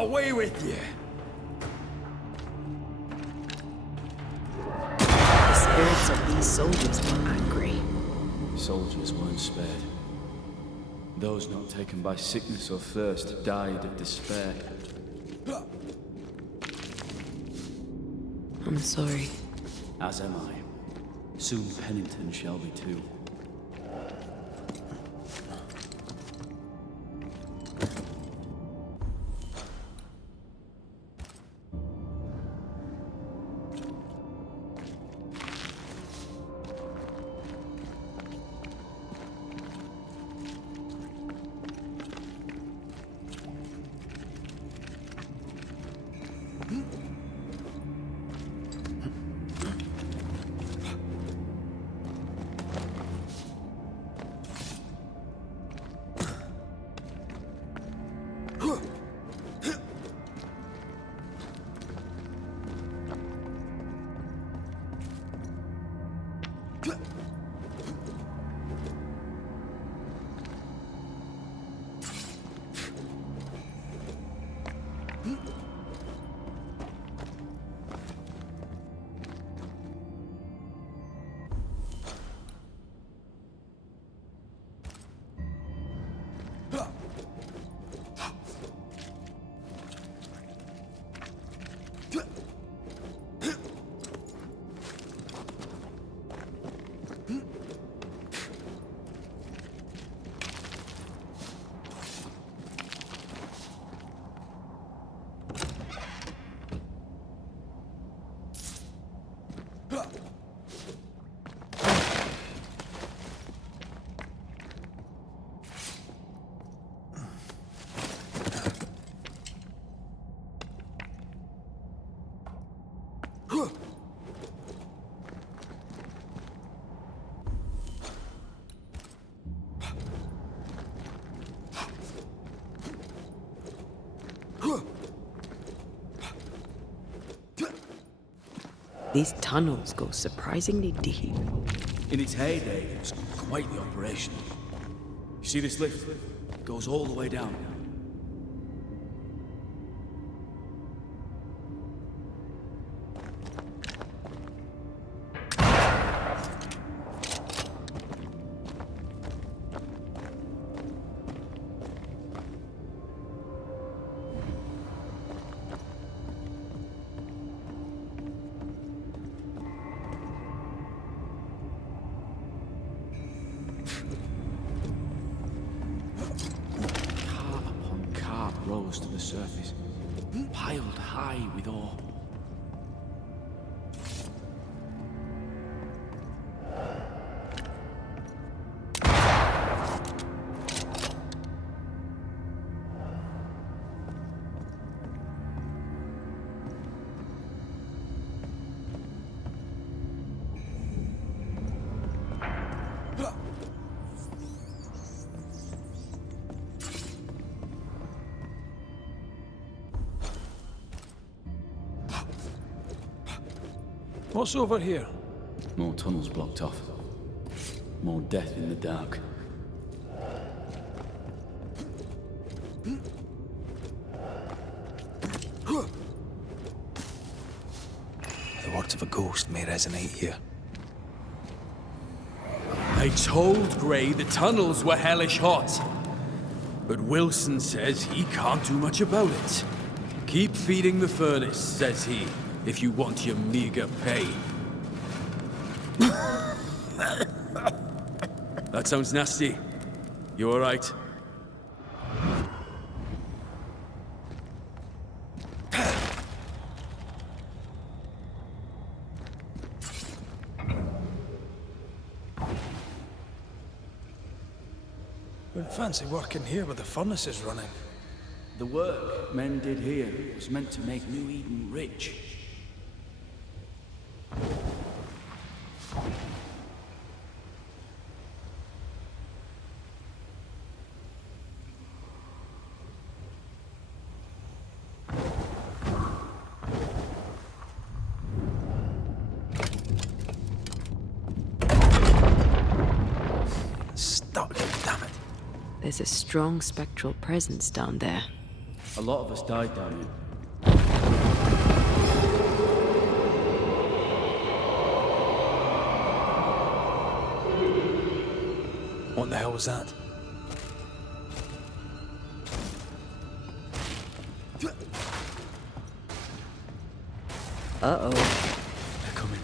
Away with you! The spirits of these soldiers were angry. Soldiers weren't spared. Those not taken by sickness or thirst died of despair. I'm sorry. As am I. Soon Pennington shall be too. These tunnels go surprisingly deep. In its heyday, it was quite the operation. You see this lift? It goes all the way down. Rose to the surface, piled high with ore. What's over here? More tunnels blocked off. More death in the dark. The words of a ghost may resonate here. I told Gray the tunnels were hellish hot. But Wilson says he can't do much about it. Keep feeding the furnace, says he, if you want your meager pay. That sounds nasty. You all right? Wouldn't fancy working here with the furnaces running. The work men did here was meant to make New Eden rich. Stuck, damn it. There's a strong spectral presence down there. A lot of us died down here. What the hell was that? Uh-oh. They're coming.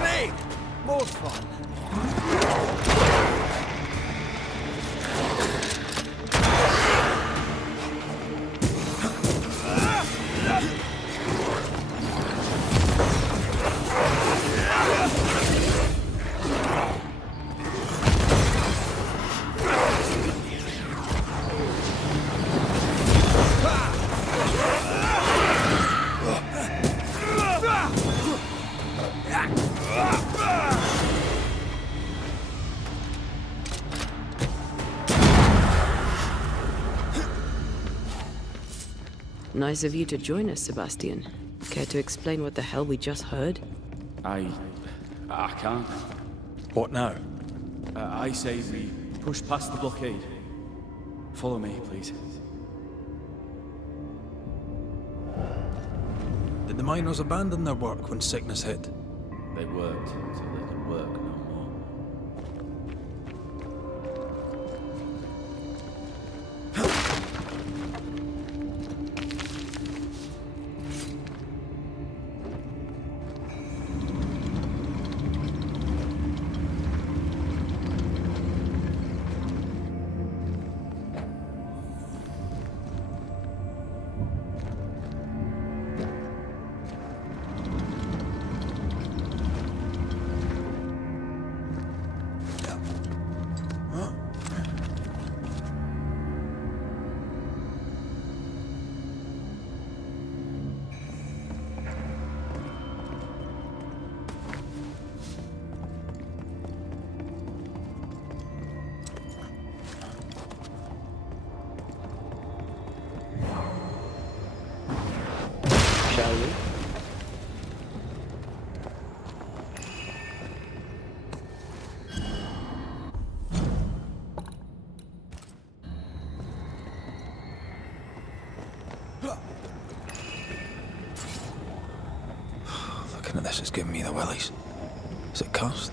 Hey! More fun. Nice of you to join us, Sebastian. Care to explain what the hell we just heard? I can't. What now? I say we push past the blockade. Follow me, please. Did the miners abandon their work when sickness hit? They worked until they could work no more. Shall we? Looking at this is giving me the willies. Is it cursed?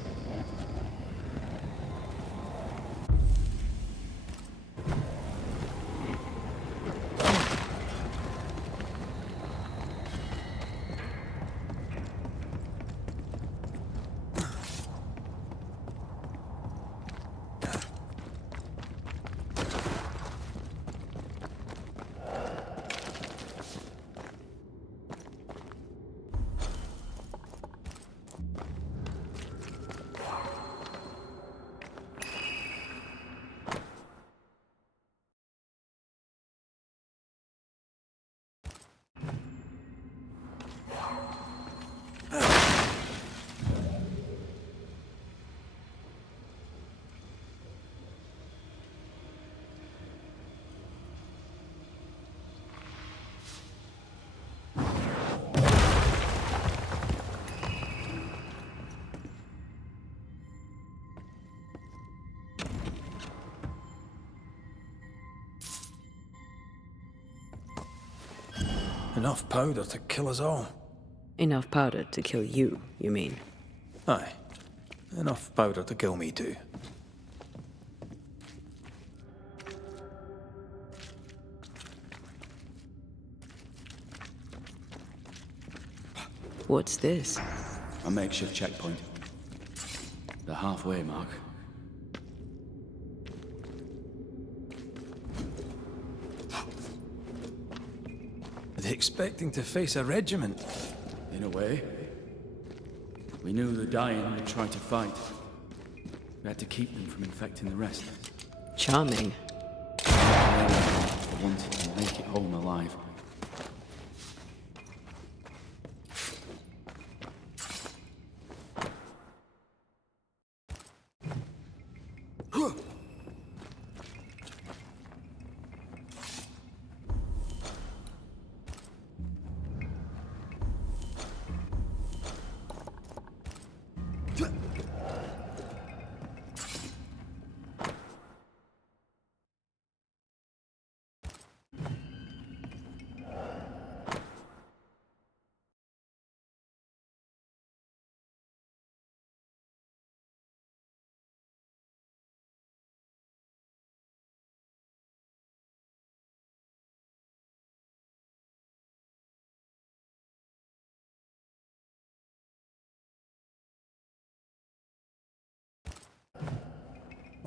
Enough powder to kill us all. Enough powder to kill you, you mean? Aye. Enough powder to kill me too. What's this? A makeshift checkpoint. The halfway mark. Are they expecting to face a regiment? In a way. We knew the dying would try to fight. We had to keep them from infecting the rest. Charming. I wanted to make it home alive.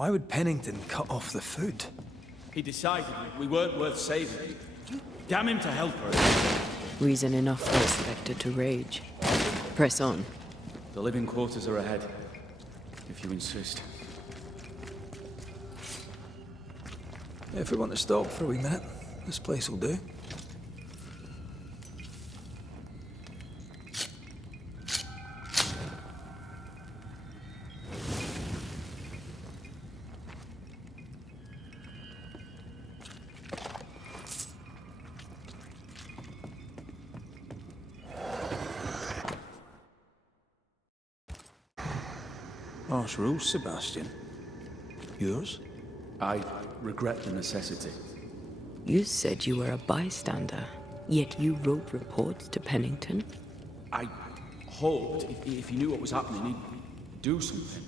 Why would Pennington cut off the food? He decided we weren't worth saving. Damn him to help her. Reason enough for a Spectre to rage. Press on. The living quarters are ahead, if you insist. If we want to stop for a wee minute, this place will do. Harsh rules, Sebastian. Yours? I regret the necessity. You said you were a bystander, yet you wrote reports to Pennington? I hoped if he knew what was happening, he'd do something.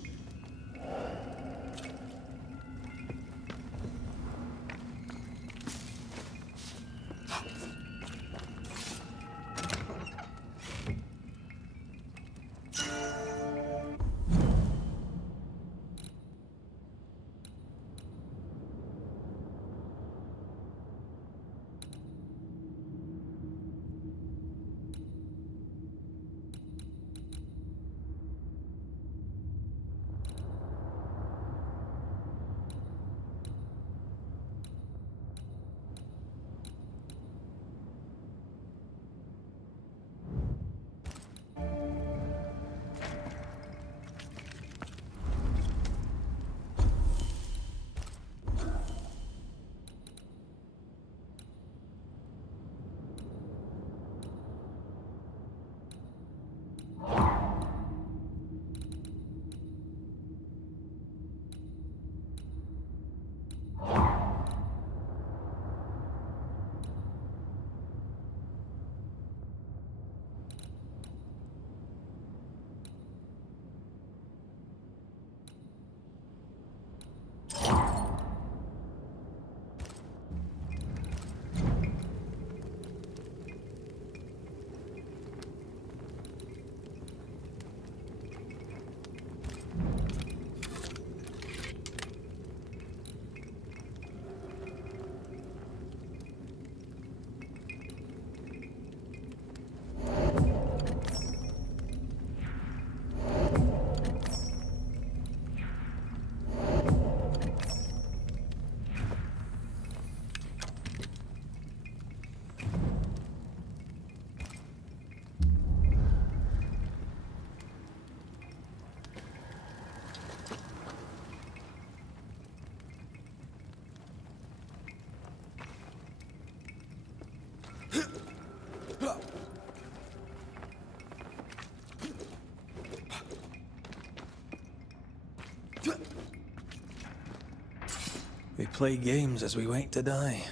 We play games as we wait to die.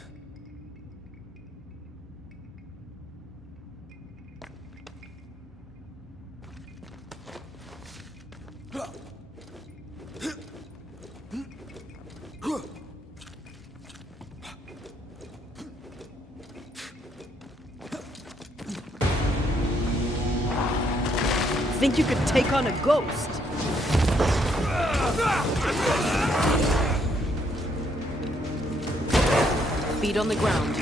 Think you could take on a ghost? Feet on the ground.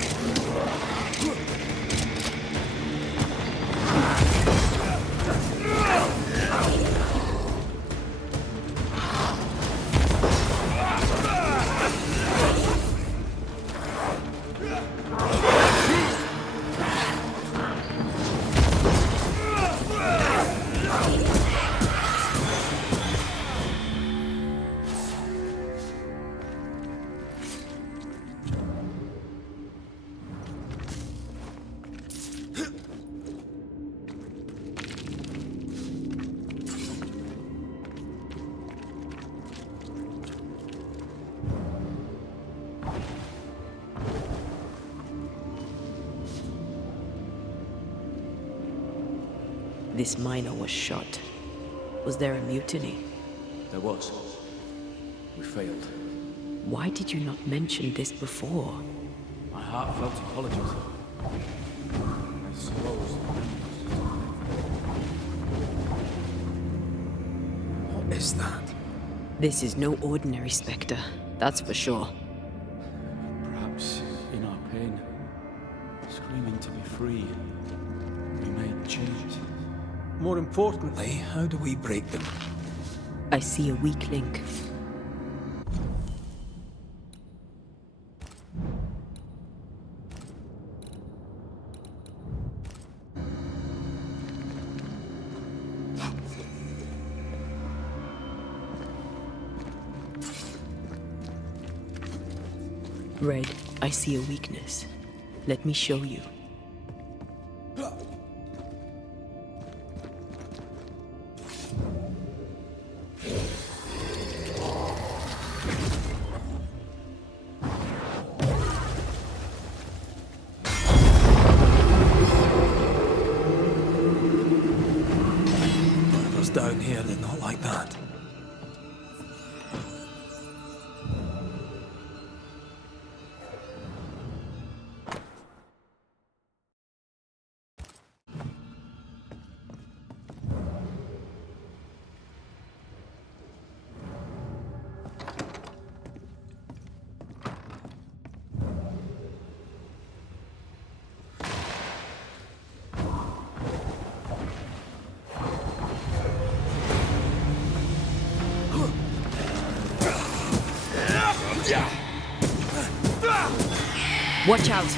This miner was shot. Was there a mutiny? There was. We failed. Why did you not mention this before? My heartfelt apologies. I suppose. What is that? This is no ordinary spectre, that's for sure. Perhaps in our pain, screaming to be free, we made change. More importantly, how do we break them? I see a weak link. Red, I see a weakness. Let me show you. Whatever's down here, they're not like that. Watch out!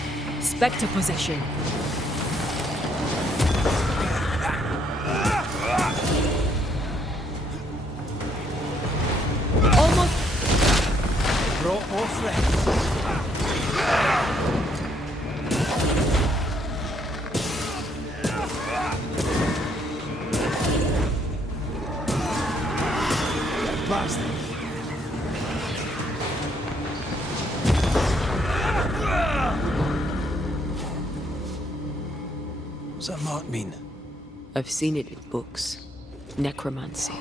Spectre possession! Almost... Brought more friends. Bastard. What's that mark mean? I've seen it in books. Necromancy.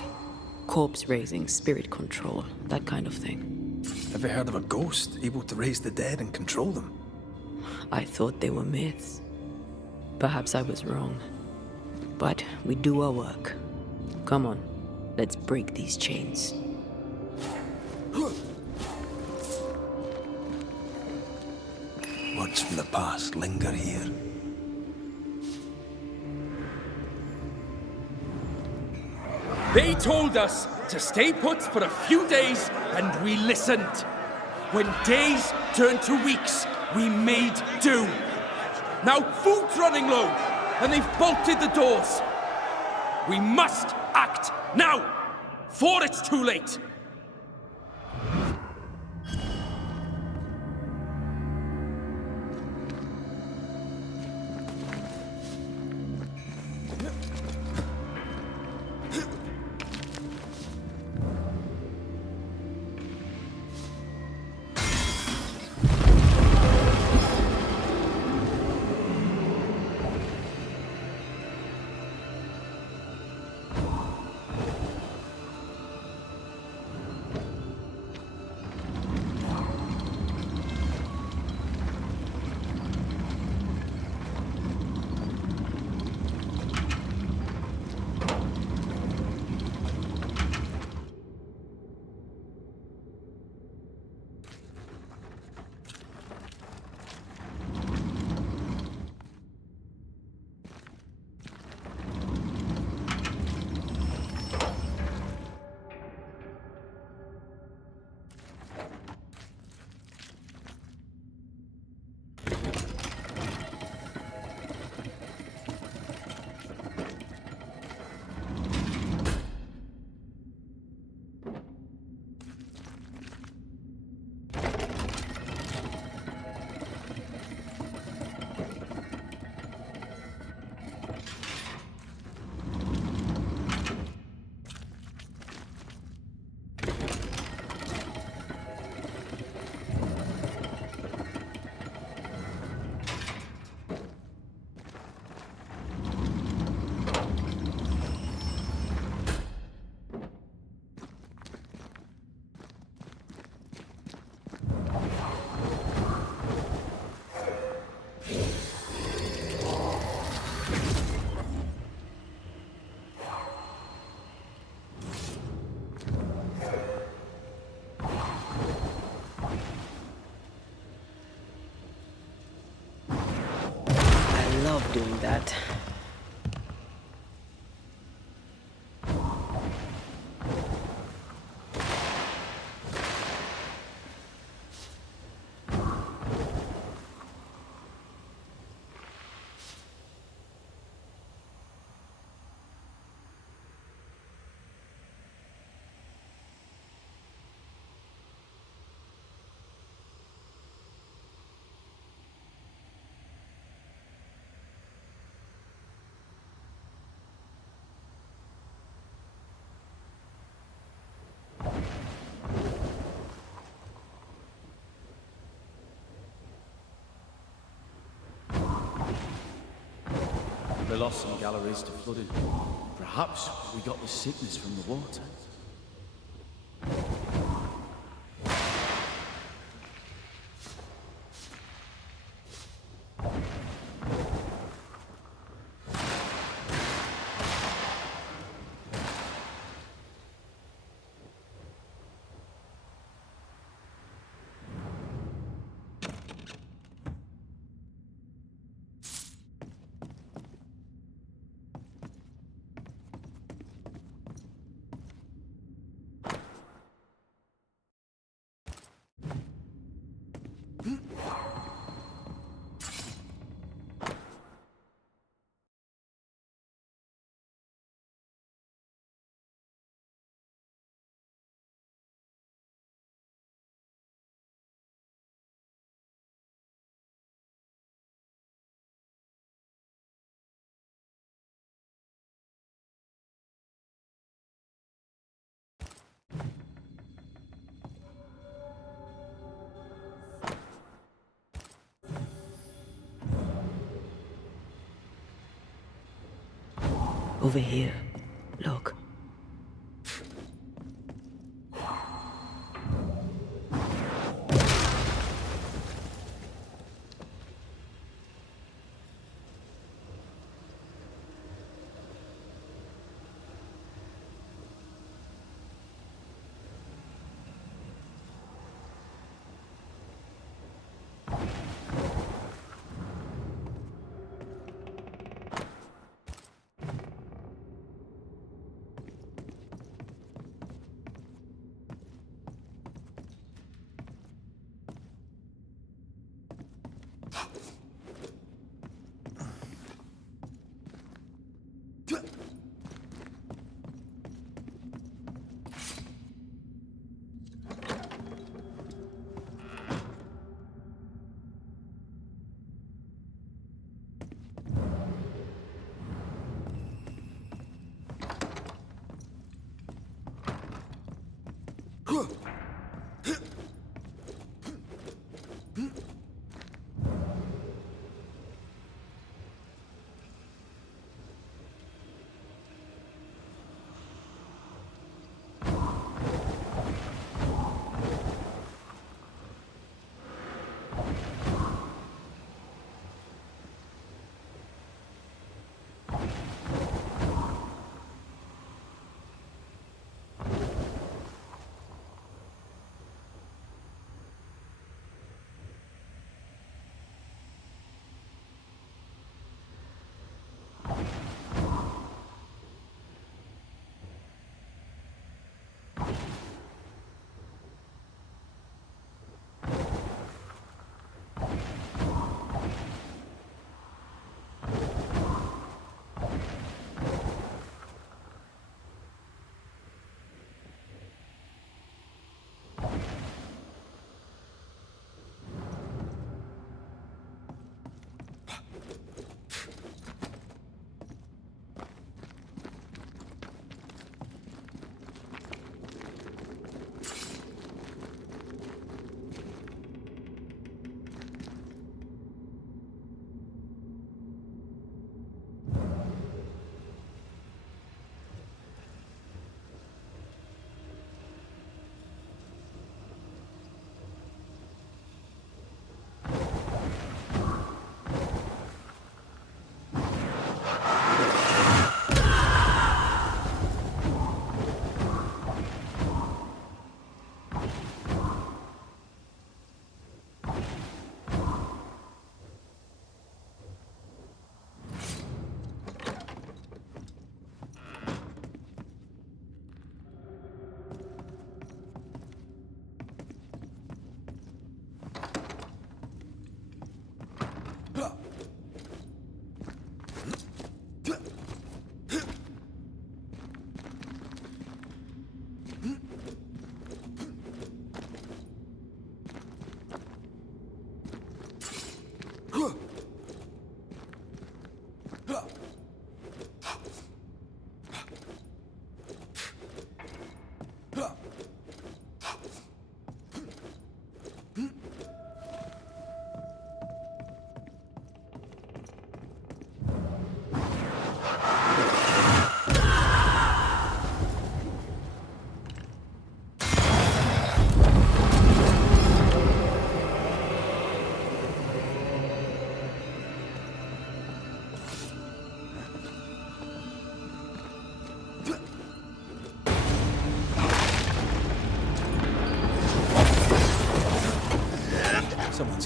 Corpse raising, spirit control, that kind of thing. Ever heard of a ghost able to raise the dead and control them? I thought they were myths. Perhaps I was wrong. But we do our work. Come on, let's break these chains. Words from the past linger here. They told us to stay put for a few days, and we listened. When days turned to weeks, we made do. Now food's running low, and they've bolted the doors. We must act now, before it's too late. love doing that. They lost some galleries to flooding. Perhaps we got the sickness from the water. Over here. Look.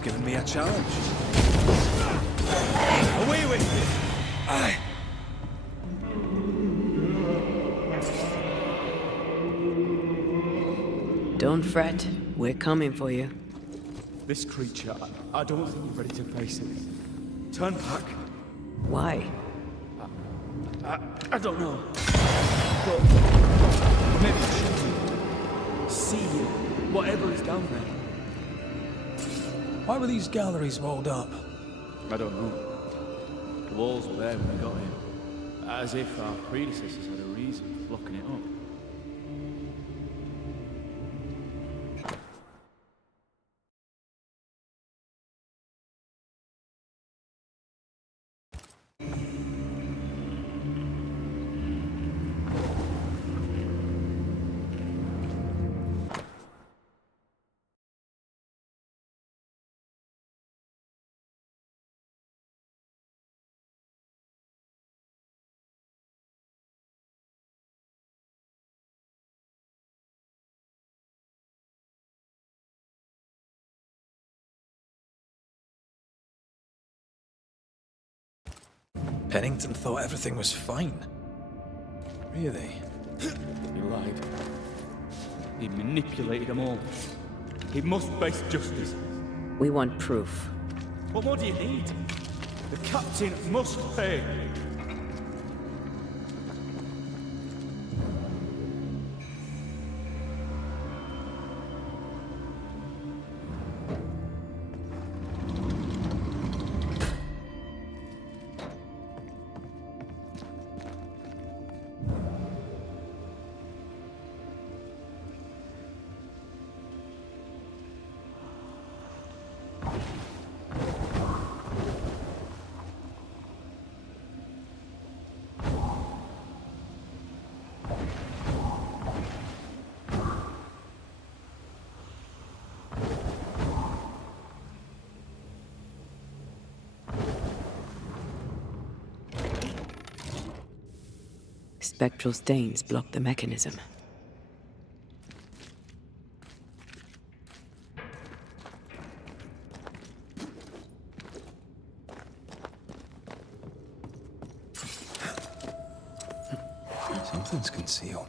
given me a challenge. Away with you! Aye. Don't fret. We're coming for you. This creature, I don't think you're ready to face it. Turn back. Why? I don't know. But maybe I should see whatever is down there. Why were these galleries walled up? I don't know. The walls were there when we got here. As if our predecessors had a reason for blocking it up. Pennington thought everything was fine. Really? He lied. He manipulated them all. He must face justice. We want proof. What more do you need? The captain must pay. Spectral stains block the mechanism. Something's concealed.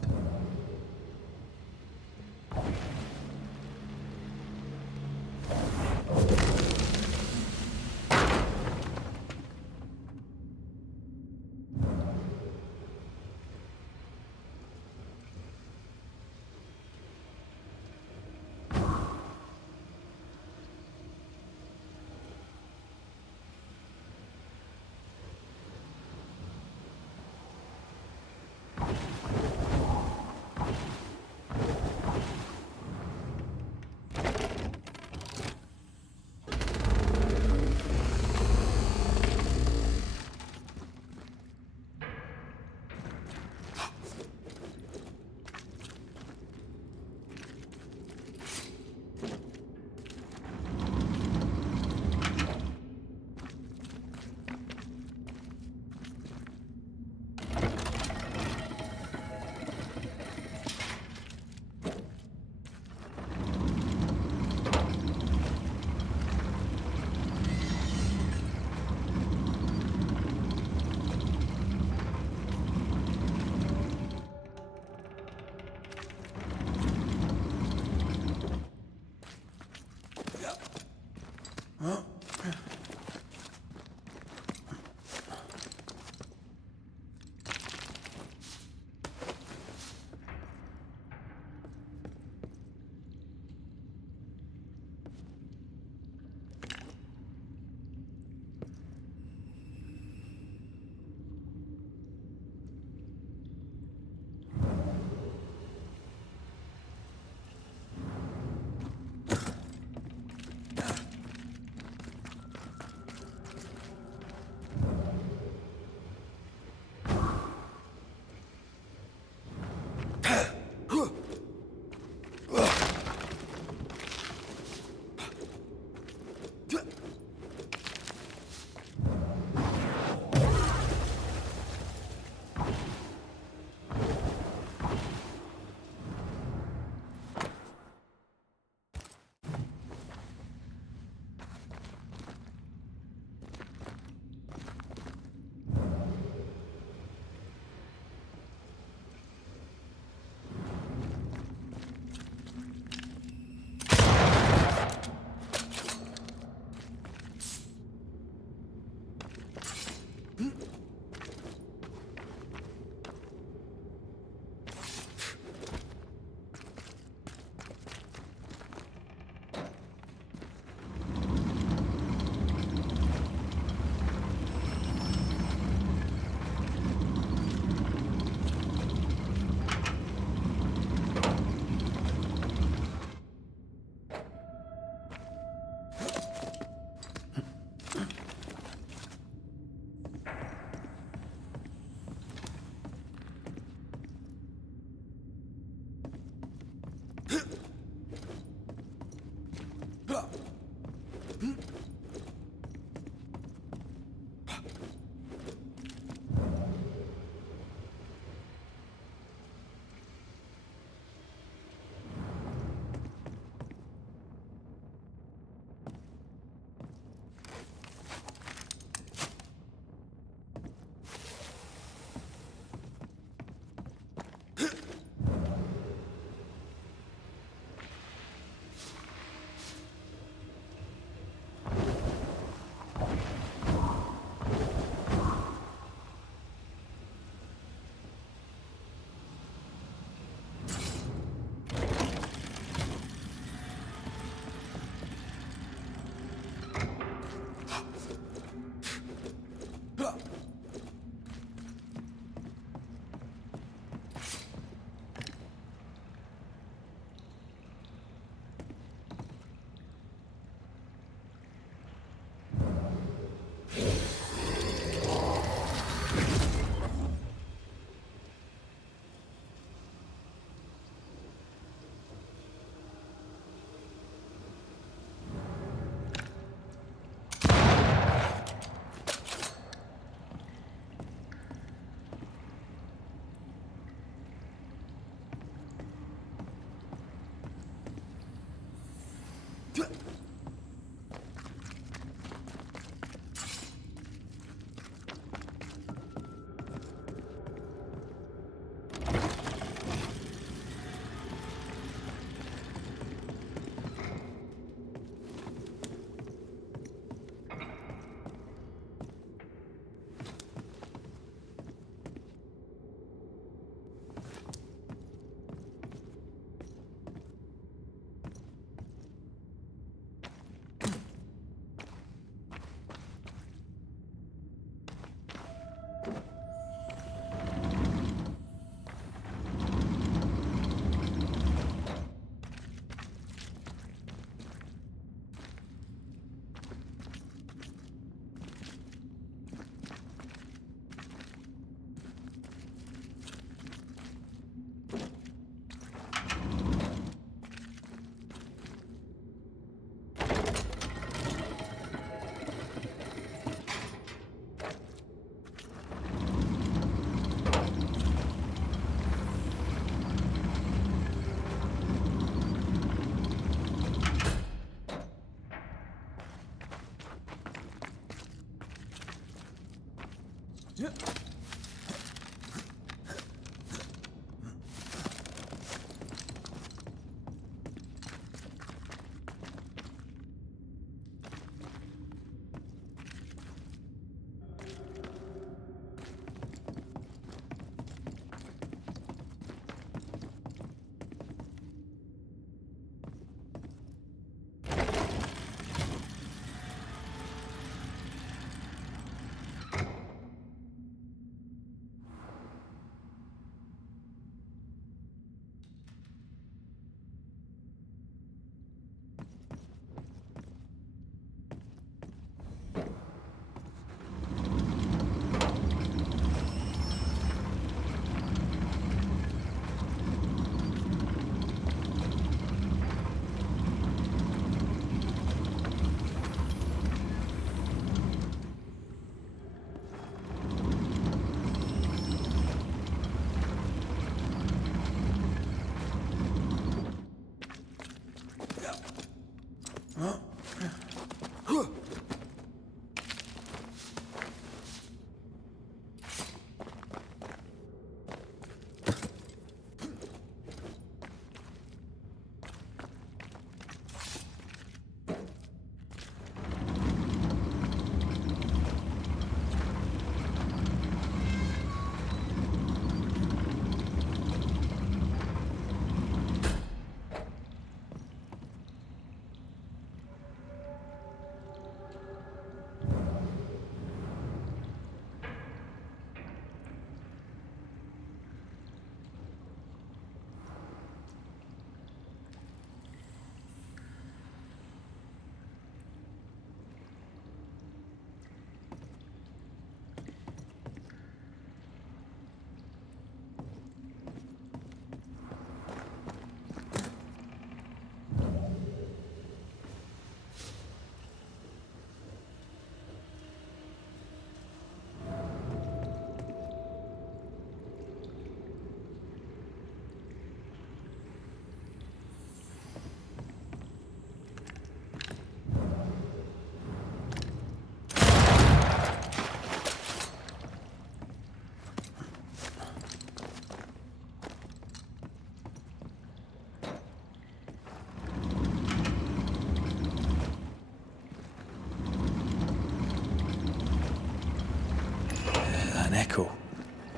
echo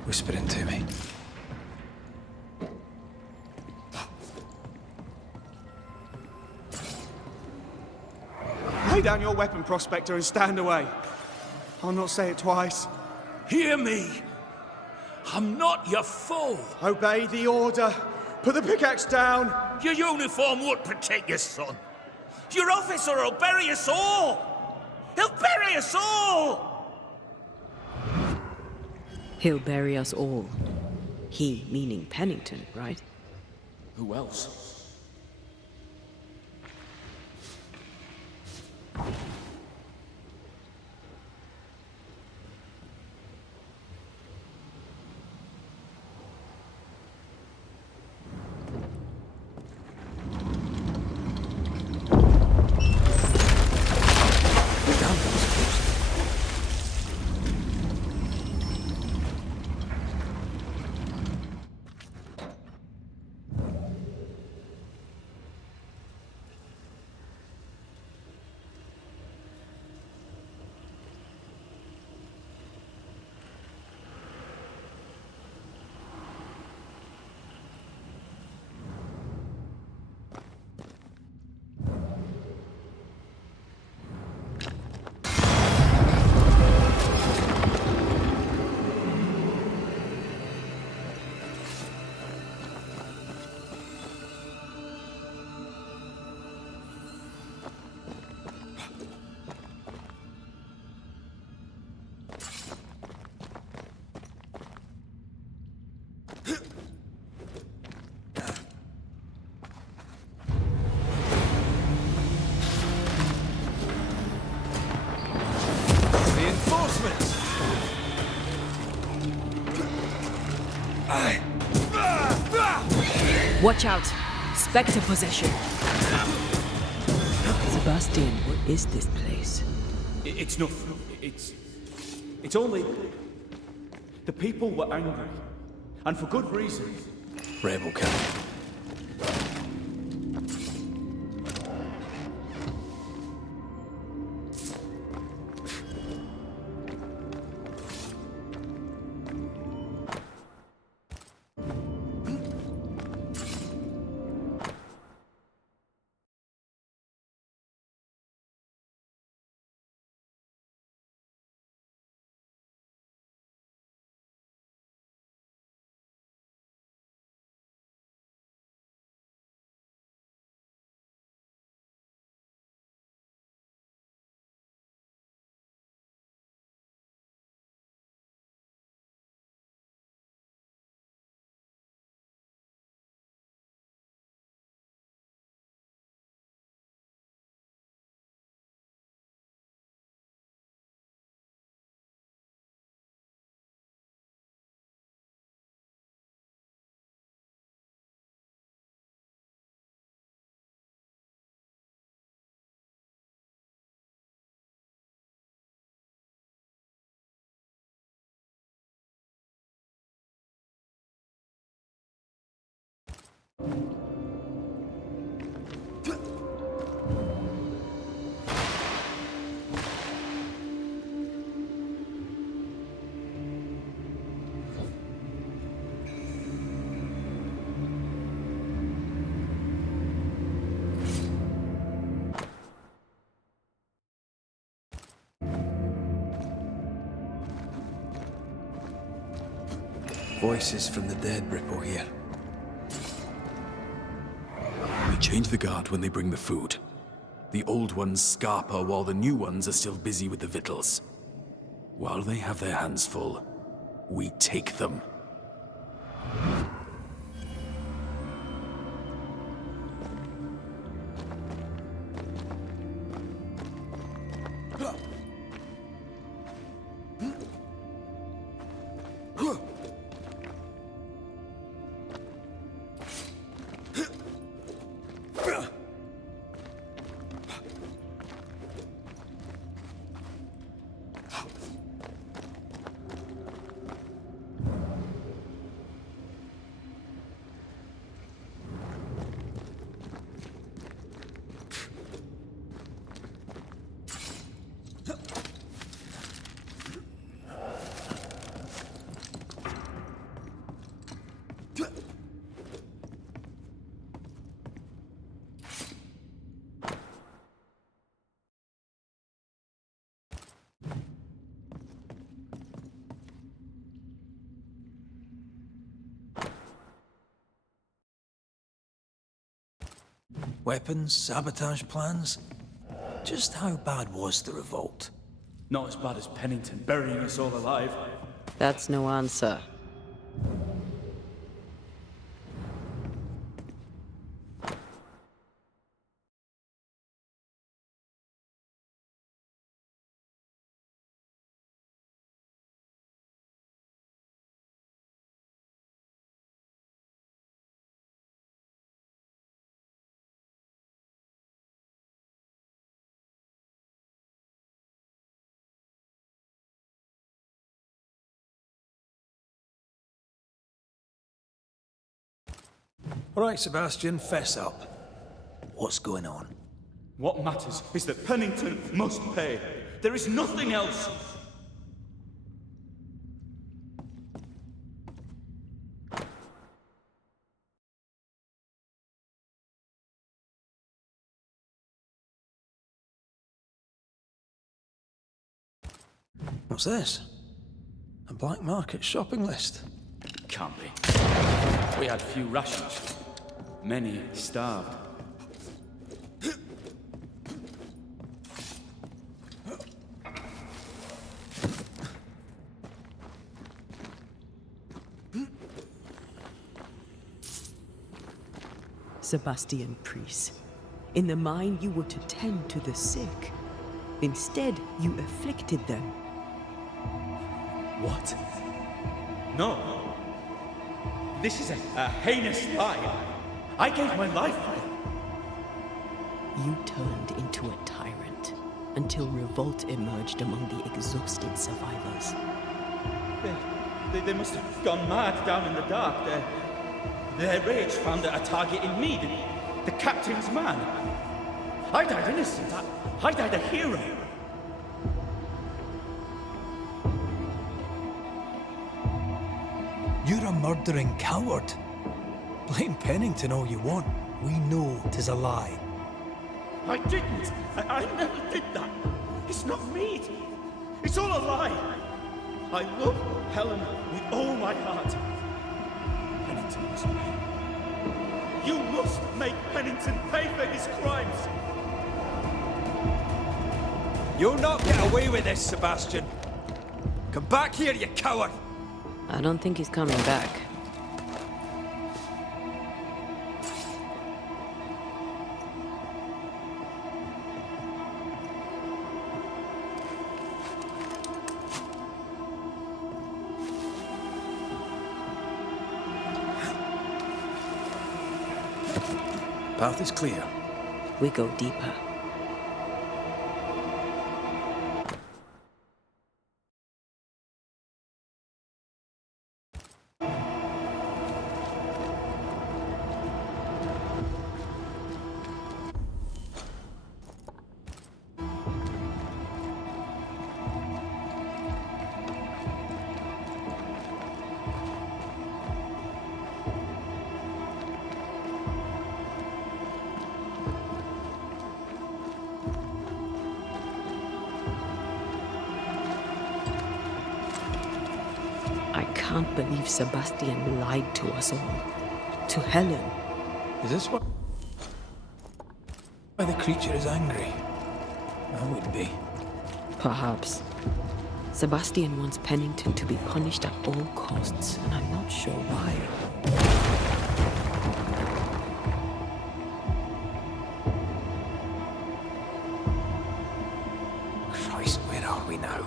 whispering to me. Lay down your weapon, Prospector, and stand away. I'll not say it twice. Hear me! I'm not your foe! Obey the order. Put the pickaxe down. Your uniform won't protect your son. Your officer will bury us all! He'll bury us all! He'll bury us all. He meaning Pennington, right? Who else? Watch out! Spectre possession! Sebastian, what is this place? It's nothing. It's only... The people were angry. And for good reason. Rebel camp. Voices from the dead ripple here. We change the guard when they bring the food. The old ones scarper while the new ones are still busy with the victuals. While they have their hands full, we take them. Weapons, sabotage plans. Just how bad was the revolt? Not as bad as Pennington burying us all alive. That's no answer. All right, Sebastian, fess up. What's going on? What matters is that Pennington must pay. There is nothing else. What's this? A black market shopping list? Can't be. We had few rations. Many starved. Sebastian Priest. In the mine, you were to tend to the sick. Instead, you afflicted them. What? No. This is a heinous lie. I gave my life for it. You turned into a tyrant until revolt emerged among the exhausted survivors. They must have gone mad down in the dark. Their rage found a target in me, the captain's man. I died innocent. I died a hero. You're a murdering coward. Blame Pennington all you want. We know 'tis a lie. I didn't. I never did that. It's not me. It's all a lie. I love Helen with all my heart. Pennington must pay. You must make Pennington pay for his crimes. You'll not get away with this, Sebastian. Come back here, you coward! I don't think he's coming back. Path is clear. We go deeper. I can't believe Sebastian lied to us all. To Helen. Is this what... why the creature is angry? I would be. Perhaps. Sebastian wants Pennington to be punished at all costs, and I'm not sure why. Christ, where are we now?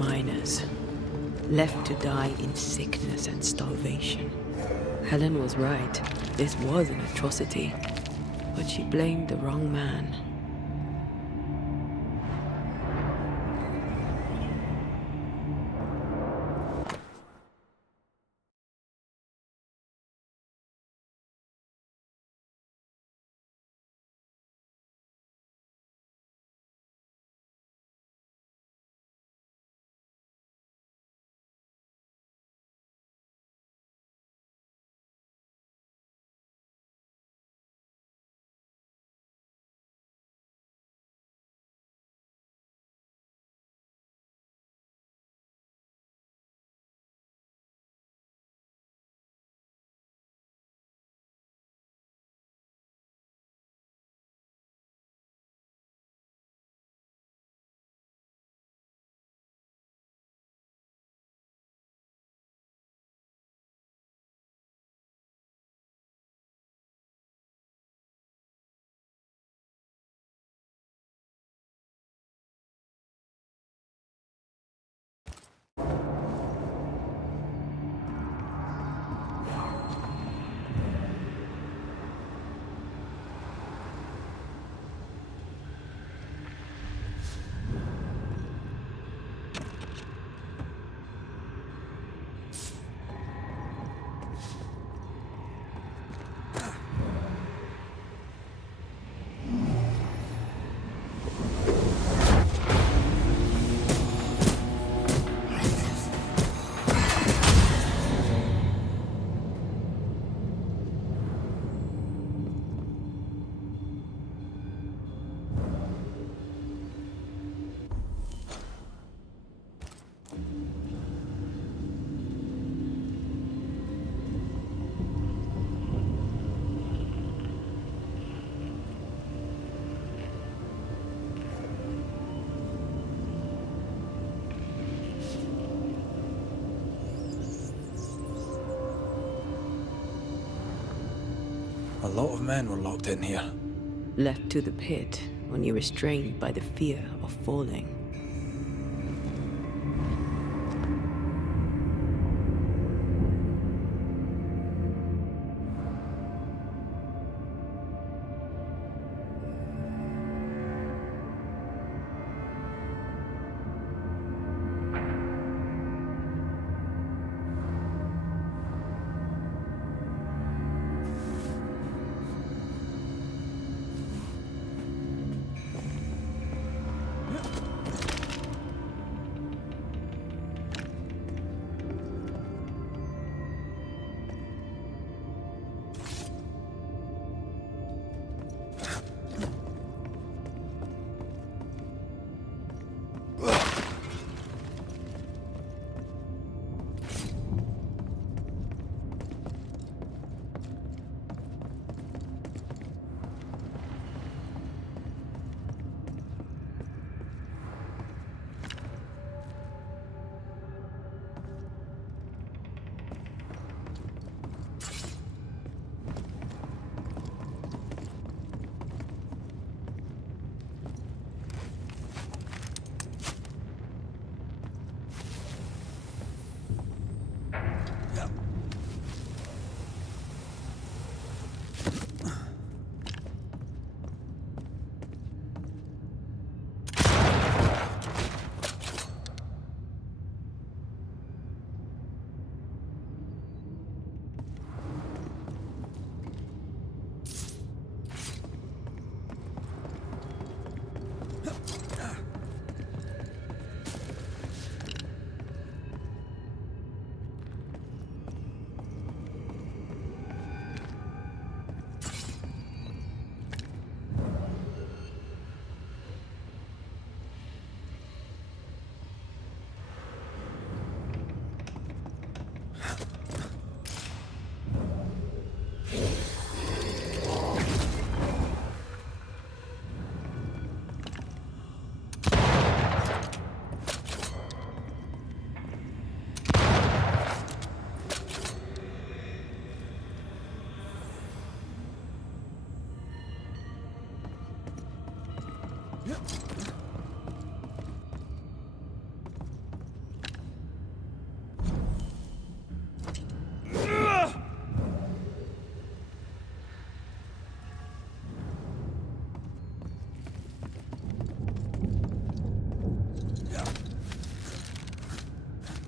Miners. Left to die in sickness and starvation. Helen was right. This was an atrocity. But she blamed the wrong man. A lot of men were locked in here. Left to the pit, only restrained by the fear of falling.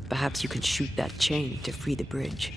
Perhaps you can shoot that chain to free the bridge.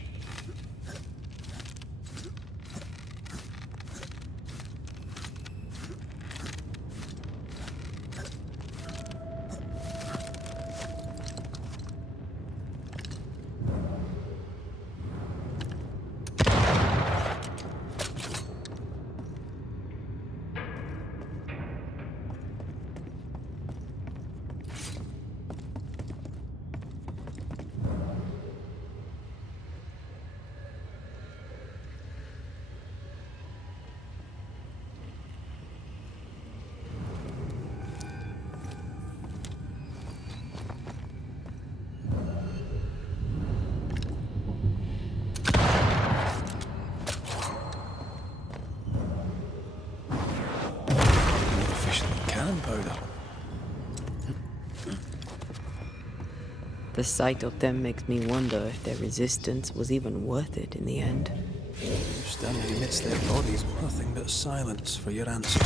Cannon powder. The sight of them makes me wonder if their resistance was even worth it in the end. Standing amidst their bodies, nothing but silence for your answer.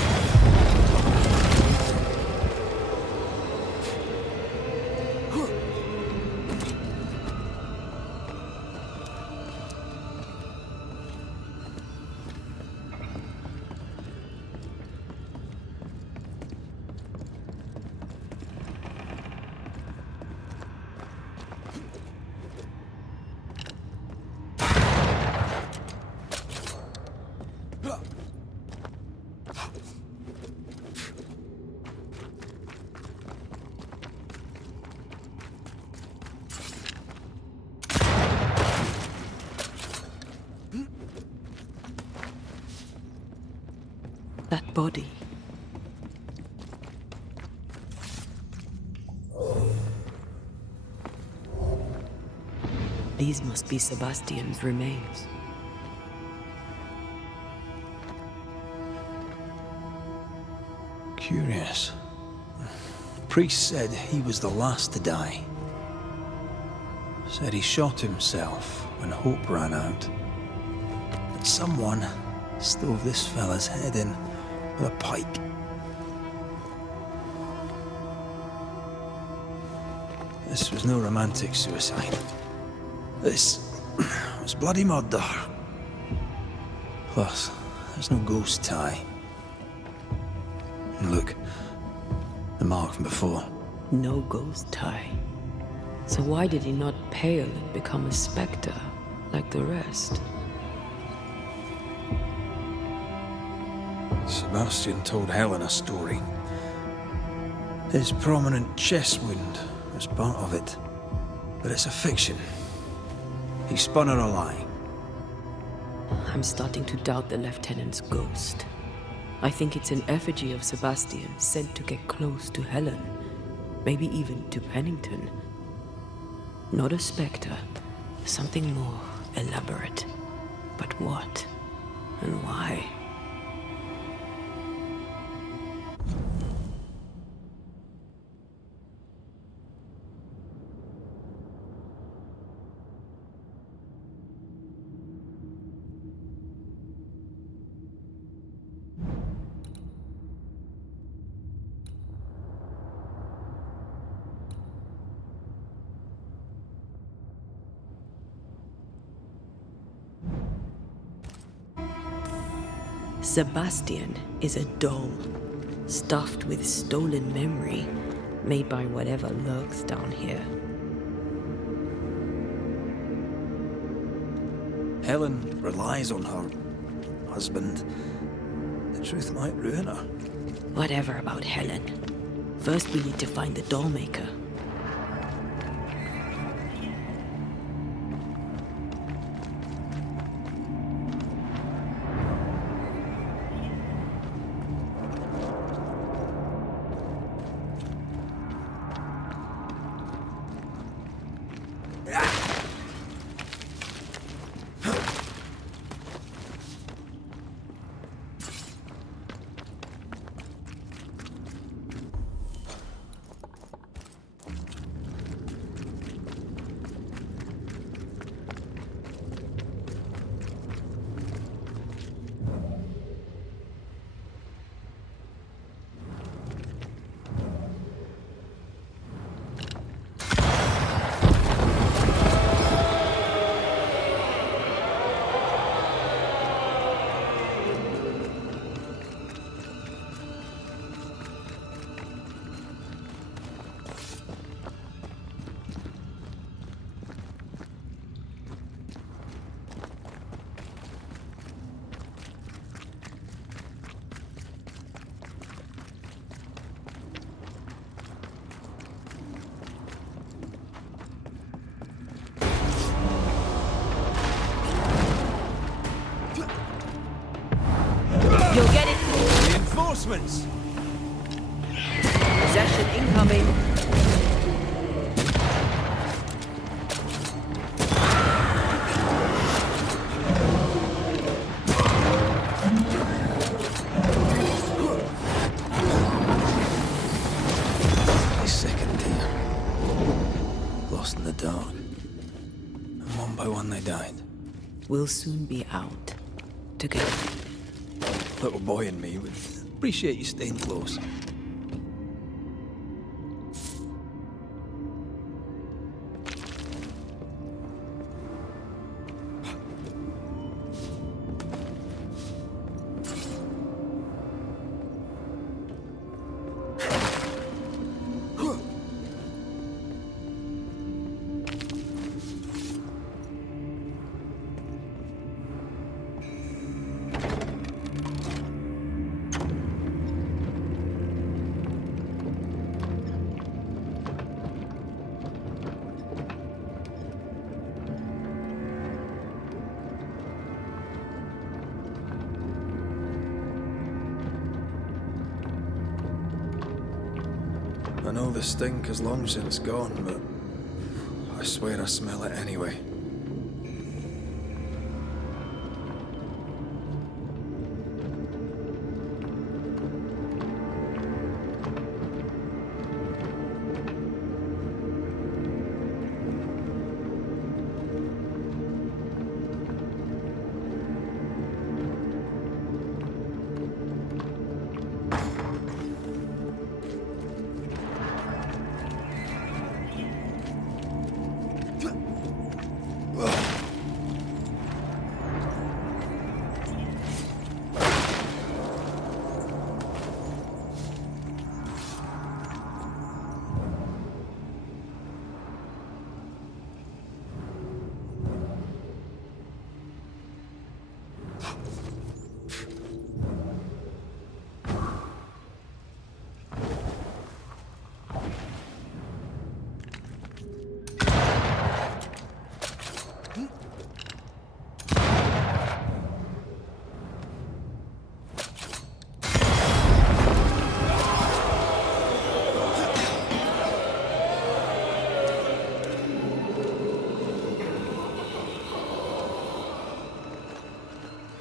That body. These must be Sebastian's remains. Curious. Priest said he was the last to die. Said he shot himself when hope ran out. That someone stove this fella's head in with a pike. This was no romantic suicide. This was bloody murder. Plus, there's no ghost tie. And look, the mark from before. No ghost tie. So why did he not pale and become a spectre like the rest? Sebastian told Helen a story. His prominent chest wound was part of it. But it's a fiction. He spun her a lie. I'm starting to doubt the lieutenant's ghost. I think it's an effigy of Sebastian sent to get close to Helen. Maybe even to Pennington. Not a spectre. Something more elaborate. But what? And why? Sebastian is a doll, stuffed with stolen memory, made by whatever lurks down here. Helen relies on her husband. The truth might ruin her. Whatever about Helen. First we need to find the doll maker. You'll get it. Reinforcements! Possession incoming. A second here. Lost in died. We'll soon be out. Together. Little boy and me would appreciate you staying close. I know the stink has long since gone, but I swear I smell it anyway.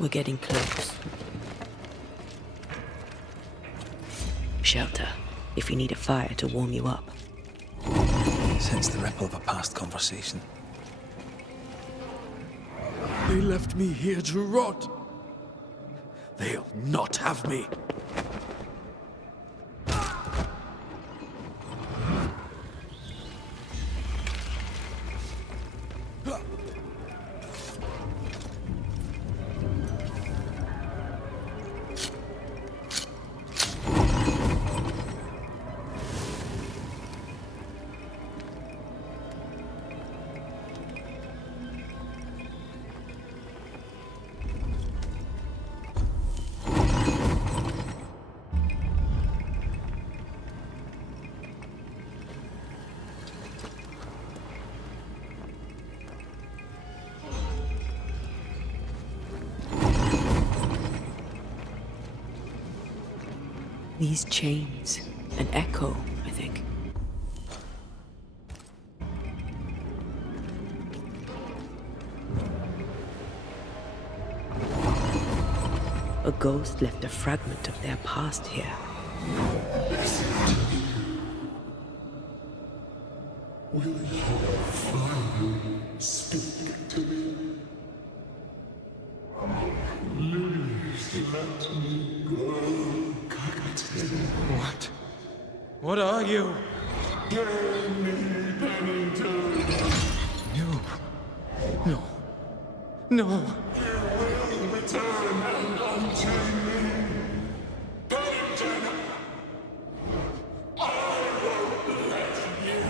We're getting close. Shelter, if you need a fire to warm you up. Sense the ripple of a past conversation. They left me here to rot. They'll not have me. These chains, an echo, I think. A ghost left a fragment of their past here. Will you finally speak to me? Please let me go, Captain. What? What are you? Spare me, Pennington. No. No. You will return and unchain me. Pennington! I won't let you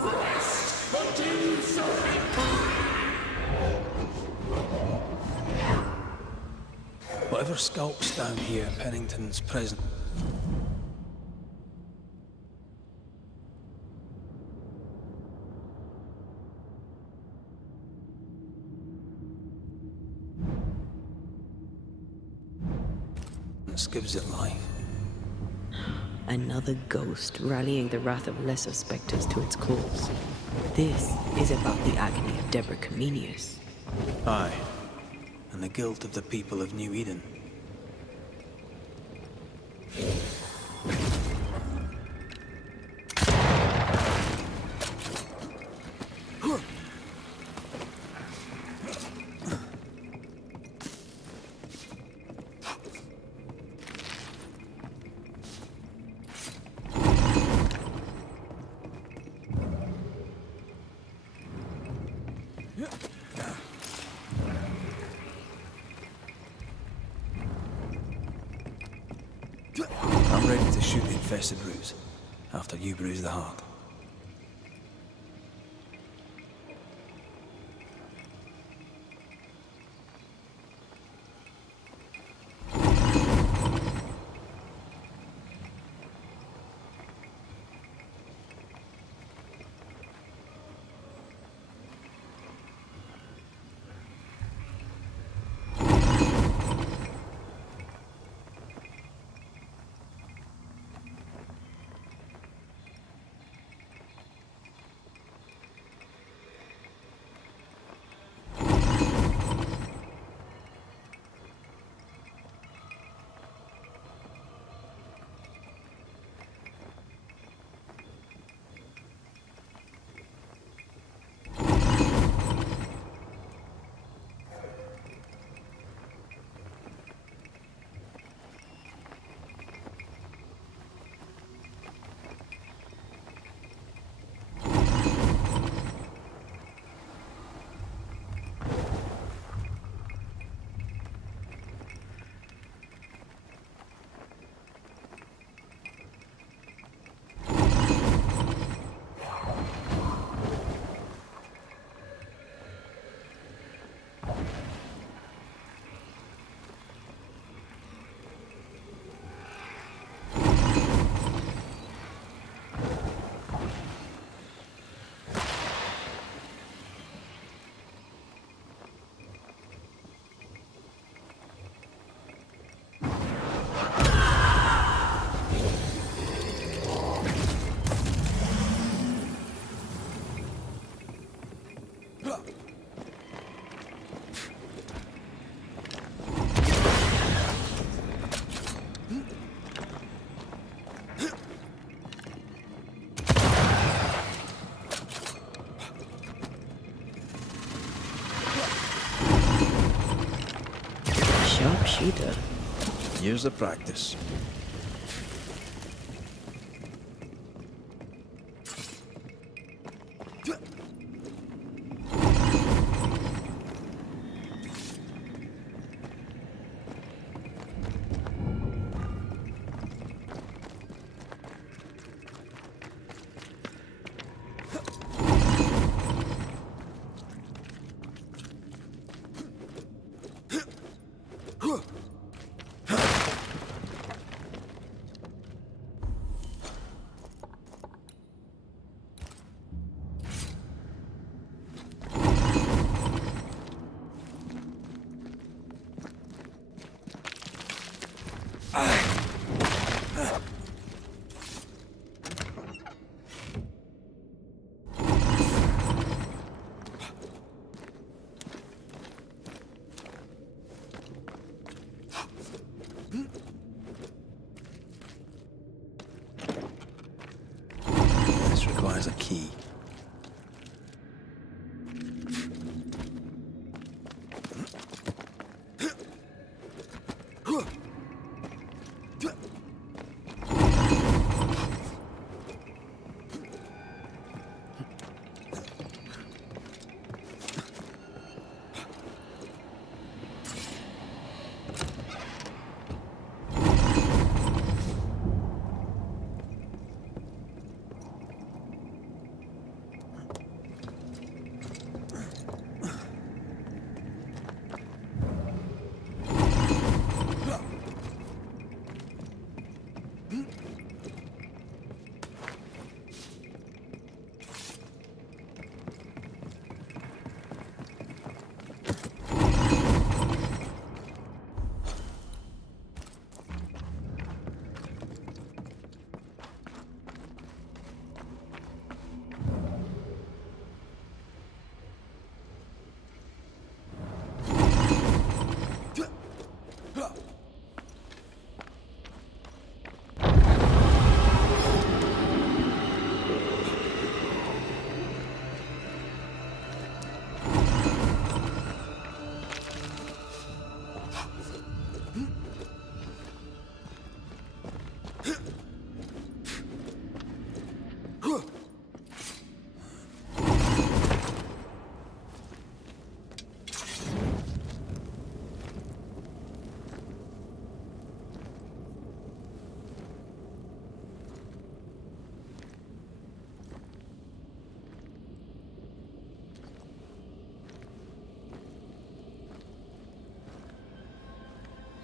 rest until you set me Whatever skulks down here, Pennington's present. This gives it life. Another ghost rallying the wrath of lesser specters to its cause. This is about the agony of Deborah Comenius. Aye. And the guilt of the people of New Eden. to shoot the infested roots after you bruise the heart. Sharpshooter. Years of practice. This requires a key.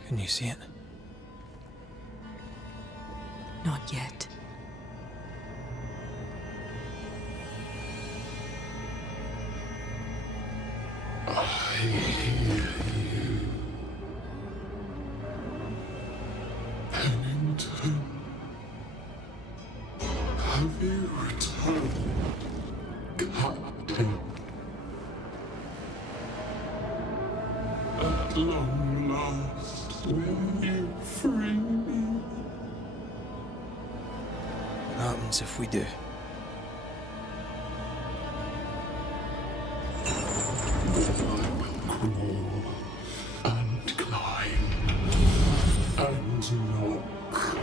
Can you see it? Not yet. I hear you. Pennington. Have you returned, Captain? At long last, will you free me? What happens if we do? Crawl and climb and knock,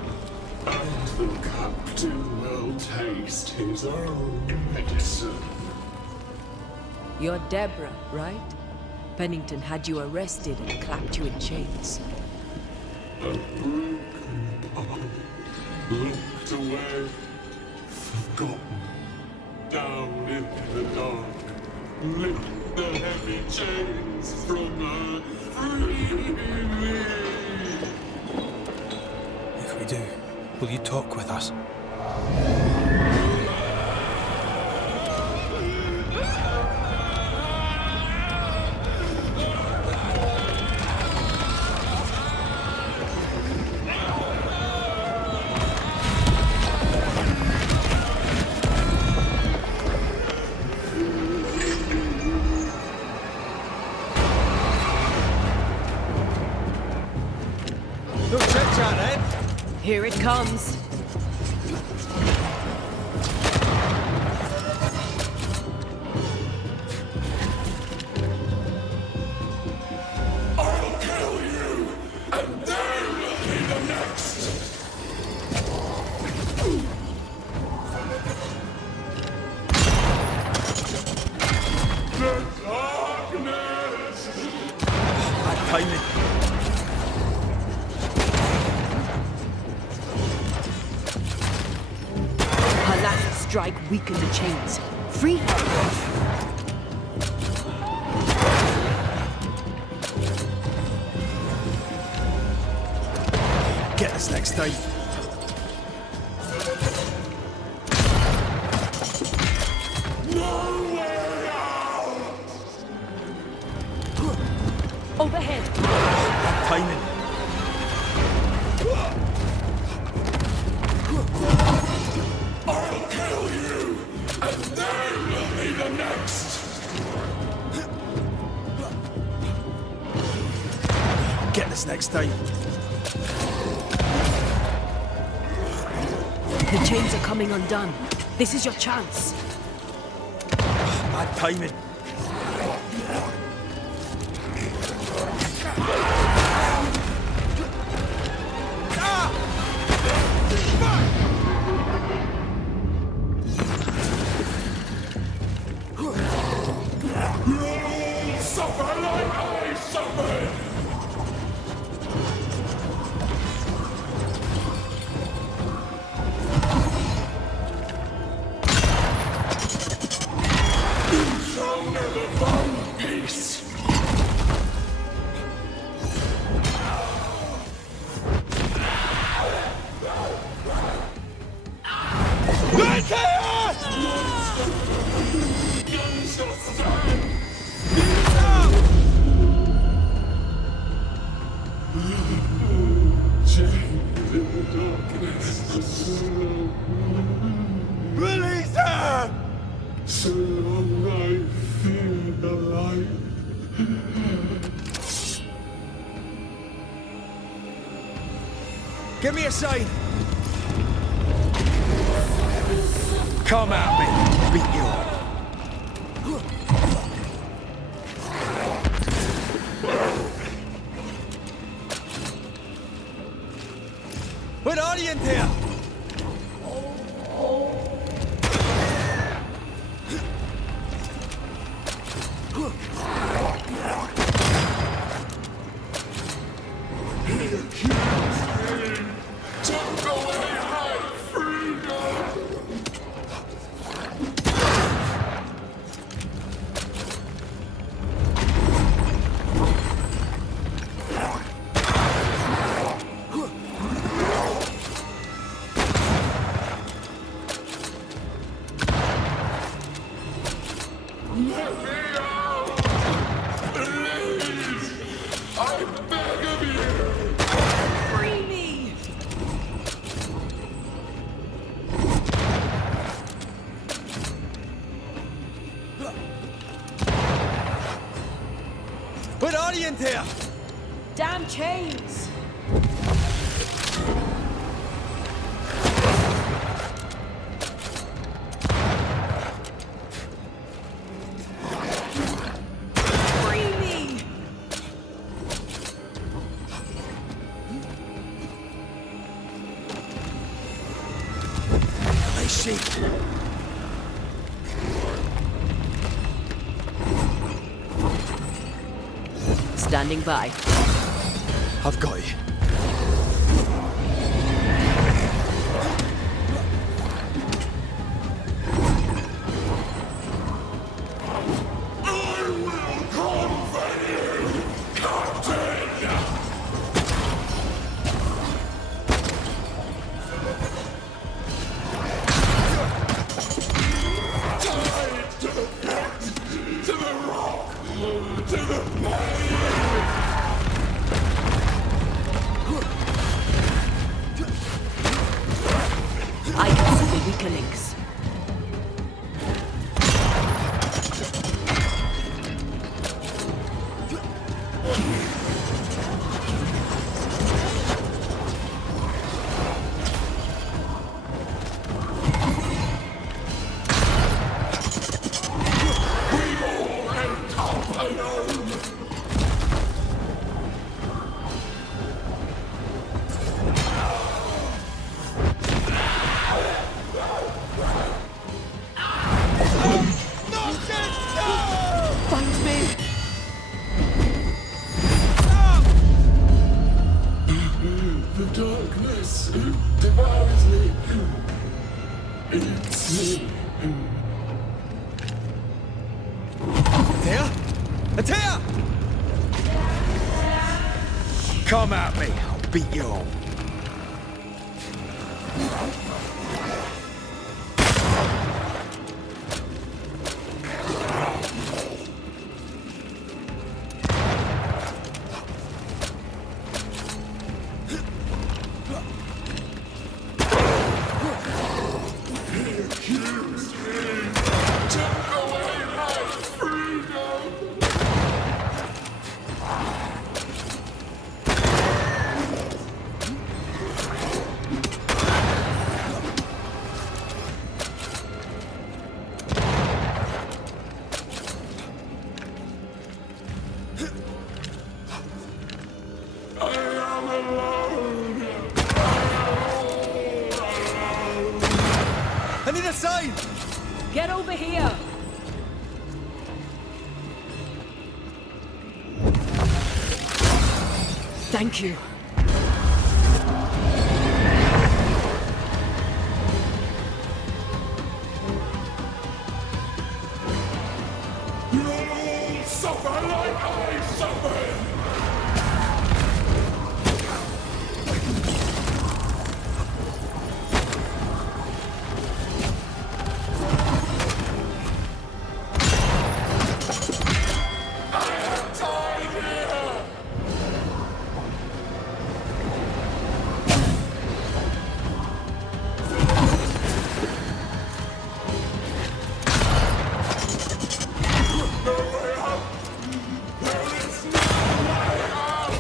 and the captain will taste his own medicine. You're Deborah, right? Pennington had you arrested and clapped you in chains. A broken path, locked away, forgotten, down in the dark. Lift the heavy chains from her, free me. If we do, will you talk with us? No chit-chat, eh? Here it comes. I'll kill you, and they will be the next. The darkness. Bad timing. Her last strike weakened the chains. Free her. Get us next time. No way out. Overhead. Bad timing. I'll kill you, and they will be the next. Get us next time. The chains are coming undone. This is your chance. Bad timing. You'll suffer like I suffered. You shall never find peace. None shall stand. Chained in the darkness, Release her! so long I fear the light. Give me a sign. Come at me. Beat you up. What are you in there? Took away my freedom. Let me out! Please! I beg of you! Free me! Put Orient here! Damn chains! Free me! I see. Standing by. I've got you. I will comfort you, Captain! Tied to the pit, to the rock, to the I can see the weaker links. Find me! The darkness devours me. Eats me. Atea? Atea! Come at me. I'll beat you all. Accused me. Took away my freedom. I am alone. I need a sign! Get over here! Thank you. You'll all suffer like I suffered. I am tied here. No way out. There is no way out.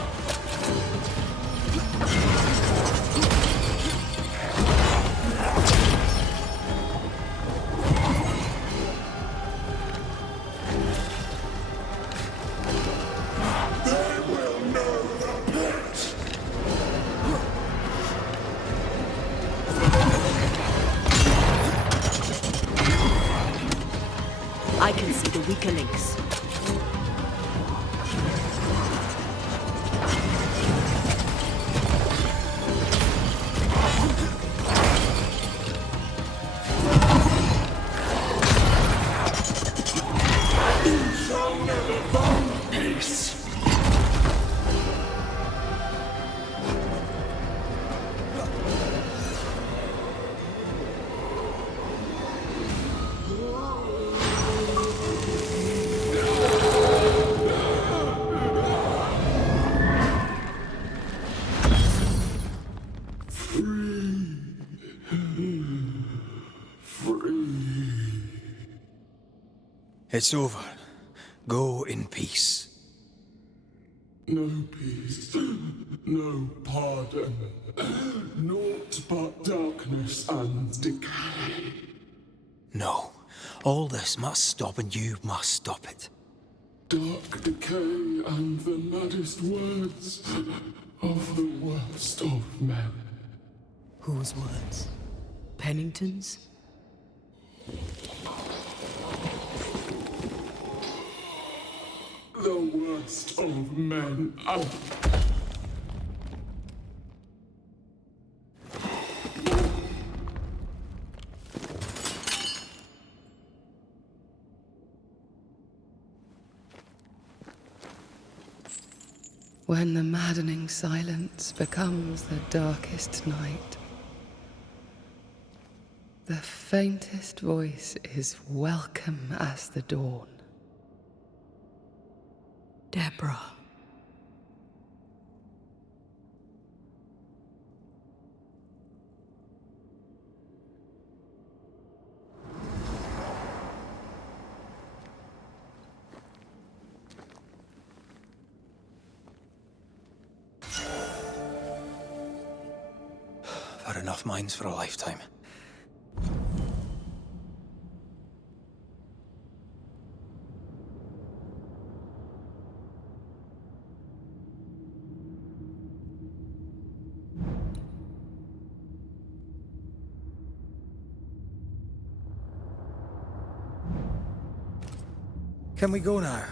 They will know the pit. I can see the weaker links. You shall never find peace. It's over. Go in peace. No peace, no pardon, naught but darkness and decay. No. All this must stop, and you must stop it. Dark decay and the maddest words of the worst of men. Whose words? Pennington's? The worst of men. When the maddening silence becomes the darkest night, the faintest voice is welcome as the dawn. Deborah. I've had enough mines for a lifetime. Can we go now?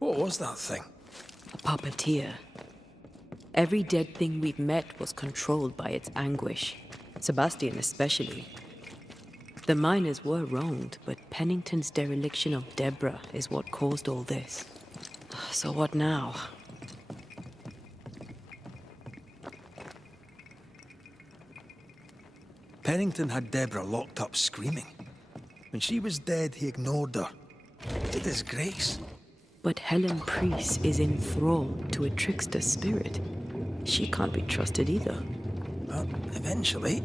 What was that thing? A puppeteer. Every dead thing we've met was controlled by its anguish. Sebastian especially. The miners were wronged, but Pennington's dereliction of Deborah is what caused all this. So what now? Pennington had Deborah locked up screaming. When she was dead, he ignored her. It's a disgrace. But Helen Priest is enthralled to a trickster spirit. She can't be trusted either. But eventually,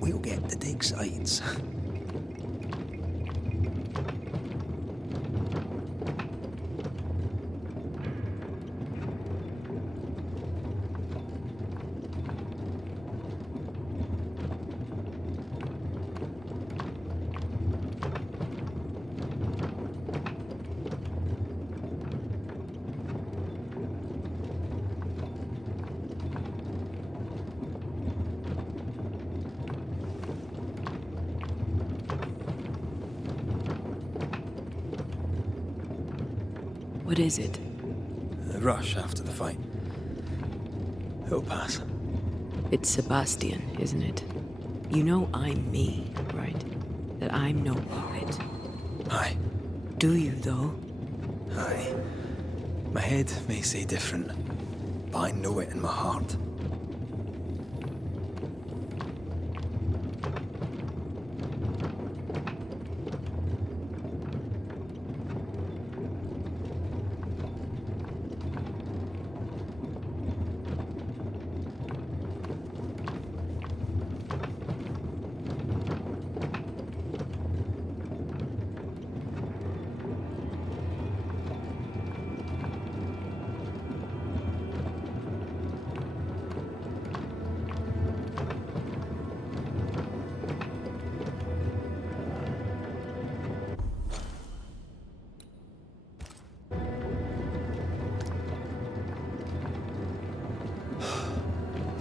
we'll get to take sides. What is it? The rush after the fight. It'll pass. It's Sebastian, isn't it? You know I'm me, right? That I'm no puppet. Aye. Do you, though? Aye. My head may say different, but I know it in my heart.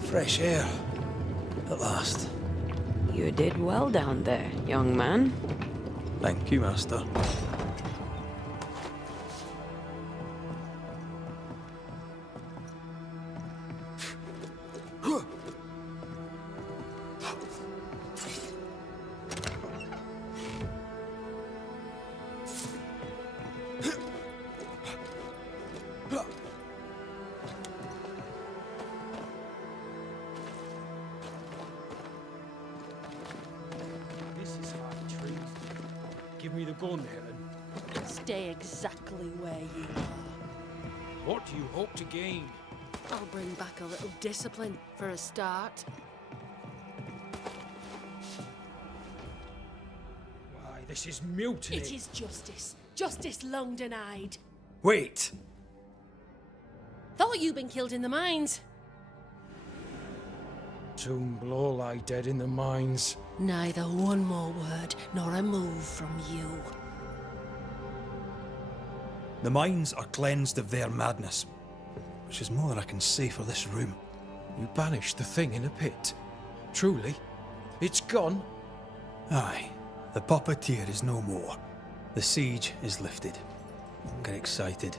Fresh air. At last. You did well down there, young man. Thank you, Master. Give me the gun, Helen. Stay exactly where you are. What do you hope to gain? I'll bring back a little discipline for a start. Why, this is mutiny. It is justice. Justice long denied. Wait! Thought you'd been killed in the mines. Soon blow lie dead in the mines. Neither one more word nor a move from you. The mines are cleansed of their madness, which is more than I can say for this room. You banished the thing in a pit. Truly? It's gone? Aye. The puppeteer is no more. The siege is lifted. Don't get excited.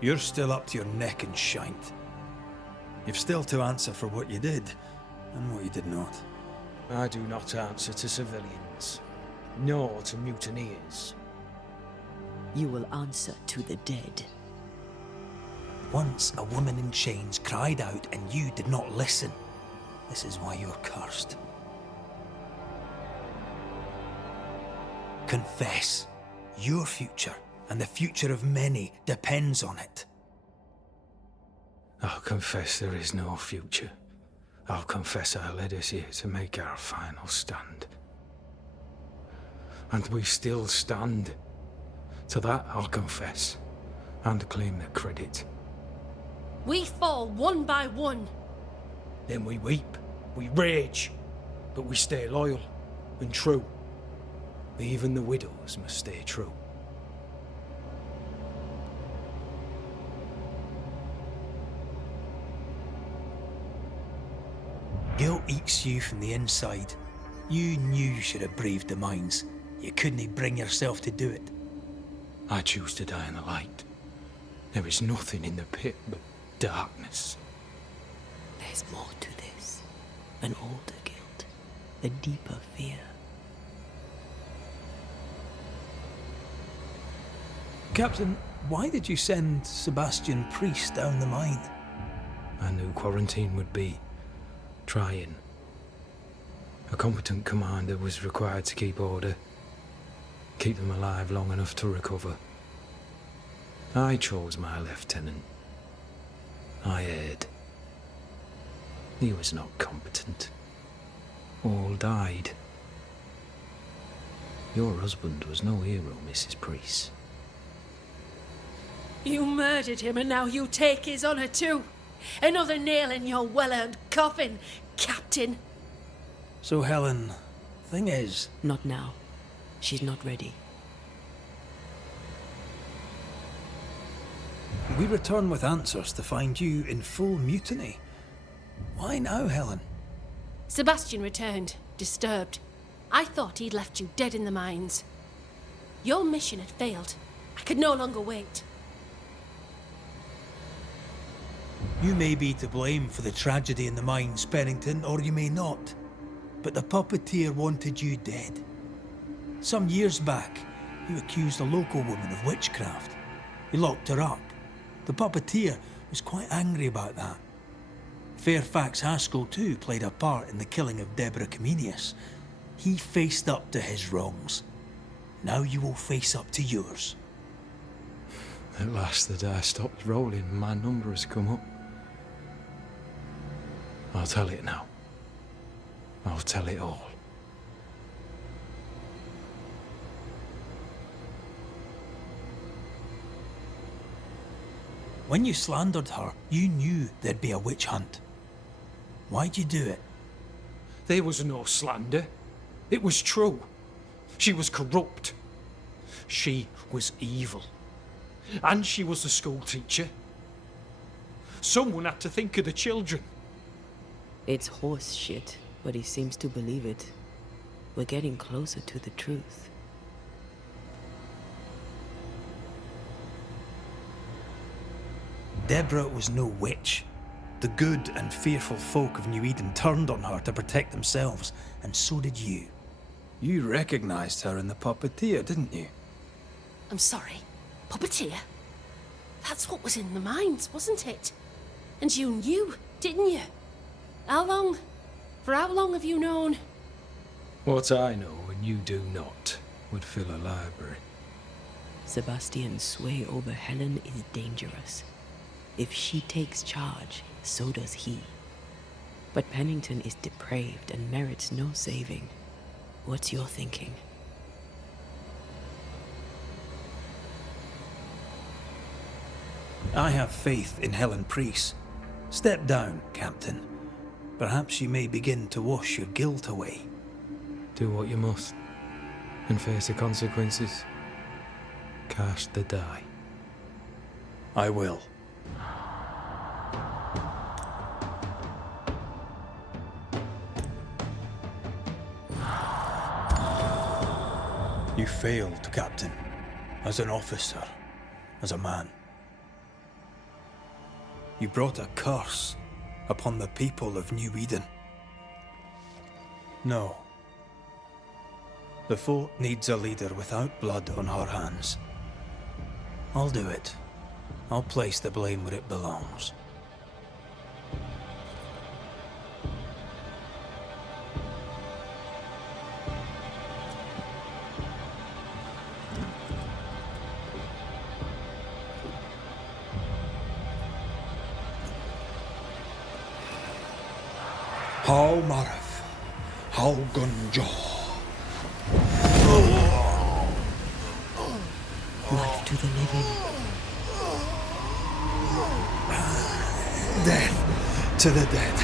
You're still up to your neck in shite. You've still to answer for what you did, and what you did not. I do not answer to civilians, nor to mutineers. You will answer to the dead. Once a woman in chains cried out and you did not listen. This is why you're cursed. Confess. Your future, and the future of many, depends on it. I'll confess there is no future. I'll confess I led us here to make our final stand. And we still stand. To that I'll confess, and claim the credit. We fall one by one. Then we weep, we rage, but we stay loyal and true. Even the widows must stay true. Guilt eats you from the inside. You knew you should have braved the mines. You couldn't bring yourself to do it. I choose to die in the light. There is nothing in the pit but darkness. There's more to this. An older guilt. A deeper fear. Captain, why did you send Sebastian Priest down the mine? I knew quarantine would be trying. A competent commander was required to keep order. Keep them alive long enough to recover. I chose my lieutenant. I erred. He was not competent. All died. Your husband was no hero, Mrs. Priest. You murdered him and now you take his honor too. Another nail in your well-earned coffin, Captain. So, Helen, thing is... Not now. She's not ready. We return with answers to find you in full mutiny. Why now, Helen? Sebastian returned, disturbed. I thought he'd left you dead in the mines. Your mission had failed. I could no longer wait. You may be to blame for the tragedy in the mines, Pennington, or you may not. But the puppeteer wanted you dead. Some years back, you accused a local woman of witchcraft. You locked her up. The puppeteer was quite angry about that. Fairfax Haskell too played a part in the killing of Deborah Comenius. He faced up to his wrongs. Now you will face up to yours. At last the die stopped rolling and my number has come up. I'll tell it now. I'll tell it all. When you slandered her, you knew there'd be a witch hunt. Why'd you do it? There was no slander. It was true. She was corrupt. She was evil. And she was a school teacher. Someone had to think of the children. It's horse shit, but he seems to believe it. We're getting closer to the truth. Deborah was no witch. The good and fearful folk of New Eden turned on her to protect themselves, and so did you. You recognized her in the puppeteer, didn't you? I'm sorry. Puppeteer? That's what was in the mines, wasn't it? And you knew, didn't you? How long? For how long have you known? What I know and you do not would fill a library. Sebastian's sway over Helen is dangerous. If she takes charge, so does he. But Pennington is depraved and merits no saving. What's your thinking? I have faith in Helen Priest. Step down, Captain. Perhaps you may begin to wash your guilt away. Do what you must, and face the consequences. Cast the die. I will. You failed, Captain. As an officer, as a man. You brought a curse upon the people of New Eden. No. The fort needs a leader without blood on her hands. I'll do it. I'll place the blame where it belongs. How Marif, how Gunjo. Life to the living. Death to the dead.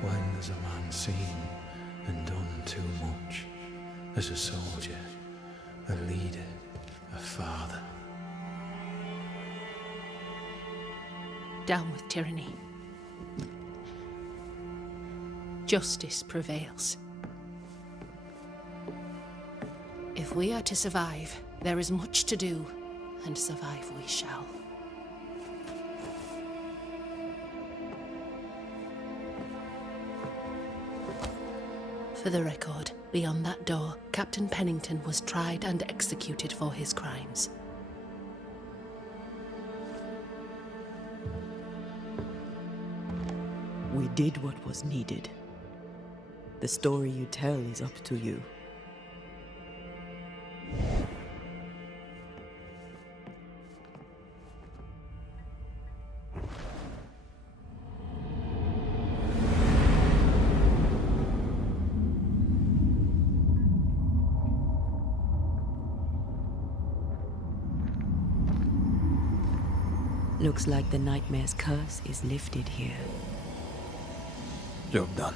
When has a man seen and done too much? As a soldier, a leader, a father. Down with tyranny. Justice prevails. If we are to survive, there is much to do, and survive we shall. For the record, beyond that door, Captain Pennington was tried and executed for his crimes. We did what was needed. The story you tell is up to you. Looks like the nightmare's curse is lifted here. Job done.